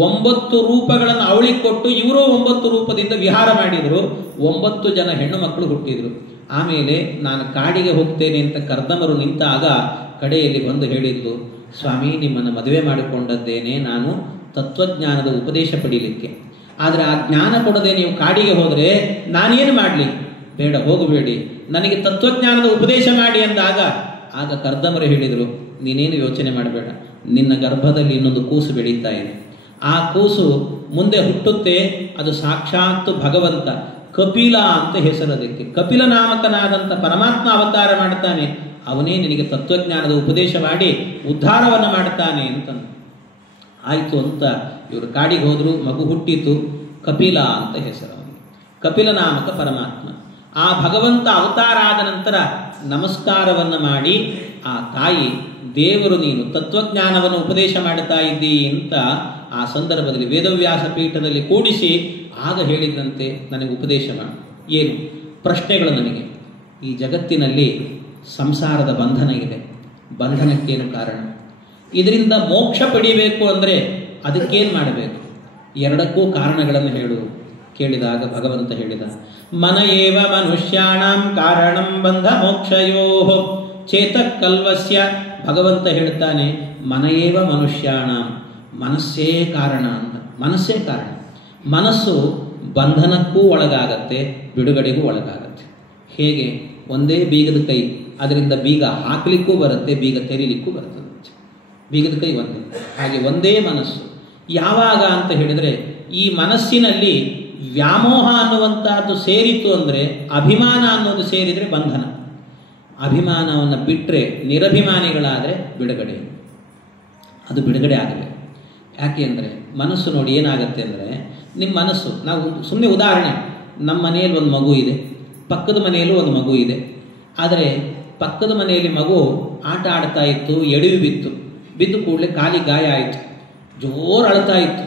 9 ರೂಪಗಳನ್ನು ಅವಳಿಗೆ ಕೊಟ್ಟು ಇವರು 9 ರೂಪದಿಂದ ವಿಹಾರ ಮಾಡಿದರು. 9 ಜನ ಹೆಣ್ಣು ಮಕ್ಕಳು ಹುಟ್ಟಿದರು. ಆಮೇಲೆ ನಾನು ಕಾಡಿಗೆ ಹೋಗ್ತೇನೆ ಅಂತ ಕರ್ದಮರು ನಿಂತಾಗ ಕಡೆಯಲ್ಲಿ ಬಂದು ಹೇಳಿದ್ದು, ಸ್ವಾಮಿ ನಿಮ್ಮನ್ನು ಮದುವೆ ಮಾಡಿಕೊಂಡದ್ದೇನೆ ನಾನು ತತ್ವಜ್ಞಾನದ ಉಪದೇಶ ಪಡೀಲಿಕ್ಕೆ. ಆದರೆ ಆ ಜ್ಞಾನ ಕೊಡದೆ ನೀವು ಕಾಡಿಗೆ ಹೋದರೆ ನಾನೇನು ಮಾಡಲಿ? ಬೇಡ, ಹೋಗಬೇಡಿ, ನನಗೆ ತತ್ವಜ್ಞಾನದ ಉಪದೇಶ ಮಾಡಿ ಅಂದಾಗ ಆಗ ಕರ್ದಮರು ಹೇಳಿದರು, ನೀನೇನು ಯೋಚನೆ ಮಾಡಬೇಡ, ನಿನ್ನ ಗರ್ಭದಲ್ಲಿ ಇನ್ನೊಂದು ಕೂಸು ಬೆಳೀತಾ ಇದೆ. ಆ ಕೂಸು ಮುಂದೆ ಹುಟ್ಟುತ್ತೆ, ಅದು ಸಾಕ್ಷಾತ್ ಭಗವಂತ ಕಪಿಲ ಅಂತ ಹೆಸರದಕ್ಕೆ. ಕಪಿಲ ನಾಮಕನಾದಂಥ ಪರಮಾತ್ಮ ಅವತಾರ ಮಾಡ್ತಾನೆ, ಅವನೇ ನಿನಗೆ ತತ್ವಜ್ಞಾನದ ಉಪದೇಶ ಮಾಡಿ ಉದ್ಧಾರವನ್ನು ಮಾಡ್ತಾನೆ ಅಂತಂದು. ಆಯಿತು ಅಂತ ಇವರು ಕಾಡಿಗೆ ಹೋದರು. ಮಗು ಹುಟ್ಟಿತು, ಕಪಿಲ ಅಂತ ಹೆಸರು ಅವನಿಗೆ. ಕಪಿಲ ನಾಮಕ ಪರಮಾತ್ಮ. ಆ ಭಗವಂತ ಅವತಾರ ಆದ ನಂತರ ನಮಸ್ಕಾರವನ್ನು ಮಾಡಿ, ಆ ತಾಯಿ ದೇವರು ನೀನು ತತ್ವಜ್ಞಾನವನ್ನು ಉಪದೇಶ ಮಾಡ್ತಾ ಇದ್ದೀ ಅಂತ ಆ ಸಂದರ್ಭದಲ್ಲಿ ವೇದವ್ಯಾಸ ಪೀಠದಲ್ಲಿ ಕೂಡಿಸಿ ಆಗ ಹೇಳಿದಂತೆ ನನಗೆ ಉಪದೇಶ ಮಾಡಿ. ಏನು ಪ್ರಶ್ನೆಗಳು ನನಗೆ? ಈ ಜಗತ್ತಿನಲ್ಲಿ ಸಂಸಾರದ ಬಂಧನ ಇದೆ, ಬಂಧನಕ್ಕೇನು ಕಾರಣ? ಇದರಿಂದ ಮೋಕ್ಷ ಪಡಿಬೇಕು ಅಂದರೆ ಅದಕ್ಕೇನು ಮಾಡಬೇಕು? ಎರಡಕ್ಕೂ ಕಾರಣಗಳನ್ನು ಹೇಳು ಕೇಳಿದಾಗ ಭಗವಂತ ಹೇಳಿದ, ಮನ ಏವ ಮನುಷ್ಯಾಣಂ ಕಾರಣಂ ಬಂಧ ಮೋಕ್ಷಯೋ ಚೇತಕಲ್ವಸ್ಯ. ಭಗವಂತ ಹೇಳ್ತಾನೆ, ಮನ ಏವ ಮನುಷ್ಯಾಣಂ, ಮನಸ್ಸೇ ಕಾರಣ ಅಂತ. ಮನಸ್ಸೇ ಕಾರಣ. ಮನಸ್ಸು ಬಂಧನಕ್ಕೂ ಒಳಗಾಗತ್ತೆ, ಬಿಡುಗಡೆಗೂ ಒಳಗಾಗತ್ತೆ. ಹೇಗೆ? ಒಂದೇ ಬೀಗದ ಕೈ, ಅದರಿಂದ ಬೀಗ ಹಾಕಲಿಕ್ಕೂ ಬರುತ್ತೆ, ಬೀಗ ತೆರೀಲಿಕ್ಕೂ ಬರ್ತದೆ. ಬೀಗದ ಕೈ ಒಂದೇ. ಹಾಗೆ ಒಂದೇ ಮನಸ್ಸು. ಯಾವಾಗ ಅಂತ ಹೇಳಿದರೆ, ಈ ಮನಸ್ಸಿನಲ್ಲಿ ವ್ಯಾಮೋಹ ಅನ್ನುವಂತಹದ್ದು ಸೇರಿತು ಅಂದರೆ, ಅಭಿಮಾನ ಅನ್ನೋದು ಸೇರಿದರೆ ಬಂಧನ. ಅಭಿಮಾನವನ್ನು ಬಿಟ್ಟರೆ, ನಿರಭಿಮಾನಿಗಳಾದರೆ ಬಿಡುಗಡೆ. ಅದು ಬಿಡುಗಡೆ ಆಗಬೇಕು. ಯಾಕೆ ಅಂದರೆ ಮನಸ್ಸು ನೋಡಿ ಏನಾಗುತ್ತೆ ಅಂದರೆ, ನಿಮ್ಮ ಮನಸ್ಸು, ನಾವು ಸುಮ್ಮನೆ ಉದಾಹರಣೆ, ನಮ್ಮ ಮನೆಯಲ್ಲಿ ಒಂದು ಮಗು ಇದೆ, ಪಕ್ಕದ ಮನೆಯಲ್ಲೂ ಒಂದು ಮಗು ಇದೆ. ಆದರೆ ಪಕ್ಕದ ಮನೆಯಲ್ಲಿ ಮಗು ಆಟ ಆಡ್ತಾ ಇತ್ತು, ಎಡವಿ ಬಿದ್ದು ಕೂಡಲೇ ಕಾಲಿಗೆ ಗಾಯ ಆಯಿತು, ಜೋರು ಅಳ್ತಾ ಇತ್ತು.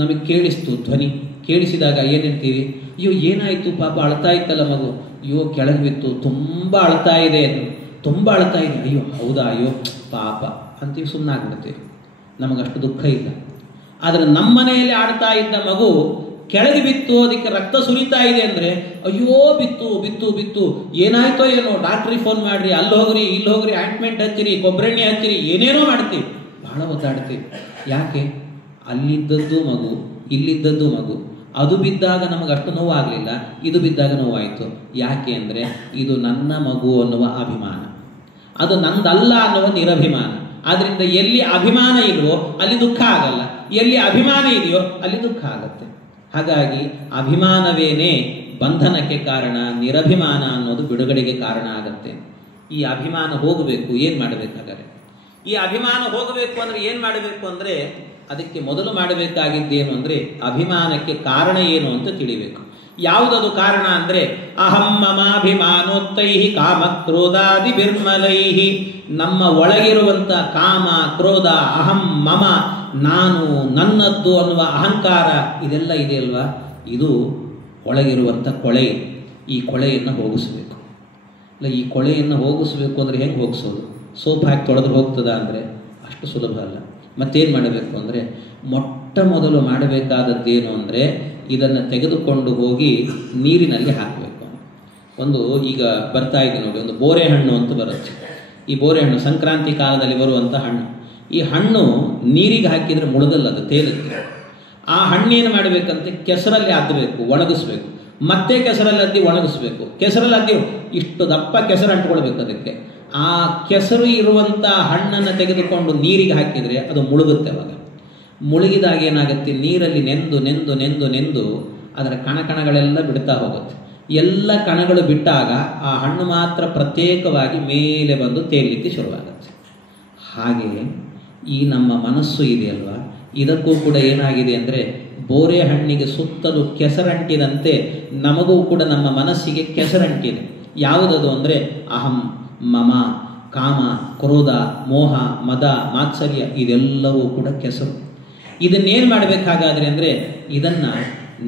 ನಮಗೆ ಕೇಳಿಸ್ತು ಧ್ವನಿ. ಕೇಳಿಸಿದಾಗ ಏನಂತೀವಿ? ಅಯ್ಯೋ ಏನಾಯಿತು ಪಾಪ, ಅಳ್ತಾ ಇತ್ತಲ್ಲ ಮಗು, ಅಯ್ಯೋ ಕೆಳಗೆ ಬಿತ್ತು, ತುಂಬ ಅಳ್ತಾ ಇದೆ ಅದು, ತುಂಬ ಅಳ್ತಾ ಇದೆ, ಅಯ್ಯೋ ಹೌದಾ, ಅಯ್ಯೋ ಪಾಪ ಅಂತೀವಿ, ಸುಮ್ಮನಾಗ್ಬಿಡ್ತೀವಿ, ನಮಗಷ್ಟು ದುಃಖ ಇಲ್ಲ. ಆದರೆ ನಮ್ಮ ಮನೆಯಲ್ಲಿ ಆಡ್ತಾ ಇದ್ದ ಮಗು ಕೆಳಗೆ ಬಿತ್ತು, ಅದಕ್ಕೆ ರಕ್ತ ಸುರಿತಾ ಇದೆ ಅಂದರೆ, ಅಯ್ಯೋ ಬಿತ್ತು ಏನಾಯ್ತೋ ಏನೋ, ಡಾಕ್ಟ್ರಿಗೆ ಫೋನ್ ಮಾಡಿರಿ, ಅಲ್ಲಿ ಹೋಗ್ರಿ ಇಲ್ಲಿ ಹೋಗ್ರಿ, ಆಯಿಂಟ್ಮೆಂಟ್ ಹಚ್ಚಿರಿ, ಕೊಬ್ಬರೆಣ್ಣೆ ಹಚ್ಚಿರಿ, ಏನೇನೋ ಮಾಡ್ತೀವಿ, ಬಹಳ ಒದ್ದಾಡ್ತೀವಿ. ಯಾಕೆ? ಅಲ್ಲಿದ್ದದ್ದು ಮಗು, ಇಲ್ಲಿದ್ದದ್ದು ಮಗು. ಅದು ಬಿದ್ದಾಗ ನಮಗಷ್ಟು ನೋವಾಗಲಿಲ್ಲ, ಇದು ಬಿದ್ದಾಗ ನೋವಾಯಿತು. ಯಾಕೆ ಅಂದರೆ ಇದು ನನ್ನ ಮಗು ಅನ್ನುವ ಅಭಿಮಾನ, ಅದು ನಂದಲ್ಲ ಅನ್ನುವ ನಿರಭಿಮಾನ. ಆದ್ದರಿಂದ ಎಲ್ಲಿ ಅಭಿಮಾನ ಇಲ್ವೋ ಅಲ್ಲಿ ದುಃಖ ಆಗಲ್ಲ, ಎಲ್ಲಿ ಅಭಿಮಾನ ಇದೆಯೋ ಅಲ್ಲಿ ದುಃಖ ಆಗುತ್ತೆ. ಹಾಗಾಗಿ ಅಭಿಮಾನವೇನೇ ಬಂಧನಕ್ಕೆ ಕಾರಣ, ನಿರಭಿಮಾನ ಅನ್ನೋದು ಬಿಡುಗಡೆಗೆ ಕಾರಣ ಆಗತ್ತೆ. ಈ ಅಭಿಮಾನ ಹೋಗಬೇಕು, ಏನು ಮಾಡಬೇಕಾದರೆ? ಈ ಅಭಿಮಾನ ಹೋಗಬೇಕು ಅಂದರೆ ಏನು ಮಾಡಬೇಕು ಅಂದರೆ, ಅದಕ್ಕೆ ಮೊದಲು ಮಾಡಬೇಕಾಗಿದ್ದೇನು ಅಂದರೆ, ಅಭಿಮಾನಕ್ಕೆ ಕಾರಣ ಏನು ಅಂತ ತಿಳಿಬೇಕು. ಯಾವುದದು ಕಾರಣ ಅಂದರೆ, ಅಹಂ ಮಮಾಭಿಮಾನೋತ್ತೈ ಕಾಮ ಕ್ರೋಧಾದಿ ಬಿರ್ಮಲೈ. ನಮ್ಮ ಒಳಗಿರುವಂಥ ಕಾಮ, ಕ್ರೋಧ, ಅಹಂ ಮಮ, ನಾನು, ನನ್ನದ್ದು ಅನ್ನುವ ಅಹಂಕಾರ, ಇದೆಲ್ಲ ಇದೆಯಲ್ವಾ, ಇದು ಒಳಗಿರುವಂಥ ಕೊಳೆ. ಈ ಕೊಳೆಯನ್ನು ಹೋಗಿಸ್ಬೇಕು. ಇಲ್ಲ, ಈ ಕೊಳೆಯನ್ನು ಹೋಗಿಸ್ಬೇಕು ಅಂದರೆ ಹೆಂಗೆ ಹೋಗಿಸೋದು? ಸೋಪ್ ಹಾಕಿ ತೊಳೆದ್ರೆ ಹೋಗ್ತದ ಅಂದರೆ ಅಷ್ಟು ಸುಲಭ ಅಲ್ಲ. ಮತ್ತೇನು ಮಾಡಬೇಕು ಅಂದರೆ, ಮೊಟ್ಟ ಮೊದಲು ಮಾಡಬೇಕಾದದ್ದೇನು ಅಂದರೆ, ಇದನ್ನು ತೆಗೆದುಕೊಂಡು ಹೋಗಿ ನೀರಿನಲ್ಲಿ ಹಾಕಬೇಕು. ಈಗ ಬರ್ತಾ ಇದೆ ನೋಡಿ, ಒಂದು ಬೋರೆ ಹಣ್ಣು ಅಂತ ಬರುತ್ತೆ. ಈ ಬೋರೆಹಣ್ಣು ಸಂಕ್ರಾಂತಿ ಕಾಲದಲ್ಲಿ ಬರುವಂಥ ಹಣ್ಣು. ಈ ಹಣ್ಣು ನೀರಿಗೆ ಹಾಕಿದರೆ ಮುಳುಗಲ್ಲ, ಅದು ತೇಲುತ್ತೆ. ಆ ಹಣ್ಣೇನು ಮಾಡಬೇಕಂತೆ, ಕೆಸರಲ್ಲಿ ಅದ್ದಬೇಕು, ಒಣಗಿಸ್ಬೇಕು, ಮತ್ತೆ ಕೆಸರಲ್ಲಿ ಅದ್ದಿ ಒಣಗಿಸ್ಬೇಕು. ಕೆಸರಲ್ಲಿ ಅದ್ದಿ ಇಷ್ಟು ದಪ್ಪ ಕೆಸರು ಅಂಟ್ಕೊಳ್ಬೇಕು ಅದಕ್ಕೆ. ಆ ಕೆಸರು ಇರುವಂಥ ಹಣ್ಣನ್ನು ತೆಗೆದುಕೊಂಡು ನೀರಿಗೆ ಹಾಕಿದರೆ ಅದು ಮುಳುಗುತ್ತೆ. ಅವಾಗ ಮುಳುಗಿದಾಗ ಏನಾಗುತ್ತೆ, ನೀರಲ್ಲಿ ನೆಂದು ನೆಂದು ನೆಂದು ನೆಂದು ಅದರ ಕಣಕಣಗಳೆಲ್ಲ ಬಿಡ್ತಾ ಹೋಗುತ್ತೆ. ಎಲ್ಲ ಕಣಗಳು ಬಿಟ್ಟಾಗ ಆ ಹಣ್ಣು ಮಾತ್ರ ಪ್ರತ್ಯೇಕವಾಗಿ ಮೇಲೆ ಬಂದು ತೇಲಲಿಕ್ಕೆ ಶುರುವಾಗುತ್ತೆ. ಹಾಗೆ ಈ ನಮ್ಮ ಮನಸ್ಸು ಇದೆಯಲ್ವ, ಇದಕ್ಕೂ ಕೂಡ ಏನಾಗಿದೆ ಅಂದರೆ, ಬೋರೆ ಹಣ್ಣಿಗೆ ಸುತ್ತಲೂ ಕೆಸರಂಟಿದಂತೆ ನಮಗೂ ಕೂಡ ನಮ್ಮ ಮನಸ್ಸಿಗೆ ಕೆಸರಂಟಿದೆ. ಯಾವುದದು ಅಂದರೆ ಅಹಂ, ಮಮ, ಕಾಮ, ಕ್ರೋಧ, ಮೋಹ, ಮದ, ಮಾತ್ಸರ್ಯ, ಇದೆಲ್ಲವೂ ಕೂಡ ಕೆಸರು. ಇದನ್ನೇನು ಮಾಡಬೇಕಾಗಾದರೆ ಅಂದರೆ ಇದನ್ನು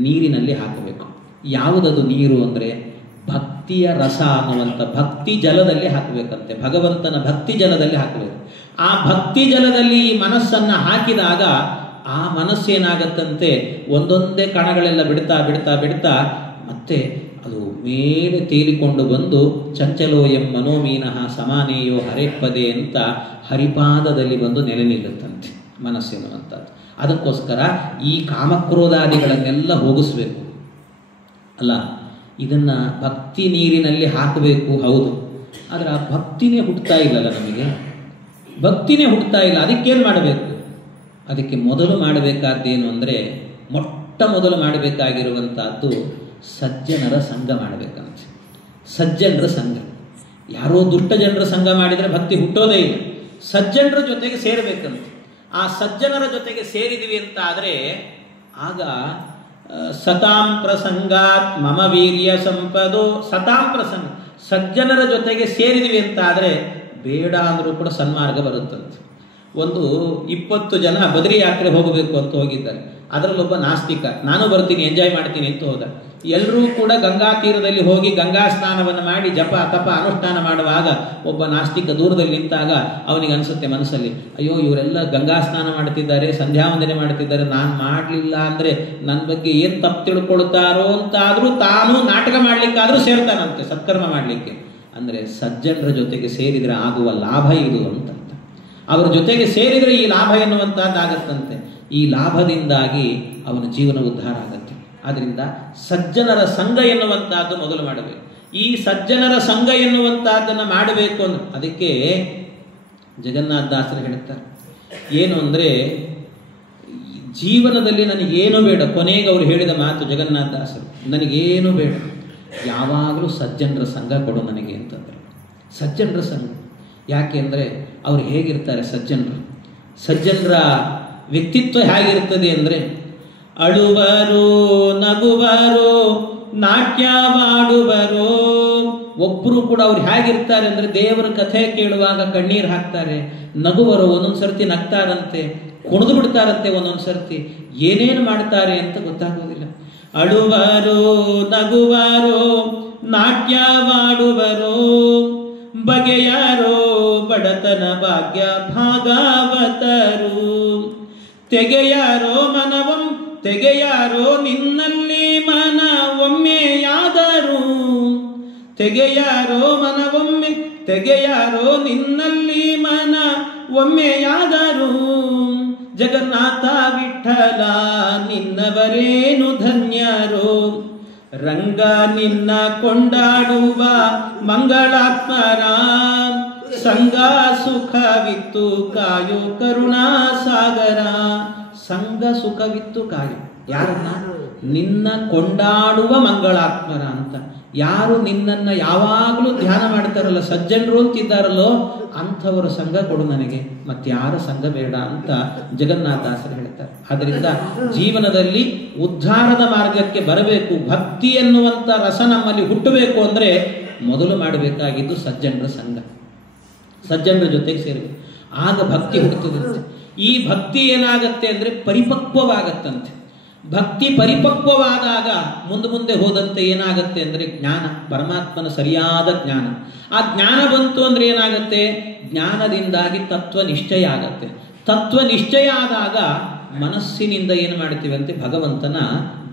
ನೀರಿನಲ್ಲಿ ಹಾಕಬೇಕು. ಯಾವುದದು ನೀರು ಅಂದರೆ ಭಕ್ತಿಯ ರಸ ಅನ್ನುವಂಥ ಭಕ್ತಿ ಜಲದಲ್ಲಿ ಹಾಕಬೇಕಂತೆ. ಭಗವಂತನ ಭಕ್ತಿ ಜಲದಲ್ಲಿ ಹಾಕಬೇಕು. ಆ ಭಕ್ತಿ ಜಲದಲ್ಲಿ ಈ ಮನಸ್ಸನ್ನು ಹಾಕಿದಾಗ ಆ ಮನಸ್ಸೇನಾಗತ್ತಂತೆ, ಒಂದೊಂದೇ ಕಣಗಳೆಲ್ಲ ಬಿಡ್ತಾ ಬಿಡ್ತಾ ಬಿಡ್ತಾ ಮತ್ತೆ ಅದು ಮೇಲೆ ತೇಲಿಕೊಂಡು ಬಂದು ಚಂಚಲೋಯಂ ಮನೋಮೀನಃ ಸಮಾನೇಯೋ ಹರೇಪದೇ ಅಂತ ಹರಿಪಾದದಲ್ಲಿ ಬಂದು ನೆಲೆ ನಿಲ್ಲುತ್ತಂತೆ ಮನಸ್ಸೆನ್ನುವಂಥದ್ದು. ಅದಕ್ಕೋಸ್ಕರ ಈ ಕಾಮಕ್ರೋಧಾದಿಗಳನ್ನೆಲ್ಲ ಹೋಗಿಸ್ಬೇಕು ಅಲ್ಲ. ಇದನ್ನು ಭಕ್ತಿ ನೀರಿನಲ್ಲಿ ಹಾಕಬೇಕು, ಹೌದು. ಆದರೆ ಆ ಭಕ್ತಿನೇ ಹುಟ್ಟುತ್ತಾ ಇಲ್ಲಲ್ಲ, ನಮಗೆ ಭಕ್ತಿನೇ ಹುಟ್ಟುತ್ತಾ ಇಲ್ಲ. ಅದಕ್ಕೇನು ಮಾಡಬೇಕು? ಅದಕ್ಕೆ ಮೊದಲು ಮಾಡಬೇಕಾದ್ದೇನು ಅಂದರೆ, ಮೊಟ್ಟ ಮೊದಲು ಮಾಡಬೇಕಾಗಿರುವಂಥದ್ದು ಸಜ್ಜನರ ಸಂಘ ಮಾಡಬೇಕಂತೆ. ಸಜ್ಜನರ ಸಂಘ. ಯಾರೋ ದುಷ್ಟ ಜನರ ಸಂಘ ಮಾಡಿದರೆ ಭಕ್ತಿ ಹುಟ್ಟೋದೇ ಇಲ್ಲ. ಸಜ್ಜನರ ಜೊತೆಗೆ ಸೇರಬೇಕಂತೆ. ಆ ಸಜ್ಜನರ ಜೊತೆಗೆ ಸೇರಿದ್ವಿ ಅಂತ ಆದರೆ ಆಗ ಸತಾಂ ಪ್ರಸಂಗಾತ್ ಮಮ ವೀರ್ಯ ಸಂಪದೋ. ಸತಾಂ ಪ್ರಸಂಗ, ಸಜ್ಜನರ ಜೊತೆಗೆ ಸೇರಿದ್ವಿ ಅಂತ ಆದರೆ ಬೇಡ ಅಂದರೂ ಕೂಡ ಸನ್ಮಾರ್ಗ ಬರುತ್ತಂತೆ. ಒಂದು 20 ಜನ ಬದರಿ ಯಾತ್ರೆ ಹೋಗಬೇಕು ಅಂತ ಹೋಗಿದ್ದಾರೆ. ಅದರಲ್ಲೊಬ್ಬ ನಾಸ್ತಿಕ, ನಾನು ಬರ್ತೀನಿ ಎಂಜಾಯ್ ಮಾಡ್ತೀನಿ ಅಂತ ಹೋದ. ಎಲ್ಲರೂ ಕೂಡ ಗಂಗಾ ತೀರದಲ್ಲಿ ಹೋಗಿ ಗಂಗಾ ಸ್ನಾನವನ್ನು ಮಾಡಿ ಜಪ ತಪ ಅನುಷ್ಠಾನ ಮಾಡುವಾಗ ಒಬ್ಬ ನಾಸ್ತಿಕ ದೂರದಲ್ಲಿ ನಿಂತಾಗ ಅವನಿಗೆ ಅನಿಸುತ್ತೆ ಮನಸ್ಸಲ್ಲಿ, ಅಯ್ಯೋ ಇವರೆಲ್ಲ ಗಂಗಾ ಸ್ನಾನ ಮಾಡ್ತಿದ್ದಾರೆ, ಸಂಧ್ಯಾ ವಂದನೆ ಮಾಡ್ತಿದ್ದಾರೆ, ನಾನು ಮಾಡಲಿಲ್ಲ ಅಂದರೆ ನನ್ನ ಬಗ್ಗೆ ಏನು ತಪ್ಪು ತಿಳ್ಕೊಳ್ತಾರೋ ಅಂತಾದರೂ ತಾನು ನಾಟಕ ಮಾಡಲಿಕ್ಕಾದರೂ ಸೇರ್ತಾನಂತೆ ಸತ್ಕರ್ಮ ಮಾಡಲಿಕ್ಕೆ. ಅಂದರೆ ಸಜ್ಜನರ ಜೊತೆಗೆ ಸೇರಿದರೆ ಆಗುವ ಲಾಭ ಇದು ಅಂತಂತ. ಅವರ ಜೊತೆಗೆ ಸೇರಿದರೆ ಈ ಲಾಭ ಎನ್ನುವಂಥದ್ದಾಗತ್ತಂತೆ. ಈ ಲಾಭದಿಂದಾಗಿ ಅವನ ಜೀವನ ಉದ್ಧಾರ ಆಗುತ್ತೆ. ಆದ್ದರಿಂದ ಸಜ್ಜನರ ಸಂಘ ಎನ್ನುವಂಥದ್ದು ಮೊದಲು ಮಾಡಬೇಕು. ಈ ಸಜ್ಜನರ ಸಂಘ ಎನ್ನುವಂಥದ್ದನ್ನು ಮಾಡಬೇಕು ಅಂದ್ರೆ ಅದಕ್ಕೆ ಜಗನ್ನಾಥದಾಸರು ಹೇಳ್ತಾರೆ ಏನು ಅಂದರೆ, ಜೀವನದಲ್ಲಿ ನನಗೇನು ಬೇಡ. ಕೊನೆಗೆ ಅವರು ಹೇಳಿದ ಮಾತು ಜಗನ್ನಾಥದಾಸರು, ನನಗೇನು ಬೇಡ, ಯಾವಾಗಲೂ ಸಜ್ಜನರ ಸಂಘ ಕೊಡು ನನಗೆ ಅಂತಂದರು. ಸಜ್ಜನರ ಸಂಘ ಯಾಕೆ ಅಂದರೆ ಅವ್ರು ಹೇಗಿರ್ತಾರೆ ಸಜ್ಜನರು? ಸಜ್ಜನರ ವ್ಯಕ್ತಿತ್ವ ಹೇಗಿರ್ತದೆ ಅಂದರೆ, ಅಳುವರು, ನಗುವರು, ನಾಟ್ಯವಾಡುವರು. ಒಬ್ಬರು ಕೂಡ ಅವ್ರು ಹೇಗಿರ್ತಾರೆ ಅಂದರೆ, ದೇವರ ಕಥೆ ಕೇಳುವಾಗ ಕಣ್ಣೀರು ಹಾಕ್ತಾರೆ, ನಗುವರು, ಒಂದೊಂದು ಸರ್ತಿ ನಗ್ತಾರಂತೆ, ಕುಣಿದು ಬಿಡ್ತಾರಂತೆ, ಒಂದೊಂದು ಸರ್ತಿ ಏನೇನು ಮಾಡ್ತಾರೆ ಅಂತ ಗೊತ್ತಾಗೋದಿಲ್ಲ. ಅಳುವರು, ನಗುವರು, ನಾಟ್ಯವಾಡುವರು, ಬಗೆಯಾರೋ ಬಡತನ ಭಾಗ್ಯ ಭಾಗವತರು, ತೆಗೆಯಾರೋ ಮನವಂ ತೆಗೆಯಾರೋ ನಿನ್ನಲ್ಲಿ ಮನ ಒಮ್ಮೆಯಾದರೂ, ತೆಗೆಯಾರೋ ಮನವೊಮ್ಮೆ ತೆಗೆಯಾರೋ ನಿನ್ನಲ್ಲಿ ಮನ ಒಮ್ಮೆಯಾದರೂ, ಜಗನ್ನಾಥ ವಿಠಲ ನಿನ್ನವರೇನು ಧನ್ಯರೋ, ರಂಗ ನಿನ್ನ ಕೊಂಡಾಡುವ ಮಂಗಳಾತ್ಮರ, ಸಂಗ ಸುಖವಿತ್ತು ಕಾಯೋ ಕರುಣಾ ಸಾಗರ. ಸಂಗ ಸುಖವಿತ್ತು ಕಾಯೋ ಯಾರನ್ನ? ನಿನ್ನ ಕೊಂಡಾಡುವ ಮಂಗಳಾತ್ಮರ ಅಂತ. ಯಾರು ನಿನ್ನನ್ನು ಯಾವಾಗಲೂ ಧ್ಯಾನ ಮಾಡ್ತಾರಲ್ಲ, ಸಜ್ಜನರು ಅಂತಿದ್ದಾರಲ್ಲೋ ಅಂಥವರ ಸಂಘ ಕೊಡು ನನಗೆ, ಮತ್ತಾರ ಸಂಘ ಬೇಡ ಅಂತ ಜಗನ್ನಾಥದಾಸರು ಹೇಳ್ತಾರೆ. ಆದ್ದರಿಂದ ಜೀವನದಲ್ಲಿ ಉದ್ಧಾರದ ಮಾರ್ಗಕ್ಕೆ ಬರಬೇಕು, ಭಕ್ತಿ ಎನ್ನುವಂಥ ರಸ ನಮ್ಮಲ್ಲಿ ಹುಟ್ಟಬೇಕು ಅಂದರೆ ಮೊದಲು ಮಾಡಬೇಕಾಗಿದ್ದು ಸಜ್ಜನರ ಸಂಘ. ಸಜ್ಜನರ ಜೊತೆಗೆ ಸೇರಬೇಕು, ಆಗ ಭಕ್ತಿ ಹುಟ್ಟುತ್ತದಂತೆ. ಈ ಭಕ್ತಿ ಏನಾಗತ್ತೆ ಅಂದರೆ ಪರಿಪಕ್ವವಾಗತ್ತಂತೆ. ಭಕ್ತಿ ಪರಿಪಕ್ವವಾದಾಗ ಮುಂದೆ ಮುಂದೆ ಹೋದಂತೆ ಏನಾಗತ್ತೆ ಅಂದರೆ ಜ್ಞಾನ, ಪರಮಾತ್ಮನ ಸರಿಯಾದ ಜ್ಞಾನ. ಆ ಜ್ಞಾನ ಬಂತು ಅಂದರೆ ಏನಾಗತ್ತೆ? ಜ್ಞಾನದಿಂದಾಗಿ ತತ್ವ ನಿಶ್ಚಯ ಆಗತ್ತೆ. ತತ್ವ ನಿಶ್ಚಯ ಆದಾಗ ಮನಸ್ಸಿನಿಂದ ಏನು ಮಾಡ್ತೀವಿ ಅಂತೆ? ಭಗವಂತನ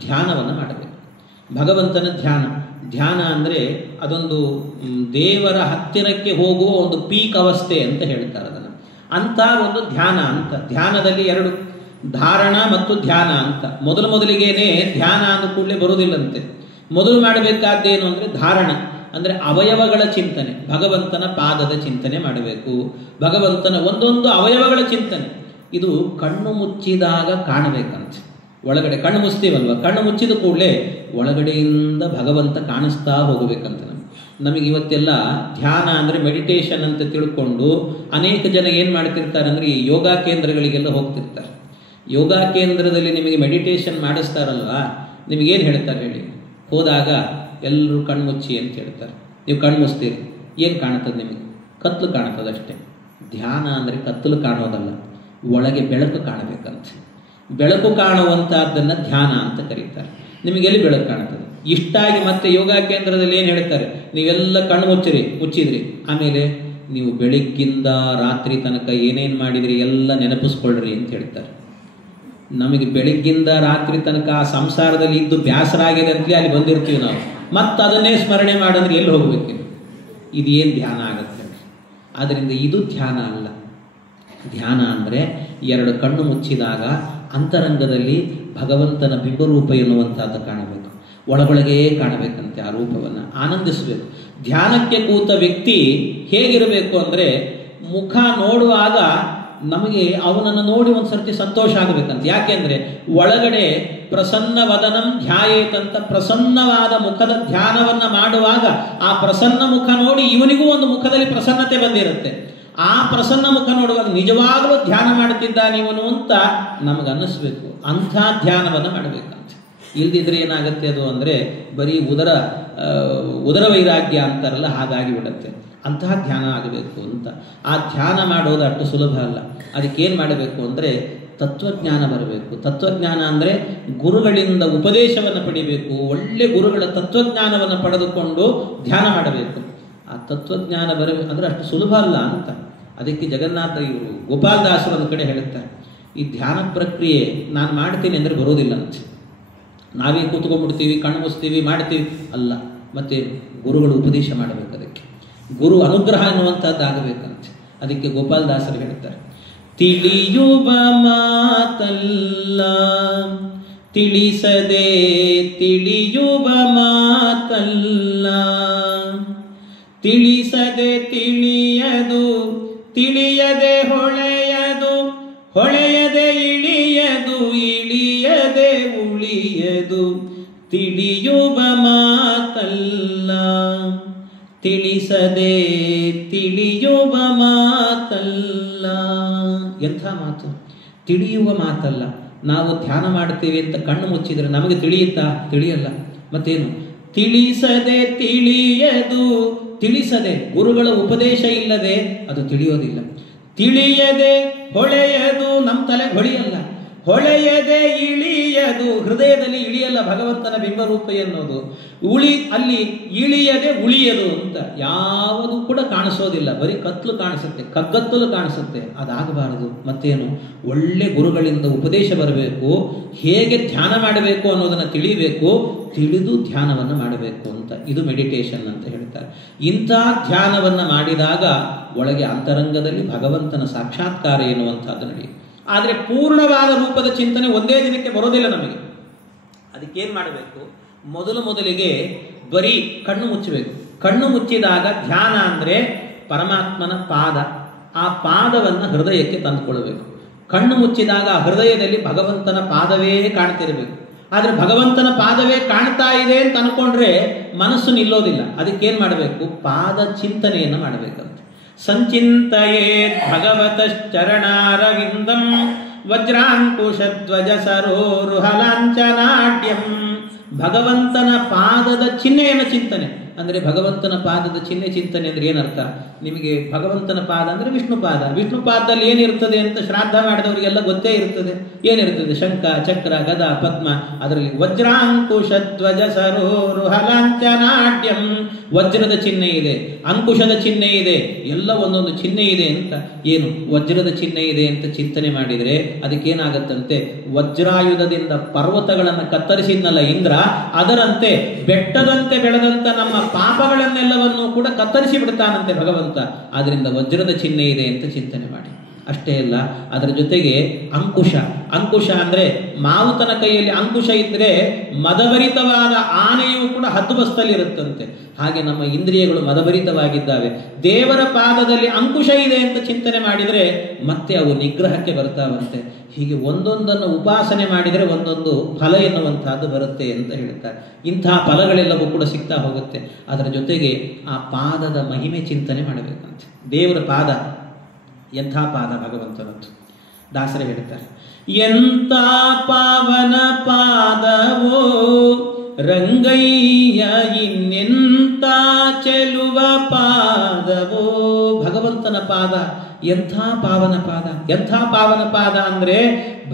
ಧ್ಯಾನವನ್ನು ಮಾಡಬೇಕು. ಭಗವಂತನ ಧ್ಯಾನ. ಧ್ಯಾನ ಅಂದರೆ ಅದೊಂದು ದೇವರ ಹತ್ತಿರಕ್ಕೆ ಹೋಗುವ ಒಂದು ಪೀಕ್ ಅವಸ್ಥೆ ಅಂತ ಹೇಳ್ತಾರೆ ಅದನ್ನು. ಅಂಥ ಒಂದು ಧ್ಯಾನ ಅಂತ. ಧ್ಯಾನದಲ್ಲಿ ಎರಡು, ಧಾರಣ ಮತ್ತು ಧ್ಯಾನ ಅಂತ. ಮೊದಲಿಗೇನೆ ಧ್ಯಾನ ಅಂದ ಕೂಡಲೇ ಬರುವುದಿಲ್ಲಂತೆ. ಮೊದಲು ಮಾಡಬೇಕಾದ್ದೇನು ಅಂದರೆ ಧಾರಣ, ಅಂದರೆ ಅವಯವಗಳ ಚಿಂತನೆ, ಭಗವಂತನ ಪಾದದ ಚಿಂತನೆ ಮಾಡಬೇಕು. ಭಗವಂತನ ಒಂದೊಂದು ಅವಯವಗಳ ಚಿಂತನೆ. ಇದು ಕಣ್ಣು ಮುಚ್ಚಿದಾಗ ಕಾಣಬೇಕಂತೆ. ಒಳಗಡೆ ಕಣ್ಣು ಮುಚ್ತೀವಲ್ವ, ಕಣ್ಣು ಮುಚ್ಚಿದ ಕೂಡಲೇ ಒಳಗಡೆಯಿಂದ ಭಗವಂತ ಕಾಣಿಸ್ತಾ ಹೋಗಬೇಕಂತ. ನಮಗೆ ಇವತ್ತೆಲ್ಲ ಧ್ಯಾನ ಅಂದರೆ ಮೆಡಿಟೇಷನ್ ಅಂತ ತಿಳ್ಕೊಂಡು ಅನೇಕ ಜನ ಏನು ಮಾಡ್ತಿರ್ತಾರೆ ಅಂದರೆ ಈ ಯೋಗ ಕೇಂದ್ರಗಳಿಗೆಲ್ಲ ಹೋಗ್ತಿರ್ತಾರೆ. ಯೋಗ ಕೇಂದ್ರದಲ್ಲಿ ನಿಮಗೆ ಮೆಡಿಟೇಷನ್ ಮಾಡಿಸ್ತಾರಲ್ವ, ನಿಮಗೇನು ಹೇಳ್ತಾರೆ ಹೇಳಿ? ಹೋದಾಗ ಎಲ್ಲರೂ ಕಣ್ಣು ಮುಚ್ಚಿ ಅಂತ ಹೇಳ್ತಾರೆ. ನೀವು ಕಣ್ಣು ಮುಚ್ತೀರಿ, ಏನು ಕಾಣ್ತದೆ ನಿಮಗೆ? ಕತ್ತಲು ಕಾಣ್ತದಷ್ಟೇ. ಧ್ಯಾನ ಅಂದರೆ ಕತ್ತಲು ಕಾಣೋದಲ್ಲ, ಒಳಗೆ ಬೆಳಕು ಕಾಣಬೇಕಂತ. ಬೆಳಕು ಕಾಣುವಂಥದ್ದನ್ನು ಧ್ಯಾನ ಅಂತ ಕರೀತಾರೆ. ನಿಮಗೆಲ್ಲಿ ಬೆಳಕು ಕಾಣ್ತದೆ? ಇಷ್ಟಾಗಿ ಮತ್ತೆ ಯೋಗ ಕೇಂದ್ರದಲ್ಲಿ ಏನು ಹೇಳ್ತಾರೆ? ನೀವೆಲ್ಲ ಕಣ್ಣು ಮುಚ್ಚಿದ್ರಿ, ಆಮೇಲೆ ನೀವು ಬೆಳಿಗ್ಗಿಂದ ರಾತ್ರಿ ತನಕ ಏನೇನು ಮಾಡಿದ್ರಿ ಎಲ್ಲ ನೆನಪಿಸ್ಕೊಳ್ರಿ ಅಂತ ಹೇಳ್ತಾರೆ. ನಮಗೆ ಬೆಳಿಗ್ಗಿಂದ ರಾತ್ರಿ ತನಕ ಆ ಸಂಸಾರದಲ್ಲಿ ಇದ್ದು ಬೇಸರಾಗಿದೆ ಅಂತಲೇ ಅಲ್ಲಿ ಬಂದಿರ್ತೀವಿ ನಾವು. ಮತ್ತು ಅದನ್ನೇ ಸ್ಮರಣೆ ಮಾಡಿದ್ರೆ ಎಲ್ಲಿ ಹೋಗ್ಬೇಕು? ಇದೇನು ಧ್ಯಾನ ಆಗುತ್ತೆ? ಆದ್ದರಿಂದ ಇದು ಧ್ಯಾನ ಅಲ್ಲ. ಧ್ಯಾನ ಅಂದರೆ ಎರಡು ಕಣ್ಣು ಮುಚ್ಚಿದಾಗ ಅಂತರಂಗದಲ್ಲಿ ಭಗವಂತನ ಬಿಂಬರೂಪ ಎನ್ನುವಂಥದ್ದು ಕಾಣಬೇಕು. ಒಳಗೊಳಗೇ ಕಾಣಬೇಕಂತೆ ಆ ರೂಪವನ್ನು, ಆನಂದಿಸಬೇಕು. ಧ್ಯಾನಕ್ಕೆ ಕೂತ ವ್ಯಕ್ತಿ ಹೇಗಿರಬೇಕು ಅಂದರೆ, ಮುಖ ನೋಡುವಾಗ ನಮಗೆ ಅವನನ್ನು ನೋಡಿ ಒಂದು ಸರ್ತಿ ಸಂತೋಷ ಆಗಬೇಕಂತ. ಯಾಕೆಂದರೆ ಒಳಗಡೆ ಪ್ರಸನ್ನ ವದನಂ ಧ್ಯಾಯೇತಂತ, ಪ್ರಸನ್ನವಾದ ಮುಖದ ಧ್ಯಾನವನ್ನು ಮಾಡುವಾಗ ಆ ಪ್ರಸನ್ನ ಮುಖ ನೋಡಿ ಇವನಿಗೂ ಒಂದು ಮುಖದಲ್ಲಿ ಪ್ರಸನ್ನತೆ ಬಂದಿರುತ್ತೆ. ಆ ಪ್ರಸನ್ನ ಮುಖ ನೋಡುವಾಗ ನಿಜವಾಗಲೂ ಧ್ಯಾನ ಮಾಡುತ್ತಿದ್ದಾನೆ ಇವನು ಅಂತ ನಮಗನ್ನಿಸ್ಬೇಕು. ಅಂಥ ಧ್ಯಾನವನ್ನು ಮಾಡಬೇಕಂತ. ಇಲ್ದಿದ್ರೆ ಏನಾಗುತ್ತೆ ಅದು ಅಂದರೆ ಬರೀ ಉದರ ವೈರಾಗ್ಯ ಅಂತಾರಲ್ಲ, ಹಾಗಾಗಿ ಬಿಡುತ್ತೆ. ಅಂತಹ ಧ್ಯಾನ ಆಗಬೇಕು ಅಂತ. ಆ ಧ್ಯಾನ ಮಾಡೋದು ಅಷ್ಟು ಸುಲಭ ಅಲ್ಲ. ಅದಕ್ಕೇನು ಮಾಡಬೇಕು ಅಂದರೆ ತತ್ವಜ್ಞಾನ ಬರಬೇಕು. ತತ್ವಜ್ಞಾನ ಅಂದರೆ ಗುರುಗಳಿಂದ ಉಪದೇಶವನ್ನು ಪಡಿಬೇಕು. ಒಳ್ಳೆ ಗುರುಗಳ ತತ್ವಜ್ಞಾನವನ್ನು ಪಡೆದುಕೊಂಡು ಧ್ಯಾನ ಮಾಡಬೇಕು. ಆ ತತ್ವಜ್ಞಾನ ಬರಬೇಕು ಅಂದರೆ ಅಷ್ಟು ಸುಲಭ ಅಲ್ಲ ಅಂತ. ಅದಕ್ಕೆ ಜಗನ್ನಾಥ ಇವರು ಗೋಪಾಲದಾಸರು ಒಂದು ಕಡೆ ಹೇಳುತ್ತಾರೆ, ಈ ಧ್ಯಾನ ಪ್ರಕ್ರಿಯೆ ನಾನು ಮಾಡ್ತೀನಿ ಅಂದರೆ ಬರೋದಿಲ್ಲ ಅಂತ. ನಾವೇ ಕೂತ್ಕೊಂಡ್ಬಿಡ್ತೀವಿ, ಕಣ್ಣು ಮುಚ್ತೀವಿ, ಮಾಡ್ತೀವಿ ಅಲ್ಲ. ಮತ್ತೆ ಗುರುಗಳು ಉಪದೇಶ ಮಾಡಬೇಕು. ಅದಕ್ಕೆ ಗುರು ಅನುಗ್ರಹ ಎನ್ನುವಂಥದ್ದು ಆಗಬೇಕಂತೆ. ಅದಕ್ಕೆ ಗೋಪಾಲದಾಸರು ಹೇಳ್ತಾರೆ, ತಿಳಿಯುವ ಮಾತಲ್ಲ ತಿಳಿಸದೆ ತಿಳಿಯುವ ಮಾತಲ್ಲ, ತಿಳಿಸದೆ ತಿಳಿಯದು ತಿಳಿಯದೆ ಹೊಳೆಯದು, ಹೊಳೆಯದೆ ಇಳಿಯದು ಇಳಿಯದೆ ಉಳಿಯದು, ತಿಳಿಯುವ ಮಾತಲ್ಲ ತಿಳಿಸದೆ ತಿಳಿಯುವ ಮಾತಲ್ಲ. ಎಂಥ ಮಾತು! ತಿಳಿಯುವ ಮಾತಲ್ಲ. ನಾವು ಧ್ಯಾನ ಮಾಡ್ತೀವಿ ಅಂತ ಕಣ್ಣು ಮುಚ್ಚಿದರೆ ನಮಗೆ ತಿಳಿಯುತ್ತಾ? ತಿಳಿಯಲ್ಲ. ಮತ್ತೇನು? ತಿಳಿಸದೆ ತಿಳಿಯದು, ತಿಳಿಸದೆ ಗುರುಗಳ ಉಪದೇಶ ಇಲ್ಲದೆ ಅದು ತಿಳಿಯೋದಿಲ್ಲ. ತಿಳಿಯದೆ ಹೊಳೆಯದು, ನಮ್ಮ ತಲೆಗೆ ಹೊಳೆಯಲ್ಲ. ಹೊಳೆಯದೆ ಇಳಿಯದು, ಹೃದಯದಲ್ಲಿ ಇಳಿಯಲ್ಲ ಭಗವಂತನ ಬಿಂಬರೂಪ ಎನ್ನುವುದು. ಅಲ್ಲಿ ಇಳಿಯದೆ ಉಳಿಯದು ಅಂತ ಯಾವುದು ಕೂಡ ಕಾಣಿಸೋದಿಲ್ಲ. ಬರೀ ಕತ್ತಲು ಕಾಣಿಸುತ್ತೆ, ಕಗ್ಗತ್ತಲು ಕಾಣಿಸುತ್ತೆ. ಅದಾಗಬಾರದು. ಮತ್ತೇನು? ಒಳ್ಳೆ ಗುರುಗಳಿಂದ ಉಪದೇಶ ಬರಬೇಕು. ಹೇಗೆ ಧ್ಯಾನ ಮಾಡಬೇಕು ಅನ್ನೋದನ್ನು ತಿಳಿಯಬೇಕು. ತಿಳಿದು ಧ್ಯಾನವನ್ನು ಮಾಡಬೇಕು ಅಂತ. ಇದು ಮೆಡಿಟೇಷನ್ ಅಂತ ಹೇಳ್ತಾರೆ. ಇಂಥ ಧ್ಯಾನವನ್ನು ಮಾಡಿದಾಗ ಒಳಗೆ ಅಂತರಂಗದಲ್ಲಿ ಭಗವಂತನ ಸಾಕ್ಷಾತ್ಕಾರ ಎನ್ನುವಂಥದ್ದು ನಡೆಯುತ್ತೆ. ಆದರೆ ಪೂರ್ಣವಾದ ರೂಪದ ಚಿಂತನೆ ಒಂದೇ ದಿನಕ್ಕೆ ಬರೋದಿಲ್ಲ ನಮಗೆ. ಅದಕ್ಕೇನು ಮಾಡಬೇಕು? ಮೊದಲಿಗೆ ಬರೀ ಕಣ್ಣು ಮುಚ್ಚಬೇಕು. ಕಣ್ಣು ಮುಚ್ಚಿದಾಗ ಧ್ಯಾನ ಅಂದರೆ ಪರಮಾತ್ಮನ ಪಾದ, ಆ ಪಾದವನ್ನು ಹೃದಯಕ್ಕೆ ತಂದುಕೊಳ್ಬೇಕು. ಕಣ್ಣು ಮುಚ್ಚಿದಾಗ ಹೃದಯದಲ್ಲಿ ಭಗವಂತನ ಪಾದವೇ ಕಾಣ್ತಿರಬೇಕು. ಆದರೆ ಭಗವಂತನ ಪಾದವೇ ಕಾಣ್ತಾ ಇದೆ ಅಂತ ಅನ್ಕೊಂಡ್ರೆ ಮನಸ್ಸು ನಿಲ್ಲೋದಿಲ್ಲ. ಅದಕ್ಕೇನು ಮಾಡಬೇಕು? ಪಾದ ಚಿಂತನೆಯನ್ನು ಮಾಡಬೇಕಂತೆ. ಸಂಚಿಂತಯೇತ್ ಭಗವತಶ್ಚರಣಾರವಿಂದಂ ವಜ್ರಾಂಕುಶಧ್ವಜ ಸರೋರುಹಲಾಂಚನಾಡ್ಯಂ. ಭಗವಂತನ ಪಾದದ ಚಿಹ್ನೆಯನ್ನು ಚಿಂತನೆ. ಅಂದರೆ ಭಗವಂತನ ಪಾದದ ಚಿಹ್ನೆ ಚಿಂತನೆ ಅಂದರೆ ಏನರ್ಥ? ನಿಮಗೆ ಭಗವಂತನ ಪಾದ ಅಂದರೆ ವಿಷ್ಣು ಪಾದ. ವಿಷ್ಣು ಪಾದದಲ್ಲಿ ಏನಿರ್ತದೆ ಅಂತ ಶ್ರಾದ್ದ ಮಾಡಿದವರಿಗೆಲ್ಲ ಗೊತ್ತೇ ಇರ್ತದೆ. ಏನಿರ್ತದೆ? ಶಂಖ, ಚಕ್ರ, ಗದ, ಪದ್ಮ. ಅದರಲ್ಲಿ ವಜ್ರಾಂಕುಶ ಧ್ವಜ ಸರೋರು ಹಲಾಂಚನಾಡ್ಯಂ, ವಜ್ರದ ಚಿಹ್ನೆ ಇದೆ, ಅಂಕುಶದ ಚಿಹ್ನೆ ಇದೆ, ಎಲ್ಲ ಒಂದೊಂದು ಚಿಹ್ನೆ ಇದೆ ಅಂತ. ಏನು ವಜ್ರದ ಚಿಹ್ನೆ ಇದೆ ಅಂತ ಚಿಂತನೆ ಮಾಡಿದರೆ ಅದಕ್ಕೇನಾಗತ್ತಂತೆ? ವಜ್ರಾಯುಧದಿಂದ ಪರ್ವತಗಳನ್ನು ಕತ್ತರಿಸಿದ್ನಲ್ಲ ಇಂದ್ರ, ಅದರಂತೆ ಬೆಟ್ಟದಂತೆ ಬೆಳೆದಂತ ನಮ್ಮ ಪಾಪಗಳನ್ನೆಲ್ಲವನ್ನು ಕೂಡ ಕತ್ತರಿಸಿ ಬಿಡ್ತಾನಂತೆ ಭಗವಂತ. ಆದ್ರಿಂದ ವಜ್ರದ ಚಿಹ್ನೆ ಇದೆ ಅಂತ ಚಿಂತನೆ ಮಾಡಿ. ಅಷ್ಟೇ ಅಲ್ಲ, ಅದರ ಜೊತೆಗೆ ಅಂಕುಶ. ಅಂಕುಶ ಅಂದ್ರೆ ಮಾವುತನ ಕೈಯಲ್ಲಿ ಅಂಕುಶ ಇದ್ರೆ ಮದಭರಿತವಾದ ಆನೆಯೂ ಕೂಡ ಹದ್ದುಬಸ್ತಲ್ಲಿ ಇರುತ್ತಂತೆ. ಹಾಗೆ ನಮ್ಮ ಇಂದ್ರಿಯಗಳು ಮದಭರಿತವಾಗಿದ್ದಾವೆ. ದೇವರ ಪಾದದಲ್ಲಿ ಅಂಕುಶ ಇದೆ ಅಂತ ಚಿಂತನೆ ಮಾಡಿದರೆ ಮತ್ತೆ ಅವು ನಿಗ್ರಹಕ್ಕೆ ಬರ್ತಾವಂತೆ. ಹೀಗೆ ಒಂದೊಂದನ್ನು ಉಪಾಸನೆ ಮಾಡಿದರೆ ಒಂದೊಂದು ಫಲ ಎನ್ನುವಂತಹದ್ದು ಬರುತ್ತೆ ಅಂತ ಹೇಳ್ತಾರೆ. ಇಂತಹ ಫಲಗಳೆಲ್ಲವೂ ಕೂಡ ಸಿಗ್ತಾ ಹೋಗುತ್ತೆ. ಅದರ ಜೊತೆಗೆ ಆ ಪಾದದ ಮಹಿಮೆ ಚಿಂತನೆ ಮಾಡಬೇಕಂತೆ. ದೇವರ ಪಾದ ಎಂಥ ಪಾದ ಭಗವಂತನದ್ದು. ದಾಸರೇ ಹೇಳ್ತಾರೆ, ಎಂಥ ಪಾವನ ಪಾದವೋ ರಂಗಯ್ಯ ಇನ್ನೆಂಥ ಚೆಲುವ ಪಾದವೋ. ಭಗವಂತನ ಪಾದ ಎಂಥ ಪಾವನ ಪಾದ. ಎಂಥ ಪಾವನ ಪಾದ ಅಂದ್ರೆ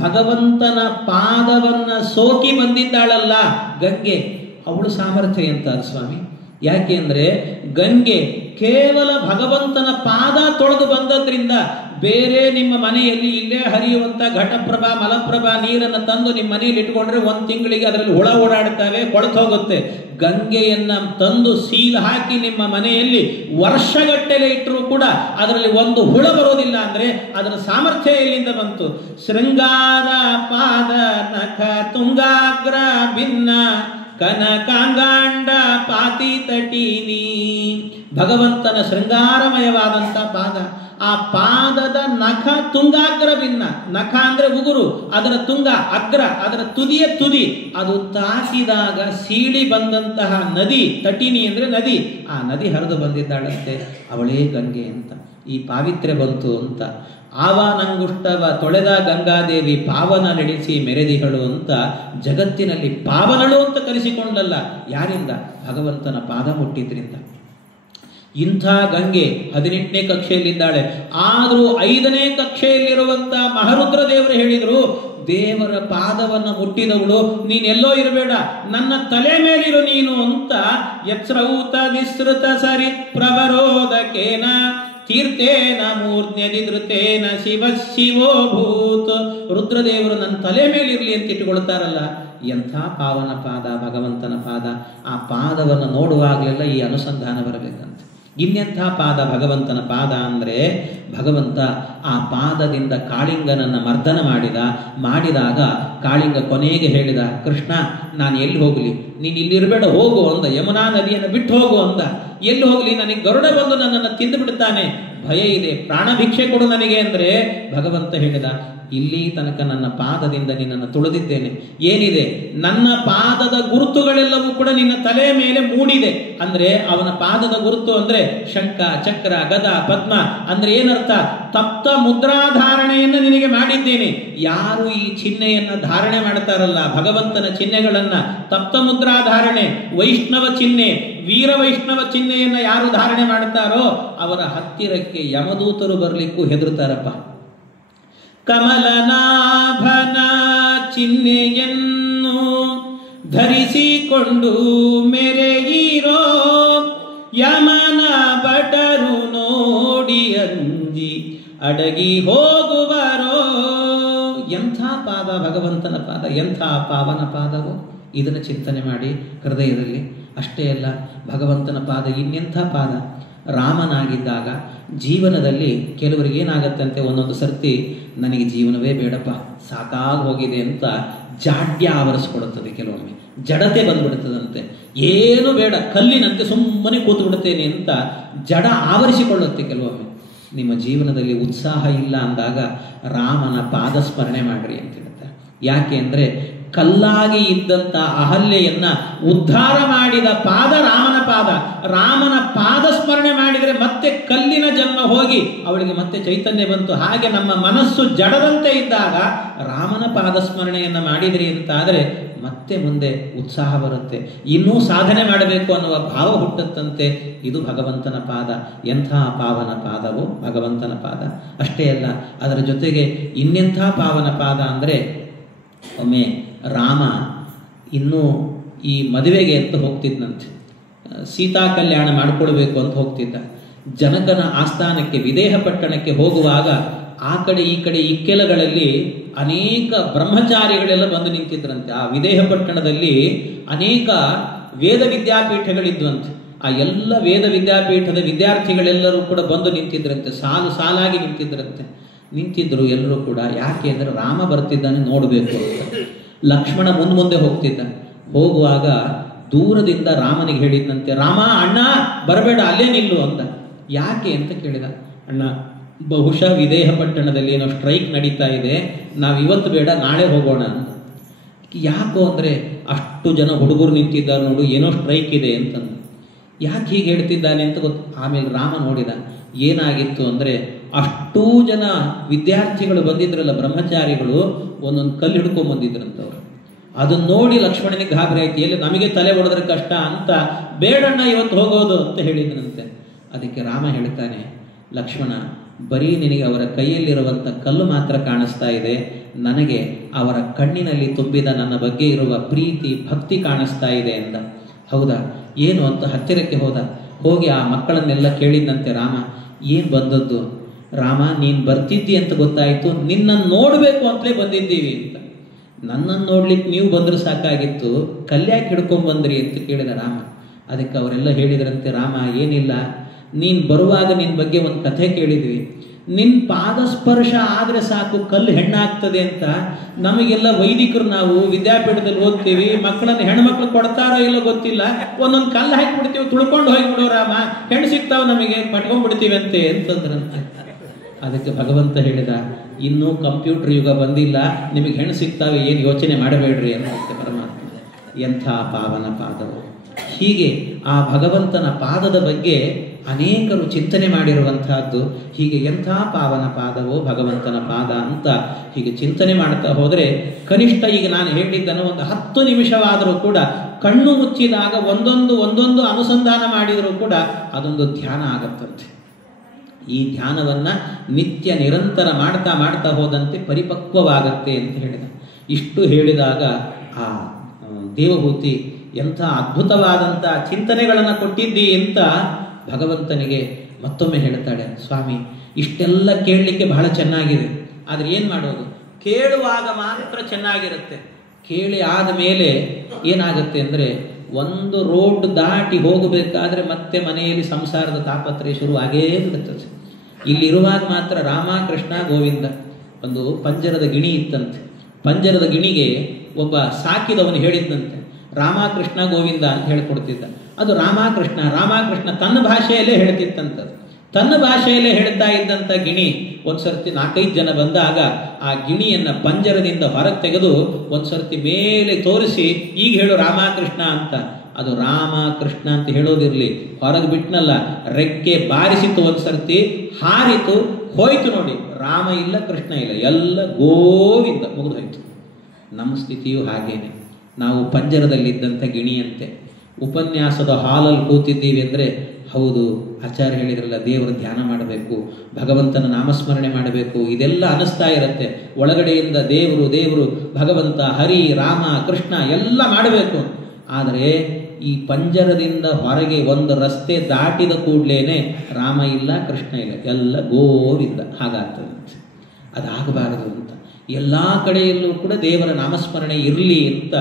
ಭಗವಂತನ ಪಾದವನ್ನ ಸೋಕಿ ಬಂದಿದ್ದಾಳಲ್ಲ ಗಂಗೆ, ಅವಳು ಸಾಮರ್ಥ್ಯ ಎಂತ ಸ್ವಾಮಿ. ಯಾಕೆ ಅಂದ್ರೆ ಗಂಗೆ ಕೇವಲ ಭಗವಂತನ ಪಾದ ತೊಳೆದು ಬಂದದ್ರಿಂದ ಬೇರೆ ನಿಮ್ಮ ಮನೆಯಲ್ಲಿ ಇಲ್ಲೇ ಹರಿಯುವಂತ ಘಟಪ್ರಭಾ ಮಲಪ್ರಭಾ ನೀರನ್ನು ತಂದು ನಿಮ್ಮ ಮನೆಯಲ್ಲಿ ಇಟ್ಕೊಂಡ್ರೆ 1 ತಿಂಗಳಿಗೆ ಅದರಲ್ಲಿ ಹುಳ ಓಡಾಡ್ತವೆ, ಕೊಳತು ಹೋಗುತ್ತೆ. ಗಂಗೆಯನ್ನ ತಂದು ಸೀಲ್ ಹಾಕಿ ನಿಮ್ಮ ಮನೆಯಲ್ಲಿ ವರ್ಷಗಟ್ಟಲೆ ಇಟ್ಟರೂ ಕೂಡ ಅದರಲ್ಲಿ ಒಂದು ಹುಳ ಬರೋದಿಲ್ಲ ಅಂದ್ರೆ ಅದರ ಸಾಮರ್ಥ್ಯ ಎಲ್ಲಿಂದ ಬಂತು? ಶೃಂಗಾರ ಪಾದ ನಖ ತುಂಗಾಗ್ರ ಭಿನ್ನ ಕನಕಾಂಗಾಂಡ ಪಾತಿ ತಟೀನಿ. ಭಗವಂತನ ಶೃಂಗಾರಮಯವಾದಂಥ ಪಾದ. ಆ ಪಾದದ ನಖ ತುಂಗಾಗ್ರ ಭಿನ್ನ. ನಖ ಅಂದ್ರೆ ಉಗುರು, ಅದರ ತುಂಗ ಅಗ್ರ, ಅದರ ತುದಿಯ ತುದಿ, ಅದು ತಾಕಿದಾಗ ಸೀಳಿ ಬಂದಂತಹ ನದಿ. ತಟಿನಿ ಅಂದ್ರೆ ನದಿ. ಆ ನದಿ ಹರಿದು ಬಂದಿದ್ದಾಳಂತೆ, ಅವಳೇ ಗಂಗೆ ಅಂತ. ಈ ಪಾವಿತ್ರ್ಯ ಬಂತು ಅಂತ. ಆವಾನಂಗುಷ್ಟವ ತೊಳೆದ ಗಂಗಾದೇವಿ ಪಾವನ ನಡೆಸಿ ಮೆರೆದಿಗಳು ಅಂತ ಜಗತ್ತಿನಲ್ಲಿ ಪಾವನಳು ಅಂತ ಕರೆಸಿಕೊಂಡಲ್ಲ. ಯಾರಿಂದ? ಭಗವಂತನ ಪಾದ ಮುಟ್ಟಿದ್ರಿಂದ. ಇಂಥ ಗಂಗೆ 18ನೇ ಕಕ್ಷೆಯಲ್ಲಿದ್ದಾಳೆ. ಆದರೂ 5ನೇ ಕಕ್ಷೆಯಲ್ಲಿರುವಂತ ಮಹಾರುದ್ರ ದೇವರು ಹೇಳಿದರು, ದೇವರ ಪಾದವನ್ನು ಮುಟ್ಟಿದವಳು ನೀನೆಲ್ಲೋ ಇರಬೇಡ, ನನ್ನ ತಲೆ ಮೇಲಿರು ನೀನು ಅಂತ. ಯತ್ಸ್ರೌತ ವಿಸೃತ ಸರಿತ್ ಪ್ರವರೋದಕೇನ ತೀರ್ಥೇನ ಮೂರ್ಧ್ನಿ ಧೃತೇನ ಶಿವ ಶಿವೋ ಭೂತ್. ರುದ್ರದೇವರು ನನ್ನ ತಲೆ ಮೇಲಿರಲಿ ಅಂತ ಇಟ್ಟುಕೊಳ್ತಾರಲ್ಲ. ಎಂಥ ಪಾವನ ಪಾದ ಭಗವಂತನ ಪಾದ. ಆ ಪಾದವನ್ನು ನೋಡುವಾಗಲೆಲ್ಲ ಈ ಅನುಸಂಧಾನ ಬರಬೇಕಂತ. ಇನ್ನೆಂಥ ಪಾದ ಭಗವಂತನ ಪಾದ ಅಂದರೆ, ಭಗವಂತ ಆ ಪಾದದಿಂದ ಕಾಳಿಂಗನನ್ನು ಮರ್ದನ ಮಾಡಿದಾಗ ಕಾಳಿಂಗ ಕೊನೆಗೆ ಹೇಳಿದ, ಕೃಷ್ಣ ನಾನು ಎಲ್ಲಿ ಹೋಗಲಿ, ನೀನು ಇಲ್ಲಿರಬೇಡ, ಹೋಗು ಅಂದ. ಯಮುನಾ ನದಿಯನ್ನು ಬಿಟ್ಟು ಹೋಗು ಅಂದ. ಎಲ್ಲಿ ಹೋಗಲಿ, ನನಗೆ ಗರುಡ ಬಂದು ನನ್ನನ್ನು ತಿಂದು ಬಿಡ್ತಾನೆ, ಭಯ ಇದೆ, ಪ್ರಾಣ ಭಿಕ್ಷೆ ಕೊಡು ನನಗೆ ಅಂದರೆ ಭಗವಂತ ಹೇಳಿದ, ಇಲ್ಲಿ ತನಕ ನನ್ನ ಪಾದದಿಂದ ನಿನ್ನನ್ನು ತುಳಿದಿದ್ದೇನೆ. ಏನಿದೆ? ನನ್ನ ಪಾದದ ಗುರುತುಗಳೆಲ್ಲವೂ ಕೂಡ ನಿನ್ನ ತಲೆಯ ಮೇಲೆ ಮೂಡಿದೆ. ಅಂದ್ರೆ ಅವನ ಪಾದದ ಗುರುತು ಅಂದ್ರೆ ಶಂಖ, ಚಕ್ರ, ಗದ, ಪದ್ಮ. ಅಂದ್ರೆ ಏನರ್ಥ? ತಪ್ತ ಮುದ್ರಾಧಾರಣೆಯನ್ನು ನಿನಗೆ ಮಾಡಿದ್ದೇನೆ. ಯಾರು ಈ ಚಿಹ್ನೆಯನ್ನ ಧಾರಣೆ ಮಾಡ್ತಾರಲ್ಲ, ಭಗವಂತನ ಚಿಹ್ನೆಗಳನ್ನ, ತಪ್ತ ಮುದ್ರಾಧಾರಣೆ, ವೈಷ್ಣವ ಚಿಹ್ನೆ, ವೀರ ವೈಷ್ಣವ ಚಿಹ್ನೆಯನ್ನ ಯಾರು ಧಾರಣೆ ಮಾಡ್ತಾರೋ ಅವರ ಹತ್ತಿರಕ್ಕೆ ಯಮದೂತರು ಬರ್ಲಿಕ್ಕೂ ಹೆದರುತ್ತಾರಪ್ಪ. ಕಮಲನಾಭನ ಚಿಹ್ನೆಯನ್ನು ಧರಿಸಿಕೊಂಡು ಮೆರೆಯಿರೋ ಯಮನ ಭಟರು ನೋಡಿ ಅಂಜಿ ಅಡಗಿ ಹೋಗುವರೋ. ಎಂಥ ಪಾದ ಭಗವಂತನ ಪಾದ, ಎಂಥ ಪಾವನ ಪಾದವೋ. ಇದನ್ನು ಚಿಂತನೆ ಮಾಡಿ ಹೃದಯದಲ್ಲಿ. ಅಷ್ಟೇ ಅಲ್ಲ, ಭಗವಂತನ ಪಾದ ಇನ್ನೆಂಥ ಪಾದ. ರಾಮನಾಗಿದ್ದಾಗ ಜೀವನದಲ್ಲಿ ಕೆಲವರಿಗೆ ಏನಾಗತ್ತಂತೆ, ಒಂದೊಂದು ಸರ್ತಿ ನನಗೆ ಜೀವನವೇ ಬೇಡಪ್ಪ, ಸಾಕಾಗಿ ಹೋಗಿದೆ ಅಂತ ಜಾಡ್ಯ ಆವರಿಸ್ಕೊಡುತ್ತದೆ. ಕೆಲವೊಮ್ಮೆ ಜಡತೆ ಬಂದ್ಬಿಡುತ್ತದಂತೆ. ಏನು ಬೇಡ, ಕಲ್ಲಿನಂತೆ ಸುಮ್ಮನೆ ಕೂತು ಬಿಡುತ್ತೇನೆ ಅಂತ ಜಡ ಆವರಿಸಿಕೊಳ್ಳುತ್ತೆ ಕೆಲವೊಮ್ಮೆ. ನಿಮ್ಮ ಜೀವನದಲ್ಲಿ ಉತ್ಸಾಹ ಇಲ್ಲ ಅಂದಾಗ ರಾಮನ ಪಾದ ಸ್ಮರಣೆ ಮಾಡ್ರಿ ಅಂತ ಹೇಳ್ತಾರೆ. ಯಾಕೆ ಅಂದರೆ ಕಲ್ಲಾಗಿ ಇದ್ದಂಥ ಅಹಲ್ಯೆಯನ್ನ ಉದ್ಧಾರ ಮಾಡಿದ ಪಾದ ರಾಮನ ಪಾದ. ರಾಮನ ಪಾದ ಸ್ಮರಣೆ ಮಾಡಿದರೆ ಮತ್ತೆ ಕಲ್ಲಿನ ಜನ್ಮ ಹೋಗಿ ಅವಳಿಗೆ ಮತ್ತೆ ಚೈತನ್ಯ ಬಂತು. ಹಾಗೆ ನಮ್ಮ ಮನಸ್ಸು ಜಡದಂತೆ ಇದ್ದಾಗ ರಾಮನ ಪಾದ ಸ್ಮರಣೆಯನ್ನ ಮಾಡಿದ್ರಿ ಅಂತಾದರೆ ಮತ್ತೆ ಮುಂದೆ ಉತ್ಸಾಹ ಬರುತ್ತೆ, ಇನ್ನೂ ಸಾಧನೆ ಮಾಡಬೇಕು ಅನ್ನುವ ಭಾವ ಹುಟ್ಟುತ್ತಂತೆ. ಇದು ಭಗವಂತನ ಪಾದ. ಎಂಥ ಪಾವನ ಪಾದವು ಭಗವಂತನ ಪಾದ. ಅಷ್ಟೇ ಅಲ್ಲ, ಅದರ ಜೊತೆಗೆ ಇನ್ನೆಂಥ ಪಾವನ ಪಾದ ಅಂದರೆ, ಒಮ್ಮೆ ರಾಮ ಇನ್ನೂ ಈ ಮದುವೆಗೆ ಅಂತ ಹೋಗ್ತಿದ್ದಂತೆ. ಸೀತಾ ಕಲ್ಯಾಣ ಮಾಡಿಕೊಡ್ಬೇಕು ಅಂತ ಹೋಗ್ತಿದ್ದ. ಜನಕನ ಆಸ್ಥಾನಕ್ಕೆ ವಿದೇಹ ಪಟ್ಟಣಕ್ಕೆ ಹೋಗುವಾಗ ಆ ಕಡೆ ಈ ಕಡೆ ಇಕ್ಕೆಲಗಳಲ್ಲಿ ಅನೇಕ ಬ್ರಹ್ಮಚಾರಿಗಳೆಲ್ಲ ಬಂದು ನಿಂತಿದ್ರಂತೆ. ಆ ವಿದೇಹ ಪಟ್ಟಣದಲ್ಲಿ ಅನೇಕ ವೇದ ವಿದ್ಯಾಪೀಠಗಳಿದ್ವಂತೆ. ಆ ಎಲ್ಲ ವೇದ ವಿದ್ಯಾಪೀಠದ ವಿದ್ಯಾರ್ಥಿಗಳೆಲ್ಲರೂ ಕೂಡ ಬಂದು ನಿಂತಿದ್ರಂತೆ, ಸಾಲು ಸಾಲಾಗಿ ನಿಂತಿದ್ರು ಎಲ್ಲರೂ ಕೂಡ. ಯಾಕೆ ಅಂದರೆ ರಾಮ ಬರ್ತಿದ್ದಾನೆ ನೋಡಬೇಕು ಅಂತ. ಲಕ್ಷ್ಮಣ ಮುಂದೆ ಹೋಗ್ತಿದ್ದ. ಹೋಗುವಾಗ ದೂರದಿಂದ ರಾಮನಿಗೆ ಹೇಳಿದ್ದಂತೆ, ರಾಮ ಅಣ್ಣ ಬರಬೇಡ, ಅಲ್ಲೇ ನಿಲ್ಲು ಅಂತ. ಯಾಕೆ ಅಂತ ಕೇಳಿದ. ಅಣ್ಣ, ಬಹುಶಃ ವಿದೇಹ ಪಟ್ಟಣದಲ್ಲಿ ಏನೋ ಸ್ಟ್ರೈಕ್ ನಡೀತಾ ಇದೆ, ನಾವು ಇವತ್ತು ಬೇಡ ನಾಳೆ ಹೋಗೋಣ ಅಂತ. ಯಾಕೋ ಅಂದರೆ ಅಷ್ಟು ಜನ ಹುಡುಗರು ನಿಂತಿದ್ದಾರೆ ನೋಡು, ಏನೋ ಸ್ಟ್ರೈಕ್ ಇದೆ ಅಂತಂದು. ಯಾಕೆ ಹೀಗೆ ಹೇಳ್ತಿದ್ದಾನೆ ಅಂತ ಗೊತ್ತು. ಆಮೇಲೆ ರಾಮ ನೋಡಿದ, ಏನಾಗಿತ್ತು ಅಂದರೆ ಅಷ್ಟೂ ಜನ ವಿದ್ಯಾರ್ಥಿಗಳು ಬಂದಿದ್ರಲ್ಲ, ಬ್ರಹ್ಮಚಾರಿಗಳು, ಒಂದೊಂದು ಕಲ್ಲು ಹಿಡ್ಕೊಂಡ್ ಬಂದಿದ್ರಂತವ್ರು. ಅದನ್ನ ನೋಡಿ ಲಕ್ಷ್ಮಣನಿಗೆ ಗಾಬರಿ ಆಯ್ತು, ಎಲ್ಲಿ ನಮಗೆ ತಲೆ ಹೊಡೆದ್ರೆ ಕಷ್ಟ ಅಂತ, ಬೇಡಣ್ಣ ಇವತ್ತು ಹೋಗೋದು ಅಂತ ಹೇಳಿದ್ರಂತೆ. ಅದಕ್ಕೆ ರಾಮ ಹೇಳ್ತಾನೆ, ಲಕ್ಷ್ಮಣ, ಬರೀ ನಿನಗೆ ಅವರ ಕೈಯಲ್ಲಿರುವಂಥ ಕಲ್ಲು ಮಾತ್ರ ಕಾಣಿಸ್ತಾ ಇದೆ, ನನಗೆ ಅವರ ಕಣ್ಣಿನಲ್ಲಿ ತುಂಬಿದ ನನ್ನ ಬಗ್ಗೆ ಇರುವ ಪ್ರೀತಿ ಭಕ್ತಿ ಕಾಣಿಸ್ತಾ ಇದೆ ಎಂದ. ಹೌದಾ, ಏನು ಅಂತ ಹತ್ತಿರಕ್ಕೆ ಹೋಗಿ ಆ ಮಕ್ಕಳನ್ನೆಲ್ಲ ಕೇಳಿದಂತೆ ರಾಮ. ಏನು ಬಂದದ್ದು? ರಾಮ, ನೀನು ಬರ್ತಿದ್ದಿ ಅಂತ ಗೊತ್ತಾಯಿತು, ನಿನ್ನನ್ನು ನೋಡಬೇಕು ಅಂತಲೇ ಬಂದಿದ್ದೀವಿ ಅಂತ. ನನ್ನನ್ನು ನೋಡ್ಲಿಕ್ಕೆ ನೀವು ಬಂದ್ರೆ ಸಾಕಾಗಿತ್ತು, ಕಲ್ಯಾಕೆ ಹಿಡ್ಕೊಂಡ್ಬಂದ್ರಿ ಅಂತ ಕೇಳಿದ ರಾಮ. ಅದಕ್ಕೆ ಅವರೆಲ್ಲ ಹೇಳಿದ್ರಂತೆ, ರಾಮ ಏನಿಲ್ಲ, ನೀನು ಬರುವಾಗ ನಿನ್ನ ಬಗ್ಗೆ ಒಂದು ಕಥೆ ಕೇಳಿದ್ವಿ, ನಿನ್ನ ಪಾದಸ್ಪರ್ಶ ಆದರೆ ಸಾಕು ಕಲ್ಲು ಹೆಣ್ಣಾಗ್ತದೆ ಅಂತ. ನಮಗೆಲ್ಲ ವೈದಿಕರು, ನಾವು ವಿದ್ಯಾಪೀಠದಲ್ಲಿ ಓದ್ತೀವಿ, ಮಕ್ಕಳನ್ನು ಹೆಣ್ಮಕ್ಳು ಕೊಡ್ತಾರೋ ಇಲ್ಲೋ ಗೊತ್ತಿಲ್ಲ, ಒಂದೊಂದು ಕಲ್ಲು ಹಾಕಿಬಿಡ್ತೀವಿ, ತುಳ್ಕೊಂಡು ಹೋಗಿಬಿಡೋ ರಾಮ, ಹೆಣ್ಣು ಸಿಗ್ತಾವೆ ನಮಗೆ, ಪಟ್ಕೊಂಡ್ಬಿಡ್ತೀವಿ ಅಂತಂದ್ರಂತೆ. ಅದಕ್ಕೆ ಭಗವಂತ ಹೇಳಿದ, ಇನ್ನೂ ಕಂಪ್ಯೂಟರ್ ಯುಗ ಬಂದಿಲ್ಲ, ನಿಮಗೆ ಹೆಣ್ಣು ಸಿಗ್ತಾವೆ, ಏನು ಯೋಚನೆ ಮಾಡಬೇಡ್ರಿ ಅಂತ ಪರಮಾತ್ಮ. ಎಂಥ ಪಾವನ ಪಾದವು. ಹೀಗೆ ಆ ಭಗವಂತನ ಪಾದದ ಬಗ್ಗೆ ಅನೇಕರು ಚಿಂತನೆ ಮಾಡಿರುವಂತಹದ್ದು. ಹೀಗೆ ಎಂಥ ಪಾವನ ಪಾದವೋ ಭಗವಂತನ ಪಾದ ಅಂತ ಹೀಗೆ ಚಿಂತನೆ ಮಾಡ್ತಾ ಹೋದರೆ, ಕನಿಷ್ಠ ಈಗ ನಾನು ಹೇಳಿದ್ದನ್ನು ಒಂದು 10 ನಿಮಿಷವಾದರೂ ಕೂಡ ಕಣ್ಣು ಮುಚ್ಚಿದಾಗ ಒಂದೊಂದು ಅನುಸಂಧಾನ ಮಾಡಿದರೂ ಕೂಡ ಅದೊಂದು ಧ್ಯಾನ ಆಗತ್ತಂತೆ. ಈ ಧ್ಯಾನವನ್ನು ನಿತ್ಯ ನಿರಂತರ ಮಾಡ್ತಾ ಹೋದಂತೆ ಪರಿಪಕ್ವವಾಗತ್ತೆ ಅಂತ ಹೇಳಿದ. ಇಷ್ಟು ಹೇಳಿದಾಗ ಆ ದೇವಹೂತಿ ಎಂಥ ಅದ್ಭುತವಾದಂಥ ಚಿಂತನೆಗಳನ್ನು ಕೊಟ್ಟಿದ್ದಿ ಅಂತ ಭಗವಂತನಿಗೆ ಮತ್ತೊಮ್ಮೆ ಹೇಳ್ತಾಳೆ, ಸ್ವಾಮಿ ಇಷ್ಟೆಲ್ಲ ಕೇಳಲಿಕ್ಕೆ ಬಹಳ ಚೆನ್ನಾಗಿದೆ, ಆದರೆ ಏನು ಮಾಡೋದು? ಕೇಳುವಾಗ ಮಾತ್ರ ಚೆನ್ನಾಗಿರುತ್ತೆ. ಕೇಳಿ ಆದ ಮೇಲೆ ಏನಾಗುತ್ತೆ ಅಂದರೆ, ಒಂದು ರೋಡ್ ದಾಟಿ ಹೋಗಬೇಕಾದ್ರೆ ಮತ್ತೆ ಮನೆಯಲ್ಲಿ ಸಂಸಾರದ ತಾಪತ್ರೆ ಶುರುವಾಗೇ ಬಿಡುತ್ತದೆ. ಇಲ್ಲಿರುವಾಗ ಮಾತ್ರ ರಾಮ ಕೃಷ್ಣ ಗೋವಿಂದ. ಒಂದು ಪಂಜರದ ಗಿಣಿ ಇತ್ತಂತೆ. ಪಂಜರದ ಗಿಣಿಗೆ ಒಬ್ಬ ಸಾಕಿದವನು ಹೇಳಿದ್ದಂತೆ, ರಾಮ ಕೃಷ್ಣ ಗೋವಿಂದ ಅಂತ ಹೇಳ್ಕೊಡ್ತಿದ್ದ. ಅದು ರಾಮಕೃಷ್ಣ ತನ್ನ ಭಾಷೆಯಲ್ಲೇ ಹೇಳ್ತಿತ್ತಂಥದ್ದು. ತನ್ನ ಭಾಷೆಯಲ್ಲೇ ಹೇಳ್ತಾ ಇದ್ದಂಥ ಗಿಣಿ ಒಂದ್ಸರ್ತಿ 4-5 ಜನ ಬಂದಾಗ ಆ ಗಿಣಿಯನ್ನ ಪಂಜರದಿಂದ ಹೊರಗೆ ತೆಗೆದು ಒಂದ್ಸರ್ತಿ ಮೇಲೆ ತೋರಿಸಿ, ಈಗ ಹೇಳು ರಾಮಕೃಷ್ಣ ಅಂತ. ಅದು ರಾಮಕೃಷ್ಣ ಅಂತ ಹೇಳೋದಿರ್ಲಿ, ಹೊರಗೆ ಬಿಟ್ನಲ್ಲ, ರೆಕ್ಕೆ ಬಾರಿಸಿತು, ಒಂದ್ಸರ್ತಿ ಹಾರಿತು, ಹೋಯ್ತು. ನೋಡಿ, ರಾಮ ಇಲ್ಲ, ಕೃಷ್ಣ ಇಲ್ಲ, ಎಲ್ಲ ಗೋವಿಂದ, ಮುಗಿದೋಯ್ತು. ನಮ್ಮ ಸ್ಥಿತಿಯು ಹಾಗೇನೆ. ನಾವು ಪಂಜರದಲ್ಲಿದ್ದಂಥ ಗಿಣಿಯಂತೆ. ಉಪನ್ಯಾಸದ ಹಾಲಲ್ಲಿ ಕೂತಿದ್ದೀವಿ ಅಂದರೆ, ಹೌದು ಆಚಾರ್ಯ ಹೇಳಿದ್ರಲ್ಲ, ದೇವರ ಧ್ಯಾನ ಮಾಡಬೇಕು, ಭಗವಂತನ ನಾಮಸ್ಮರಣೆ ಮಾಡಬೇಕು, ಇದೆಲ್ಲ ಅನಿಸ್ತಾ ಇರುತ್ತೆ ಒಳಗಡೆಯಿಂದ. ದೇವರು ಭಗವಂತ, ಹರಿ, ರಾಮ, ಕೃಷ್ಣ ಎಲ್ಲ ಮಾಡಬೇಕು. ಆದರೆ ಈ ಪಂಜರದಿಂದ ಹೊರಗೆ ಒಂದು ರಸ್ತೆ ದಾಟಿದ ಕೂಡಲೇ ರಾಮ ಇಲ್ಲ, ಕೃಷ್ಣ ಇಲ್ಲ, ಎಲ್ಲ ಗೋವಿಂದ. ಹಾಗಾಗ್ತದಂತೆ. ಅದಾಗಬಾರದು ಅಂತ ಎಲ್ಲ ಕಡೆಯಲ್ಲೂ ಕೂಡ ದೇವರ ನಾಮಸ್ಮರಣೆ ಇರಲಿ ಅಂತ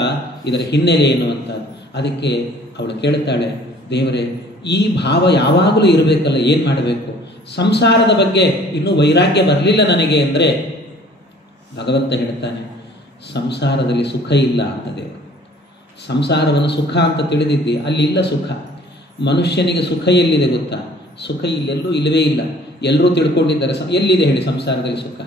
ಇದರ ಹಿನ್ನೆಲೆ ಏನು ಅಂತ. ಅದಕ್ಕೆ ಅವಳು ಕೇಳ್ತಾಳೆ, ದೇವರೇ ಈ ಭಾವ ಯಾವಾಗಲೂ ಇರಬೇಕಲ್ಲ, ಏನು ಮಾಡಬೇಕು? ಸಂಸಾರದ ಬಗ್ಗೆ ಇನ್ನೂ ವೈರಾಗ್ಯ ಬರಲಿಲ್ಲ ನನಗೆ ಅಂದರೆ ಭಗವಂತ ಹೇಳ್ತಾನೆ, ಸಂಸಾರದಲ್ಲಿ ಸುಖ ಇಲ್ಲ ಅಂತ. ದೇವರು ಸಂಸಾರವನ್ನು ಸುಖ ಅಂತ ತಿಳಿದಿದ್ದಿ, ಅಲ್ಲಿಲ್ಲ ಸುಖ. ಮನುಷ್ಯನಿಗೆ ಸುಖ ಎಲ್ಲಿದೆ ಗೊತ್ತಾ? ಸುಖ ಇಲ್ಲೆಲ್ಲೂ ಇಲ್ಲವೇ ಇಲ್ಲ. ಎಲ್ಲರೂ ತಿಳ್ಕೊಂಡಿದ್ದಾರೆ. ಎಲ್ಲಿದೆ ಹೇಳಿ ಸಂಸಾರದಲ್ಲಿ ಸುಖ?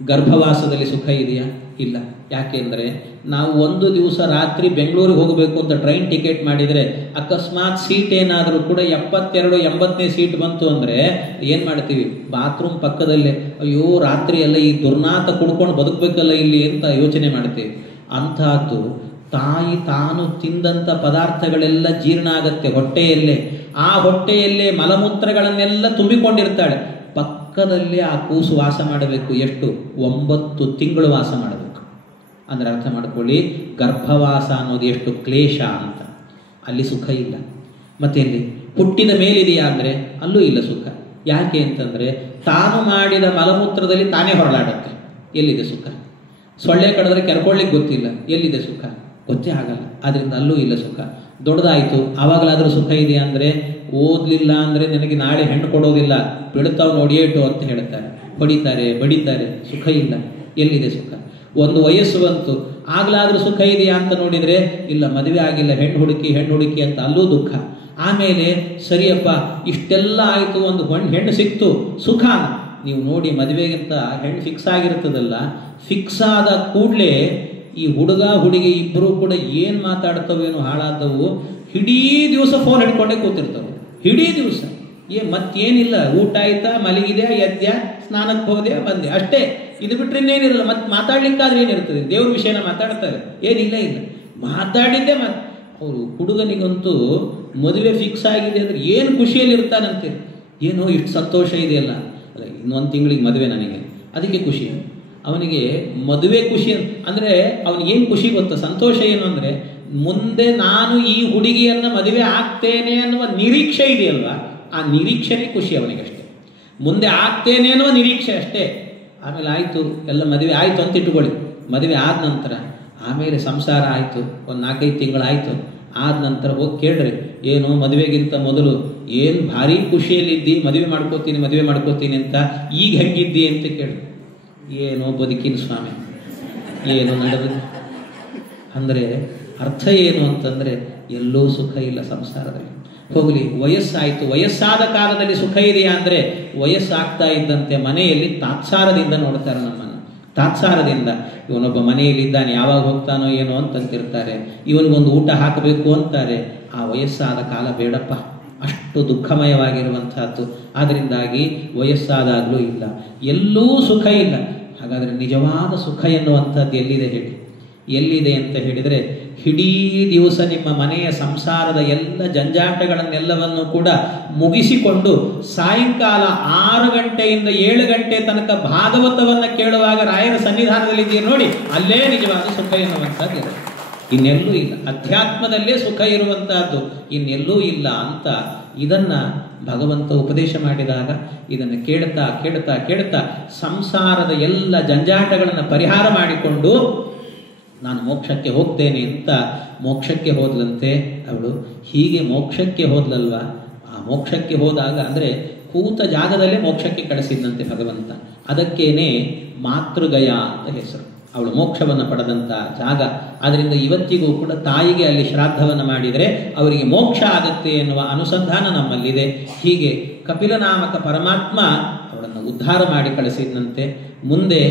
ಗರ್ಭವಾಸದಲ್ಲಿ ಸುಖ ಇದೆಯಾ? ಇಲ್ಲ. ಯಾಕೆಂದರೆ ನಾವು ಒಂದು ದಿವಸ ರಾತ್ರಿ ಬೆಂಗಳೂರಿಗೆ ಹೋಗಬೇಕು ಅಂತ ಟ್ರೈನ್ ಟಿಕೆಟ್ ಮಾಡಿದರೆ ಅಕಸ್ಮಾತ್ ಸೀಟ್ ಏನಾದರೂ ಕೂಡ 72, 80ನೇ ಸೀಟ್ ಬಂತು ಅಂದರೆ ಏನು ಮಾಡ್ತೀವಿ? ಬಾತ್ರೂಮ್ ಪಕ್ಕದಲ್ಲೇ, ಅಯ್ಯೋ ರಾತ್ರಿ ಎಲ್ಲ ಈ ದುರ್ನಾತ ಕುಡ್ಕೊಂಡು ಬದುಕಬೇಕಲ್ಲ ಇಲ್ಲಿ ಅಂತ ಯೋಚನೆ ಮಾಡ್ತೀವಿ. ಅಂಥದ್ದು ತಾಯಿ ತಾನು ತಿಂದಂಥ ಪದಾರ್ಥಗಳೆಲ್ಲ ಜೀರ್ಣ ಆಗತ್ತೆ ಹೊಟ್ಟೆಯಲ್ಲೇ. ಆ ಹೊಟ್ಟೆಯಲ್ಲೇ ಮಲಮೂತ್ರಗಳನ್ನೆಲ್ಲ ತುಂಬಿಕೊಂಡಿರ್ತಾಳೆ. ಪಕ್ಕದಲ್ಲೇ ಆ ಕೂಸು ವಾಸ ಮಾಡಬೇಕು. ಎಷ್ಟು? 9 ತಿಂಗಳು ವಾಸ ಮಾಡಬೇಕು. ಅಂದರೆ ಅರ್ಥ ಮಾಡ್ಕೊಳ್ಳಿ, ಗರ್ಭವಾಸ ಅನ್ನೋದು ಎಷ್ಟು ಕ್ಲೇಶ ಅಂತ. ಅಲ್ಲಿ ಸುಖ ಇಲ್ಲ. ಮತ್ತೆ ಇಲ್ಲಿ ಹುಟ್ಟಿದ ಮೇಲಿದೆಯಾ ಅಂದರೆ ಅಲ್ಲೂ ಇಲ್ಲ ಸುಖ. ಯಾಕೆ ಅಂತಂದರೆ ತಾನು ಮಾಡಿದ ಮಲಮೂತ್ರದಲ್ಲಿ ತಾನೇ ಹೊರಲಾಡುತ್ತೆ. ಎಲ್ಲಿದೆ ಸುಖ? ಸೊಳ್ಳೆ ಕಡಿದ್ರೆ ಕೆರ್ಕೊಳ್ಳಿಕ್ಕೆ ಗೊತ್ತಿಲ್ಲ, ಎಲ್ಲಿದೆ ಸುಖ? ಗೊತ್ತೇ ಆಗಲ್ಲ. ಅದರಿಂದ ಅಲ್ಲೂ ಇಲ್ಲ ಸುಖ. ದೊಡ್ಡದಾಯಿತು, ಆವಾಗಲಾದರೂ ಸುಖ ಇದೆಯಾ ಅಂದರೆ ಓದಲಿಲ್ಲ ಅಂದರೆ ನನಗೆ ನಾಳೆ ಹೆಣ್ಣು ಕೊಡೋದಿಲ್ಲ, ಬಿಡ್ತಾವ್ ನೋಡಿಯೇಟು ಅಂತ ಹೇಳ್ತಾರೆ. ಹೊಡಿತಾರೆ, ಬಡಿತಾರೆ, ಸುಖ ಇಲ್ಲ. ಎಲ್ಲಿದೆ ಸುಖ? ಒಂದು ವಯಸ್ಸು ಬಂತು, ಆಗ್ಲಾದ್ರೂ ಸುಖ ಇದೆಯಾ ಅಂತ ನೋಡಿದರೆ ಇಲ್ಲ, ಮದುವೆ ಆಗಿಲ್ಲ, ಹೆಣ್ಣು ಹುಡುಕಿ ಅಂತ ಅಲ್ಲೂ ದುಃಖ. ಆಮೇಲೆ ಸರಿಯಪ್ಪ ಇಷ್ಟೆಲ್ಲ ಆಯಿತು, ಒಂದು ಹೆಣ್ಣು ಸಿಕ್ತು, ಸುಖ. ನೀವು ನೋಡಿ, ಮದುವೆಗಿಂತ ಹೆಣ್ಣು ಫಿಕ್ಸ್ ಆಗಿರ್ತದಲ್ಲ, ಫಿಕ್ಸ್ ಆದ ಕೂಡಲೇ ಈ ಹುಡುಗ ಹುಡುಗಿ ಇಬ್ಬರು ಕೂಡ ಏನು ಮಾತಾಡ್ತವೇನೋ ಹಾಳಾದವು, ಇಡೀ ದಿವಸ ಫೋನ್ ಹಿಡ್ಕೊಂಡೇ ಕೂತಿರ್ತವೆ. ಇಡೀ ದಿವಸ ಮತ್ತೇನಿಲ್ಲ, ಊಟ ಆಯ್ತಾ, ಮಲಗಿದೆ, ಎದ್ಯಾ, ಸ್ನಾನಕ್ಕೆ ಹೋದೆ, ಬಂದೆ, ಅಷ್ಟೇ. ಇದು ಬಿಟ್ಟರೆ ಇನ್ನೇನಿರಲ್ಲ. ಮತ್ತೆ ಮಾತಾಡ್ಲಿಕ್ಕಾದ್ರೆ ಏನಿರ್ತದೆ? ದೇವ್ರ ವಿಷಯನ ಮಾತಾಡ್ತಾರೆ, ಏನಿಲ್ಲ ಇಲ್ಲ, ಮಾತಾಡಿದ್ದೆ. ಅವರು ಹುಡುಗನಿಗಂತೂ ಮದುವೆ ಫಿಕ್ಸ್ ಆಗಿದೆ ಅಂದರೆ ಏನು ಖುಷಿಯಲ್ಲಿ ಇರ್ತಾನಂತೆ. ಏನೋ ಇಷ್ಟು ಸಂತೋಷ ಇದೆಯಲ್ಲ, ಅಲ್ಲ ಇನ್ನೊಂದು ತಿಂಗಳಿಗೆ ಮದುವೆ ನನಗೆ, ಅದಕ್ಕೆ ಖುಷಿ. ಅವನಿಗೆ ಮದುವೆ ಖುಷಿ ಅಂದರೆ ಅವನಿಗೇನು ಖುಷಿ ಗೊತ್ತಾ? ಸಂತೋಷ ಏನು ಅಂದರೆ ಮುಂದೆ ನಾನು ಈ ಹುಡುಗಿಯನ್ನು ಮದುವೆ ಆಗ್ತೇನೆ ಅನ್ನುವ ನಿರೀಕ್ಷೆ ಇದೆಯಲ್ವಾ, ಆ ನಿರೀಕ್ಷೆನೇ ಖುಷಿ ಅವನಿಗಷ್ಟೇ. ಮುಂದೆ ಆಗ್ತೇನೆ ಅನ್ನುವ ನಿರೀಕ್ಷೆ ಅಷ್ಟೇ. ಆಮೇಲೆ ಆಯಿತು, ಎಲ್ಲ ಮದುವೆ ಆಯಿತು ಅಂತ ಇಟ್ಟುಕೊಳ್ಳಿ. ಮದುವೆ ಆದ ನಂತರ ಆಮೇಲೆ ಸಂಸಾರ ಆಯಿತು, ಒಂದು 4-5 ತಿಂಗಳಾಯಿತು. ಆದ ನಂತರ ಹೋಗಿ ಕೇಳ್ರಿ, ಏನು ಮದುವೆಗಿಂತ ಮೊದಲು ಏನು ಭಾರಿ ಖುಷಿಯಲ್ಲಿದ್ದಿ, ಮದುವೆ ಮಾಡ್ಕೋತೀನಿ ಅಂತ, ಈಗ ಹೆಂಗಿದ್ದಿ ಅಂತ ಕೇಳಿ. ಏನೋ ಬದುಕಿನ ಸ್ವಾಮಿ, ಏನು ನಡೆದು ಅಂದರೆ ಅರ್ಥ ಏನು ಅಂತಂದರೆ ಎಲ್ಲೂ ಸುಖ ಇಲ್ಲ ಸಂಸಾರದಲ್ಲಿ. ಹೋಗಲಿ, ವಯಸ್ಸಾಯಿತು, ವಯಸ್ಸಾದ ಕಾಲದಲ್ಲಿ ಸುಖ ಇದೆಯಾ ಅಂದರೆ ವಯಸ್ಸಾಗ್ತಾ ಇದ್ದಂತೆ ಮನೆಯಲ್ಲಿ ತಾತ್ಸಾರದಿಂದ ನೋಡ್ತಾರೆ ನಮ್ಮನ್ನು. ತಾತ್ಸಾರದಿಂದ ಇವನೊಬ್ಬ ಮನೆಯಲ್ಲಿದ್ದಾನೆ, ಯಾವಾಗ ಹೋಗ್ತಾನೋ ಏನೋ ಅಂತಂತಿರ್ತಾರೆ. ಇವನಿಗೊಂದು ಊಟ ಹಾಕಬೇಕು ಅಂತಾರೆ. ಆ ವಯಸ್ಸಾದ ಕಾಲ ಬೇಡಪ್ಪ, ಅಷ್ಟು ದುಃಖಮಯವಾಗಿರುವಂತಹದ್ದು. ಆದ್ದರಿಂದಾಗಿ ವಯಸ್ಸಾದಾಗಲೂ ಇಲ್ಲ, ಎಲ್ಲೂ ಸುಖ ಇಲ್ಲ. ಹಾಗಾದರೆ ನಿಜವಾದ ಸುಖ ಎನ್ನುವಂಥದ್ದು ಎಲ್ಲಿದೆ ಹೇಳಿ? ಎಲ್ಲಿದೆ ಅಂತ ಹೇಳಿದರೆ, ಇಡೀ ದಿವಸ ನಿಮ್ಮ ಮನೆಯ ಸಂಸಾರದ ಎಲ್ಲ ಜಂಜಾಟಗಳನ್ನೆಲ್ಲವನ್ನು ಕೂಡ ಮುಗಿಸಿಕೊಂಡು ಸಾಯಂಕಾಲ 6 ಗಂಟೆಯಿಂದ 7 ಗಂಟೆ ತನಕ ಭಾಗವತವನ್ನು ಕೇಳುವಾಗ ರಾಯರ ಸನ್ನಿಧಾನದಲ್ಲಿದ್ದೀರಿ ನೋಡಿ, ಅಲ್ಲೇ ನಿಜವಾದ ಸುಖ ಎನ್ನುವಂಥದ್ದು ಇದೆ. ಇನ್ನೆಲ್ಲೂ ಇಲ್ಲ. ಅಧ್ಯಾತ್ಮದಲ್ಲೇ ಸುಖ ಇರುವಂತಹದ್ದು ಇನ್ನೆಲ್ಲೂ ಇಲ್ಲ ಅಂತ ಇದನ್ನ ಭಗವಂತ ಉಪದೇಶ ಮಾಡಿದಾಗ ಇದನ್ನು ಕೇಳ್ತಾ ಕೇಳ್ತಾ ಕೇಳ್ತಾ ಸಂಸಾರದ ಎಲ್ಲ ಜಂಜಾಟಗಳನ್ನು ಪರಿಹಾರ ಮಾಡಿಕೊಂಡು ನಾನು ಮೋಕ್ಷಕ್ಕೆ ಹೋಗ್ತೇನೆ ಅಂತ ಮೋಕ್ಷಕ್ಕೆ ಹೋದ್ಲಂತೆ ಅವಳು. ಹೀಗೆ ಮೋಕ್ಷಕ್ಕೆ ಹೋದ್ಲಲ್ವಾ, ಆ ಮೋಕ್ಷಕ್ಕೆ ಹೋದಾಗ ಅಂದರೆ ಕೂತ ಜಾಗದಲ್ಲೇ ಮೋಕ್ಷಕ್ಕೆ ಕಳಿಸಿದಂತೆ ಭಗವಂತ. ಅದಕ್ಕೇನೆ ಮಾತೃಗಯ ಅಂತ ಹೆಸರು. ಅವಳು ಮೋಕ್ಷವನ್ನು ಪಡೆದಂಥ ಜಾಗ. ಆದ್ದರಿಂದ ಇವತ್ತಿಗೂ ಕೂಡ ತಾಯಿಗೆ ಅಲ್ಲಿ ಶ್ರಾದ್ದವನ್ನು ಮಾಡಿದರೆ ಅವರಿಗೆ ಮೋಕ್ಷ ಆಗುತ್ತೆ ಎನ್ನುವ ಅನುಸಂಧಾನ ನಮ್ಮಲ್ಲಿದೆ. ಹೀಗೆ ಕಪಿಲನಾಮಕ ಪರಮಾತ್ಮ ಅವಳನ್ನು ಉದ್ಧಾರ ಮಾಡಿ ಕಳಿಸಿದಂತೆ. ಮುಂದೆ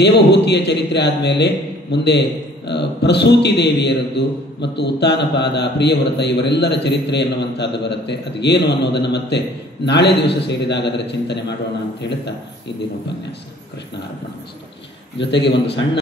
ದೇವಹೂತಿಯ ಚರಿತ್ರೆ ಆದಮೇಲೆ ಮುಂದೆ ಪ್ರಸೂತಿ ದೇವಿಯರದ್ದು ಮತ್ತು ಉತ್ತಾನಪಾದ, ಪ್ರಿಯವ್ರತ ಇವರೆಲ್ಲರ ಚರಿತ್ರೆ ಎನ್ನುವಂಥದ್ದು ಬರುತ್ತೆ. ಅದು ಏನು ಅನ್ನೋದನ್ನು ಮತ್ತೆ ನಾಳೆ ದಿವಸ ಸೇರಿದಾಗ ಅದರ ಚಿಂತನೆ ಮಾಡೋಣ ಅಂತ ಹೇಳುತ್ತಾ ಇಂದಿನ ಉಪನ್ಯಾಸ ಕೃಷ್ಣ ಅರ್ಪಣ. ಜೊತೆಗೆ ಒಂದು ಸಣ್ಣ